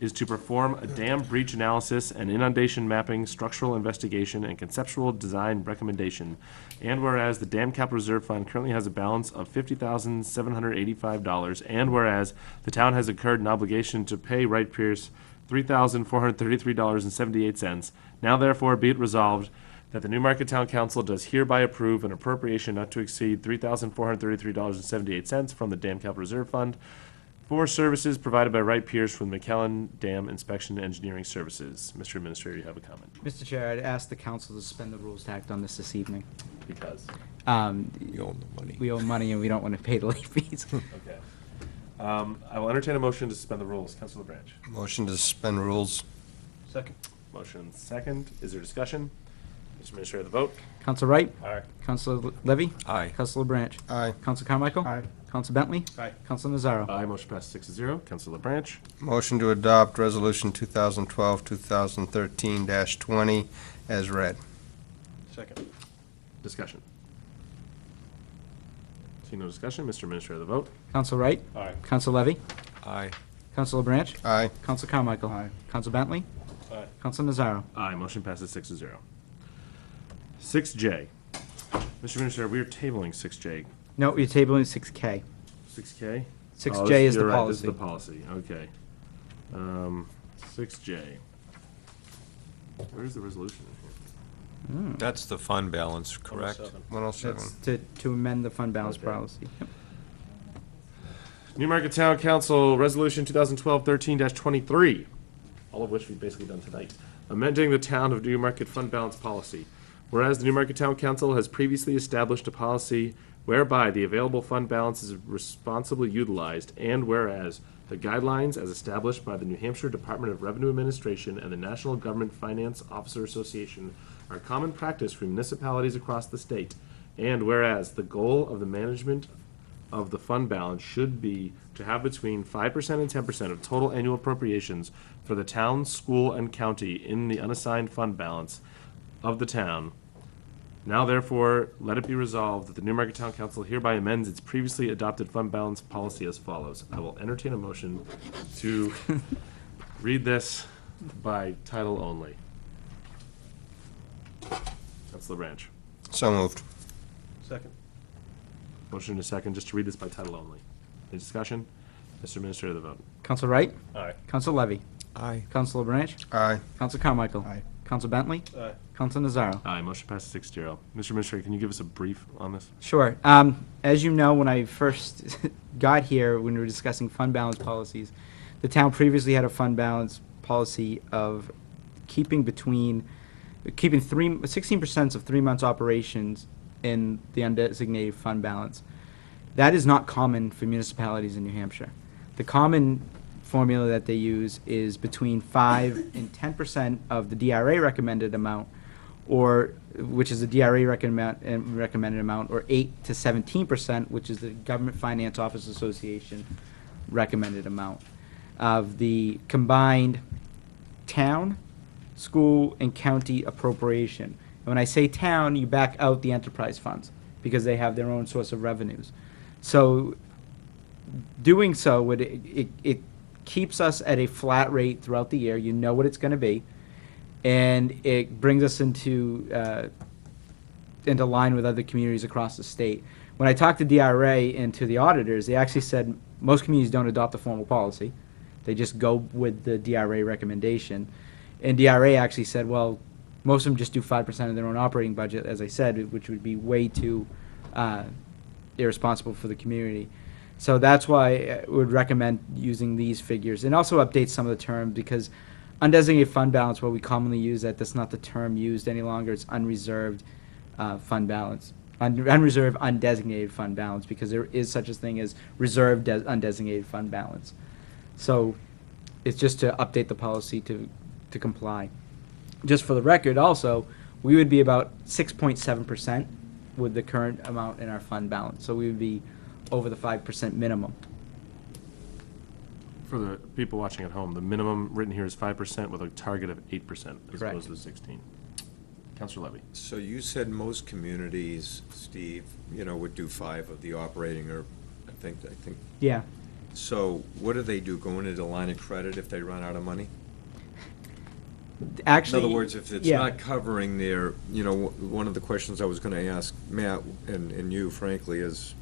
is to perform a dam breach analysis and inundation mapping, structural investigation, and conceptual design recommendation. And whereas the Dam Capital Reserve Fund currently has a balance of $50,785, and whereas the town has incurred an obligation to pay Wright Pierce $3,433.78, now therefore be it resolved that the Newmarket Town Council does hereby approve an appropriation not to exceed $3,433.78 from the Dam Capital Reserve Fund for services provided by Wright Pierce from the McAllen Dam Inspection and Engineering Services. Mr. Administrator, you have a comment. Mr. Chair, I'd ask the council to suspend the rules to act on this evening. Because, We own the money. We owe money and we don't want to pay the late fees. okay. I will entertain a motion to suspend the rules. Councilor Branch. Motion to suspend rules. Second. Motion second. Is there discussion? Mr. Administrator, the vote. Council Wright? Aye. Council Levy? Aye. Council Branch? Aye. Council Carmichael? Aye. Council Bentley? Aye. Council Nazaro? Aye, motion passes 6-0. Councilor Branch. Motion to adopt Resolution 2012-2013-20 as read. Second. Discussion. Seeing no discussion, Mr. Administrator, the vote. Counsel Wright? Aye. Counsel Levy? Aye. Counsel LeBranch? Aye. Counsel Carmichael? Aye. Counsel Bentley? Aye. Counsel Nazaro? Aye, motion passes 6-0. 6J. Mr. Administrator, we are tabling 6J. No, you're tabling 6K. 6K? 6J is the You're right, this is policy. the policy, okay. 6J. Where's the resolution in here? That's the fund balance, correct? 107. That's to amend the fund balance Okay. policy. Yep. Newmarket Town Council Resolution 2012-13-23, all of which we've basically done tonight. Amending the Town of Newmarket Fund Balance Policy. Whereas the Newmarket Town Council has previously established a policy whereby the available fund balance is responsibly utilized, and whereas the guidelines as established by the New Hampshire Department of Revenue Administration and the National Government Finance Officer Association are common practice for municipalities across the state, and whereas the goal of the management of the fund balance should be to have between 5% and 10% of total annual appropriations for the town, school, and county in the unassigned fund balance of the town. Now therefore, let it be resolved that the Newmarket Town Council hereby amends its previously adopted fund balance policy as follows. I will entertain a motion to read this by title only. Councilor Branch. So moved. Second. Motion and a second, just to read this by title only. Any discussion? Mr. Administrator, the vote. Counsel Wright? Aye. Counsel Levy? Aye. Counsel LeBranch? Aye. Counsel Carmichael? Aye. Counsel Bentley? Aye. Counsel Nazaro? Aye, motion passes 6-0. Mr. Administrator, can you give us a brief on this? Sure. As you know, when I first got here, when we were discussing fund balance policies, the town previously had a fund balance policy of keeping 16% of 3 months operations in the undesignated fund balance. That is not common for municipalities in New Hampshire. The common formula that they use is between 5 and 10% of the DRA recommended amount, or which is the DRA recommended amount, or 8 to 17%, which is the Government Finance Office Association recommended amount of the combined town, school, and county appropriation. And when I say town, you back out the enterprise funds because they have their own source of revenues. So doing so would it keeps us at a flat rate throughout the year. You know what it's going to be, and it brings us into line with other communities across the state. When I talked to DRA and to the auditors, they actually said most communities don't adopt a formal policy. They just go with the DRA recommendation. And DRA actually said, well, most of them just do 5% of their own operating budget, as I said, which would be way too irresponsible for the community. So that's why I would recommend using these figures, and also update some of the terms, because undesignated fund balance, what we commonly use, that's not the term used any longer. It's unreserved fund balance, unreserved undesignated fund balance, because there is such a thing as reserved undesignated fund balance. So it's just to update the policy to comply. Just for the record, also, we would be about 6.7% with the current amount in our fund balance. So we would be over the 5% minimum. For the people watching at home, the minimum written here is 5% with a target of 8% as Correct. opposed to 16. Councilor Levy. So you said most communities, Steve, would do 5 of the operating, or I think. Yeah. So what do they do? Go into the line of credit if they run out of money? Actually, In other words, if it's yeah. not covering their, one of the questions I was gonna ask Matt and you frankly is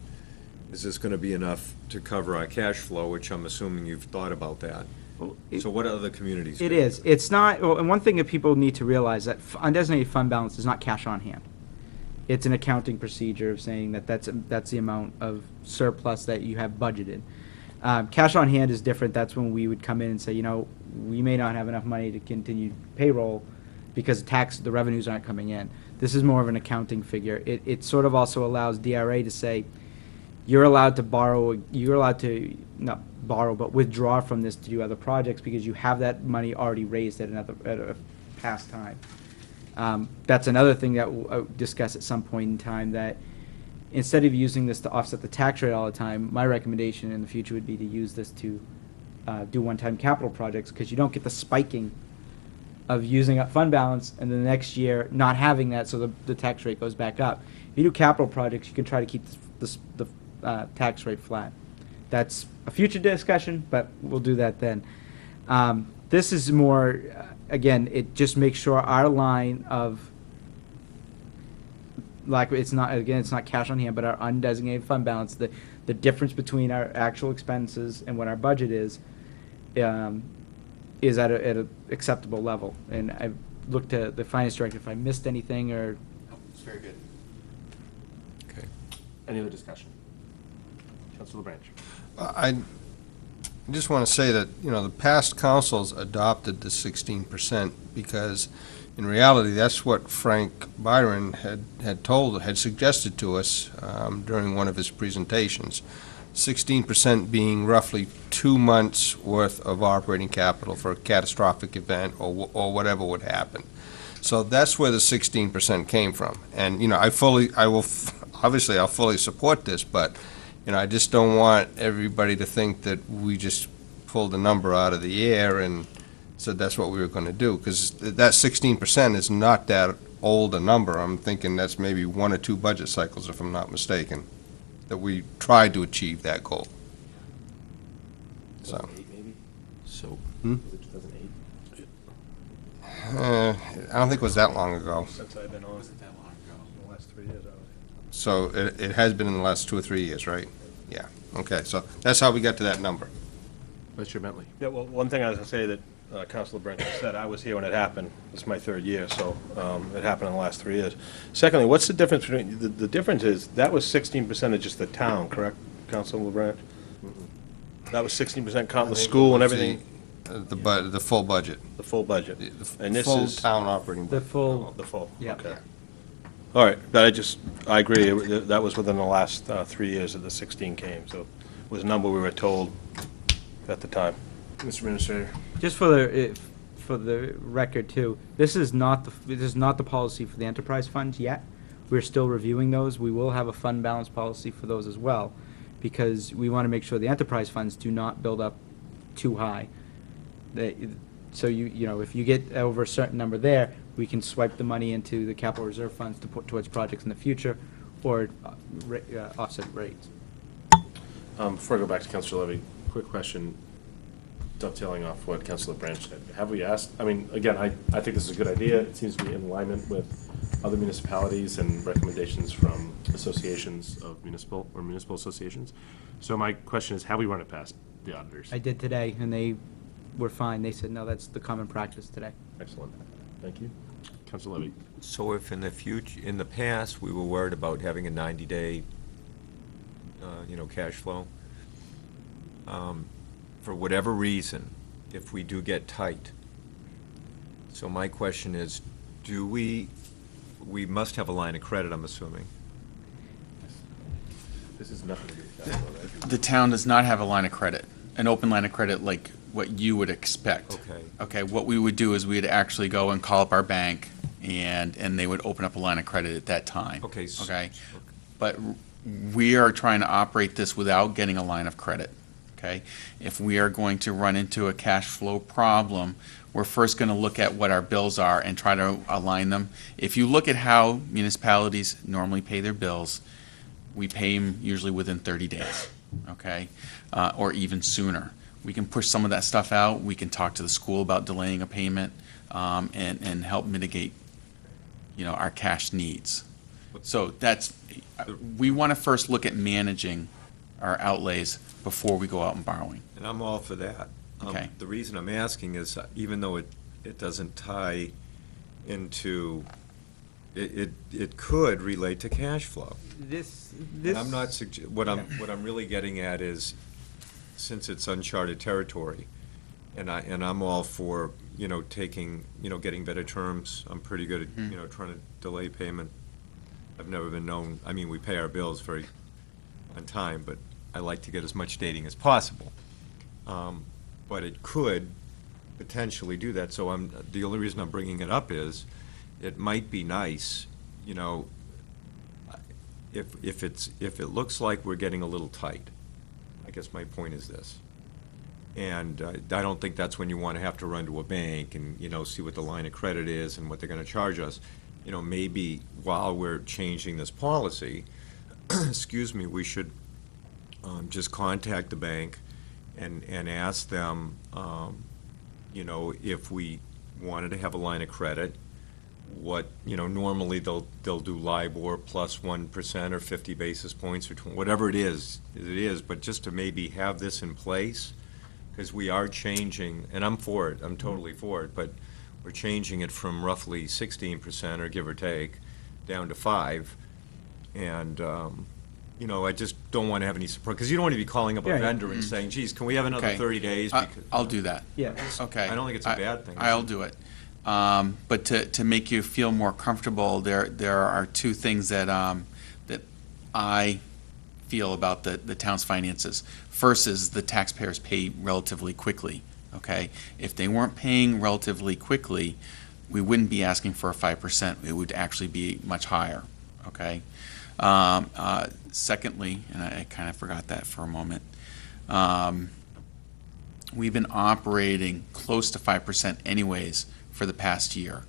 this gonna be enough to cover our cash flow, which I'm assuming you've thought about that. Well, So what other communities do? It is. It's not, well, and one thing that people need to realize, that undesignated fund balance is not cash on hand. It's an accounting procedure of saying that that's the amount of surplus that you have budgeted. Cash on hand is different. That's when we would come in and say, we may not have enough money to continue payroll because the revenues aren't coming in. This is more of an accounting figure. It sort of also allows DRA to say, you're allowed to borrow, not borrow, but withdraw from this to do other projects because you have that money already raised at a past time. That's another thing that we'll discuss at some point in time, that instead of using this to offset the tax rate all the time, my recommendation in the future would be to use this to do one-time capital projects, because you don't get the spiking of using up fund balance and then the next year not having that, so the tax rate goes back up. If you do capital projects, you can try to keep the tax rate flat. That's a future discussion, but we'll do that then. This is more, again, it just makes sure our line of, like, it's not, again, it's not cash on hand, but our undesignated fund balance, the difference between our actual expenses and what our budget is at a acceptable level. And I looked at the finance director if I missed anything or. It's very good. Okay. Any other discussion? Councilor Branch. I just want to say that, you know, the past councils adopted the 16% because in reality, that's what Frank Byron had suggested to us during one of his presentations. 16% being roughly 2 months' worth of operating capital for a catastrophic event or whatever would happen. So that's where the 16% came from. And, you know, obviously I'll fully support this, but, you know, I just don't want everybody to think that we just pulled a number out of the air and said that's what we were going to do, because that 16% is not that old a number. I'm thinking that's maybe 1 or 2 budget cycles, if I'm not mistaken, that we tried to achieve that goal. So, 2008 maybe? So, Was it 2008? I don't think it was that long ago. Since I've been on. Wasn't that long ago. The last 3 years I was. So it has been in the last 2 or 3 years, right? Yeah, okay, so that's how we got to that number. Vice Chair Bentley. Yeah, well, one thing I was going to say that Councilor Brent said, I was here when it happened. This is my 3rd year, so it happened in the last 3 years. Secondly, what's the difference between, the difference is, that was 16% of just the town, correct, Councilor Branch? That was 16% counting the school and everything, The full budget. the full budget. The And this full is. town operating The budget. full, The full, Yeah. okay. All right, but I agree, that was within the last 3 years that the 16 came, so it was a number we were told at the time. Mr. Administrator. just for the record too, this is not the policy for the enterprise funds yet. We're still reviewing those. We will have a fund balance policy for those as well, because we want to make sure the enterprise funds do not build up too high. So you know, if you get over a certain number there, we can swipe the money into the capital reserve funds to put towards projects in the future, or offset rates. Before I go back to Councilor Levy, quick question, dovetailing off what Councilor Branch said. Have we asked, I mean, again, I think this is a good idea. It seems to be in alignment with other municipalities and recommendations from associations of municipal associations. So my question is, have we run it past the auditors? I did today, and they were fine. They said, no, that's the common practice today. Excellent. Thank you. Councilor Levy. so if in the past, we were worried about having a 90-day, cash flow, for whatever reason, if we do get tight, so my question is, we must have a line of credit, I'm assuming. This is nothing to do with that, right? The town does not have a line of credit, an open line of credit like what you would expect. Okay. Okay, what we would do is we'd actually go and call up our bank, and they would open up a line of credit at that time. Okay. Okay? But we are trying to operate this without getting a line of credit, okay? If we are going to run into a cash flow problem, we're first going to look at what our bills are and try to align them. If you look at how municipalities normally pay their bills, we pay them usually within 30 days, okay? Or even sooner. We can push some of that stuff out. We can talk to the school about delaying a payment, and help mitigate, our cash needs. So we want to first look at managing our outlays before we go out and borrowing. And I'm all for that. Okay. The reason I'm asking is, even though it doesn't tie into, it could relate to cash flow. And I'm not what I'm really getting at is, since it's uncharted territory, and I'm all for, taking, getting better terms. I'm pretty good at, trying to delay payment. I've never been known, we pay our bills very on time, but I like to get as much dating as possible. But it could potentially do that, so the only reason I'm bringing it up is, it might be nice, if it looks like we're getting a little tight. I guess my point is this. And I don't think that's when you want to have to run to a bank and, see what the line of credit is and what they're going to charge us. Maybe while we're changing this policy, excuse me, we should just contact the bank and ask them, you know, if we wanted to have a line of credit, what, you know, normally they'll do LIBOR plus 1% or 50 basis points or whatever it is, but just to maybe have this in place, because we are changing, and I'm for it, I'm totally for it, but we're changing it from roughly 16% or give or take, down to 5. And, you know, I just don't want to have any surprise, because you don't want to be calling up a Yeah. vendor and saying, geez, can we have another Okay. 30 days? Because- I'll do that. Yeah. Okay. I don't think it's a bad thing. I'll do it. But to make you feel more comfortable, there are two things that I feel about the town's finances. First is the taxpayers pay relatively quickly, okay? If they weren't paying relatively quickly, we wouldn't be asking for a 5%. It would actually be much higher, okay? Secondly, and I kind of forgot that for a moment, we've been operating close to 5% anyways for the past year.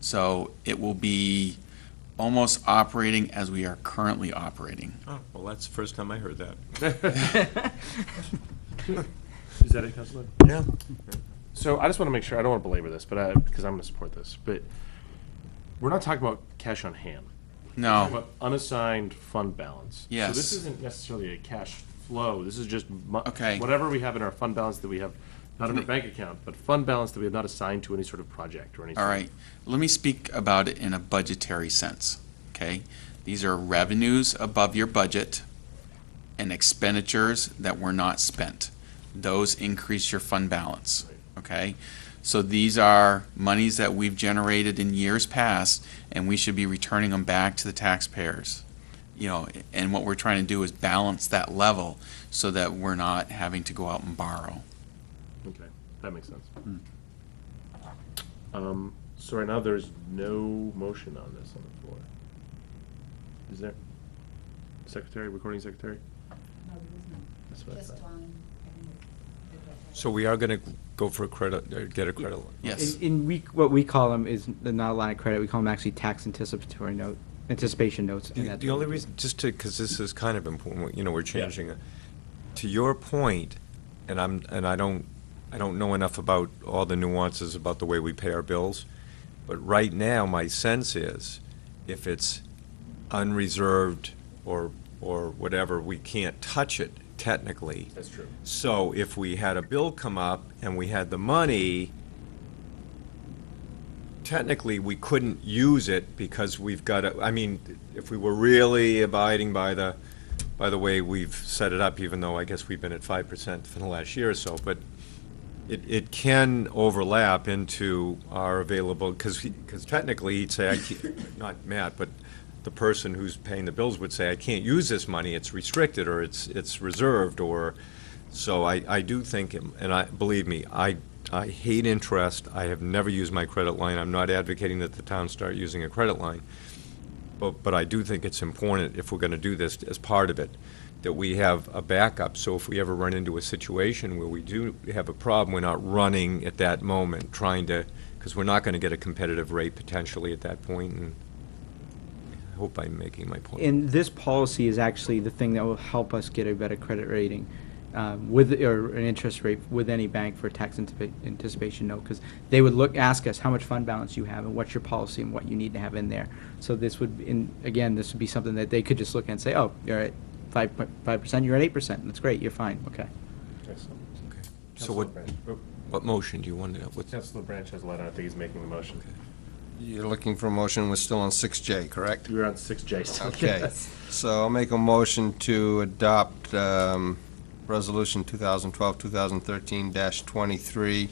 So it will be almost operating as we are currently operating. Oh, well, that's the first time I heard that. Is that it, Councilor? Yeah. So I just want to make sure, I don't want to belabor this, but because I'm going to support this, but we're not talking about cash on hand. We're talking No, about unassigned fund balance. Yes. So this isn't necessarily a cash flow. This is just Okay. whatever we have in our fund balance that we have, not in our bank account, but fund balance that we have not assigned to any sort of project or anything. all right. Let me speak about it in a budgetary sense, okay? These are revenues above your budget and expenditures that were not spent. Those increase your fund balance, okay? So these are monies that we've generated in years past, and we should be returning them back to the taxpayers. You know, and what we're trying to do is balance that level so that we're not having to go out and borrow. Okay, that makes sense. So right now, there's no motion on this on the floor. Is there? Secretary, recording secretary? That's what I thought. So we are going to go for a credit, or get a credit line? Yes. What we call them is not a line of credit, we call them actually tax anticipatory note, anticipation notes. and that's The what only we do. reason, just to, because this is kind of important, you know, we're Yeah. changing it. To your point, and I don't know enough about all the nuances about the way we pay our bills, but right now, my sense is, if it's unreserved or whatever, we can't touch it technically. That's true. So if we had a bill come up and we had the money, technically, we couldn't use it because we've got to, I mean, if we were really abiding by the way we've set it up, even though I guess we've been at 5% for the last year or so, but it can overlap into our available, because technically, he'd say, not Matt, but the person who's paying the bills would say, I can't use this money, it's restricted, or it's reserved, or, so I do think, and believe me, I hate interest, I have never used my credit line, I'm not advocating that the town start using a credit line, but I do think it's important, if we're gonna do this as part of it, that we have a backup, so if we ever run into a situation where we do have a problem, we're not running at that moment, trying to, because we're not gonna get a competitive rate potentially at that point, and I hope I'm making my point. And this policy is actually the thing that will help us get a better credit rating with, or an interest rate with any bank for a tax anticipation note, because they would ask us how much fund balance you have and what's your policy and what you need to have in there. So this would, again, this would be something that they could just look at and say, oh, you're at 5%, you're at 8%, that's great, you're fine, okay. Excellent. Okay. So Councilor Branch. Oh, what motion do you want to, what's? Councilor Branch has a letter, I think he's making the motion. You're looking for a motion, we're still on 6J, correct? We're on 6J still. Okay, Yes. so I'll make a motion to adopt Resolution 2012-2013-23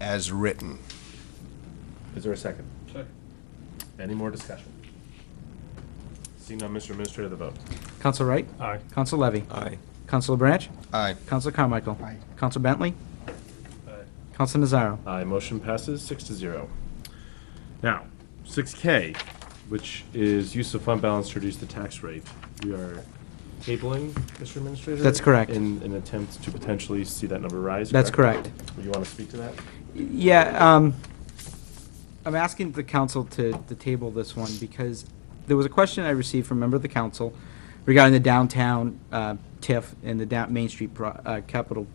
as written. Is there a second? Second. Any more discussion? Seeing none, Mr. Administrator, the vote. Counsel Wright? Aye. Counsel Levy? Aye. Counsel Branch? Aye. Counsel Carmichael? Aye. Counsel Bentley? Counsel Nazaro? Aye, motion passes 6-0. Now, 6K, which is use of fund balance to reduce the tax rate. We are tabling, Mr. Administrator? That's correct. In an attempt to potentially see that number rise? That's correct. You want to speak to that? Yeah, I'm asking the council to table this one because there was a question I received from a member of the council regarding the downtown TIF and the Main Street capital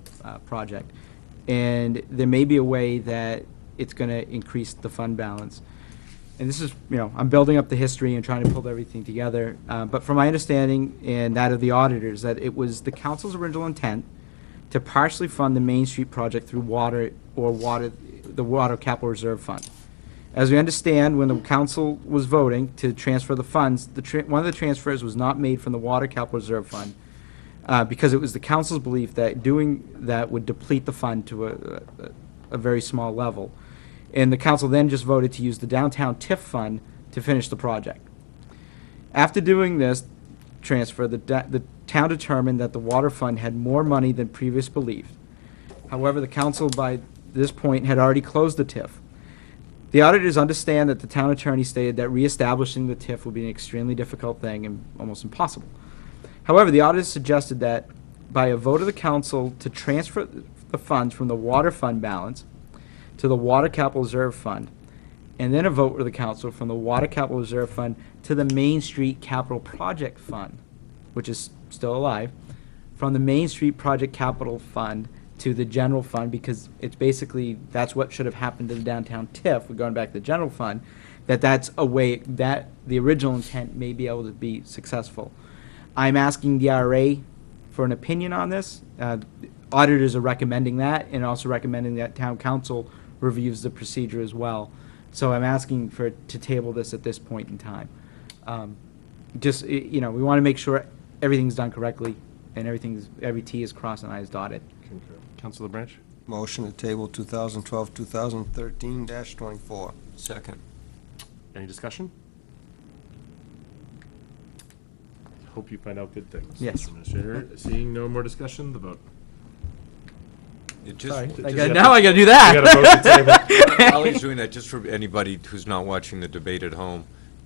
project. And there may be a way that it's going to increase the fund balance. And this is, I'm building up the history and trying to pull everything together. But from my understanding and that of the auditors, that it was the council's original intent to partially fund the Main Street project through the Water Capital Reserve Fund. As we understand, when the council was voting to transfer the funds, one of the transfers was not made from the Water Capital Reserve Fund because it was the council's belief that doing that would deplete the fund to a very small level. And the council then just voted to use the downtown TIF fund to finish the project. After doing this transfer, the town determined that the water fund had more money than previous believed. However, the council by this point had already closed the TIF. The auditors understand that the town attorney stated that reestablishing the TIF would be an extremely difficult thing and almost impossible. However, the auditors suggested that by a vote of the council to transfer the funds from the water fund balance to the Water Capital Reserve Fund, and then a vote of the council from the Water Capital Reserve Fund to the Main Street Capital Project Fund, which is still alive, from the Main Street Project Capital Fund to the general fund, because it's basically, that's what should have happened to the downtown TIF, we're going back to the general fund, that's a way that the original intent may be able to be successful. I'm asking the RA for an opinion on this. Auditors are recommending that, and also recommending that town council reviews the procedure as well. So I'm asking to table this at this point in time. We want to make sure everything's done correctly and every T is crossed and I is dotted. Councilor Branch? Motion to table 2012-2013-24. Second. Any discussion? Hope you find out good things. Yes. Mr. Administrator, seeing no more discussion, the vote. It just, Sorry, Just I have gotta do We that. gotta vote to table. while he's doing that, just for anybody who's not watching the debate at home,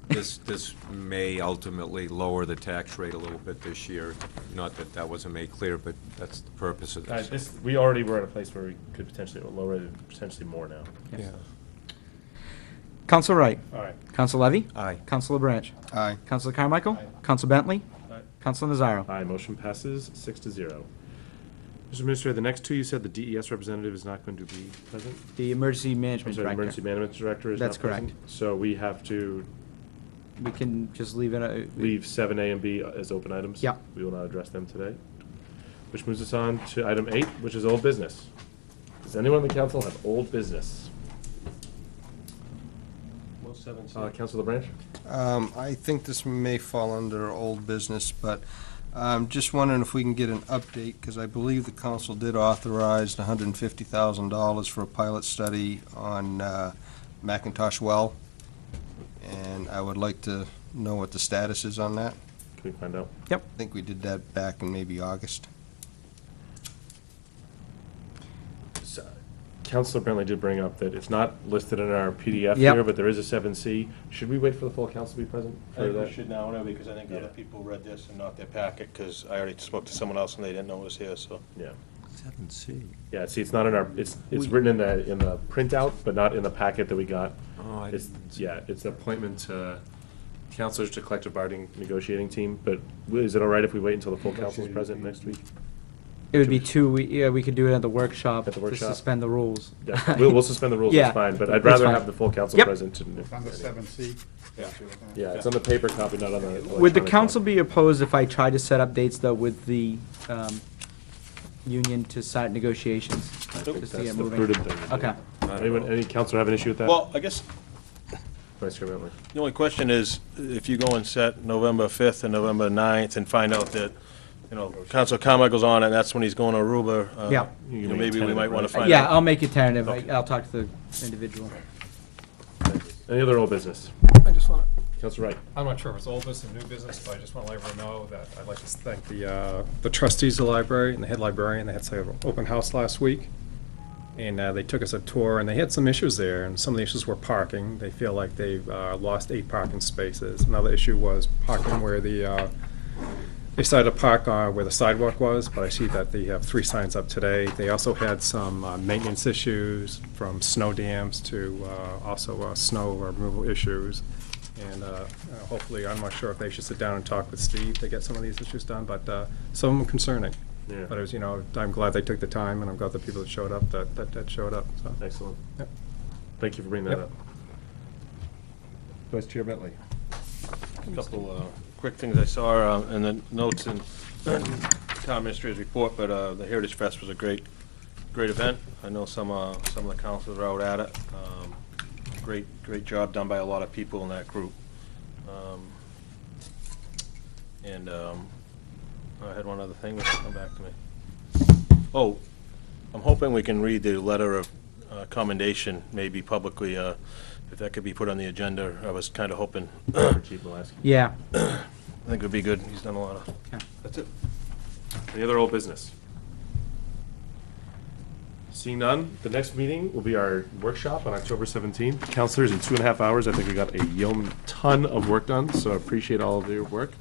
this may ultimately lower the tax rate a little bit this year. Not that that wasn't made clear, but that's the purpose of this. We already were in a place where we could potentially lower it, potentially more now. Yeah. Council Wright. All right. Council Levy. Aye. Council Branch. Aye. Council Carmichael. Council Bentley. Aye. Council Nazaro. Aye, motion passes 6-0. Mr. Administrator, the next two, you said the DES representative is not going to be present? The Emergency I'm Management sorry, Director. Emergency Management Director is That's not present? correct. So we have to We can just leave it. leave 7A and B as open items? Yep. We will not address them today. Which moves us on to item 8, which is old business. Does anyone on the council have old business? Councilor Branch? I think this may fall under old business, but just wondering if we can get an update, because I believe the council did authorize $150,000 for a pilot study on McIntosh Well, and I would like to know what the status is on that. Can we find out? I think we did that back in maybe August. Councilor Bentley did bring up that it's not listed in our PDF Yep. here, but there is a 7C. Should we wait for the full council to be present I for think we that? should now, no, because I think Yeah. other people read this and not their packet, because I already spoke to someone else and they didn't know it was here, so. Yeah. 7C. Yeah, see, it's not in our, it's written in the printout, but not in the packet that we got. Oh, I It's, didn't see yeah, it's appointment to counselors to collective bargaining negotiating team, but is it all right if we wait until the full council is present next week? It would be we could do it at the workshop. At the workshop? To suspend the rules. Yeah, we'll suspend the rules, Yeah, that's fine, but I'd that's rather fine. have the full council Yep. present. It's on the 7C. Yeah, it's on the paper copy, not on the electronic Would the one. council be opposed if I tried to set up dates, though, with the union to start negotiations? I think Just to that's get the moving? prudent thing to do. Okay. Anyone, any counselor have an issue with that? Well, I guess Vice Chair Bentley? the only question is, if you go and set November 5th and November 9th and find out that, Councilor Carmichael's on it, that's when he's going to Aruba. Yeah. Maybe we might want to find out. Yeah, I'll make it tentative. Okay. I'll talk to the individual. Any other old business? I just want to, Counselor Wright? I'm not sure if it's old business or new business, but I just want to let everyone know that I'd like to thank the trustees of the library and the head librarian. They had an open house last week, and they took us a tour, and they had some issues there, and some of the issues were parking. They feel like they've lost 8 parking spaces. Another issue was parking where they decided to park where the sidewalk was, but I see that they have 3 signs up today. They also had some maintenance issues, from snow dams to also snow removal issues. And hopefully, I'm not sure if they should sit down and talk with Steve to get some of these issues done, but some of them are concerning. Yeah. But it was, I'm glad they took the time, and I'm glad the people that showed up, that showed up, so. Excellent. Yep. Thank you for bringing that Yep. up. Vice Chair Bentley. A couple quick things I saw in the notes in Town Administrator's report, but the Heritage Fest was a great event. I know some of the councils are out at it. Great job done by a lot of people in that group. And I had one other thing that come back to me. Oh, I'm hoping we can read the letter of commendation, maybe publicly, if that could be put on the agenda. I was kind of hoping, Chief Malasky. Yeah. I think it would be good. He's done a lot of. Okay. That's it. Any other old business? Seeing none, the next meeting will be our workshop on October 17th. Counselors, in 2.5 hours, I think we got a ton of work done, so I appreciate all of your work.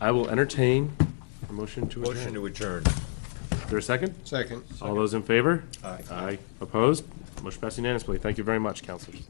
I will entertain a motion to adjourn. Motion to adjourn. Is there a second? Second. All those in favor? Aye. Aye. Opposed? Motion passed unanimously. Thank you very much, counselors.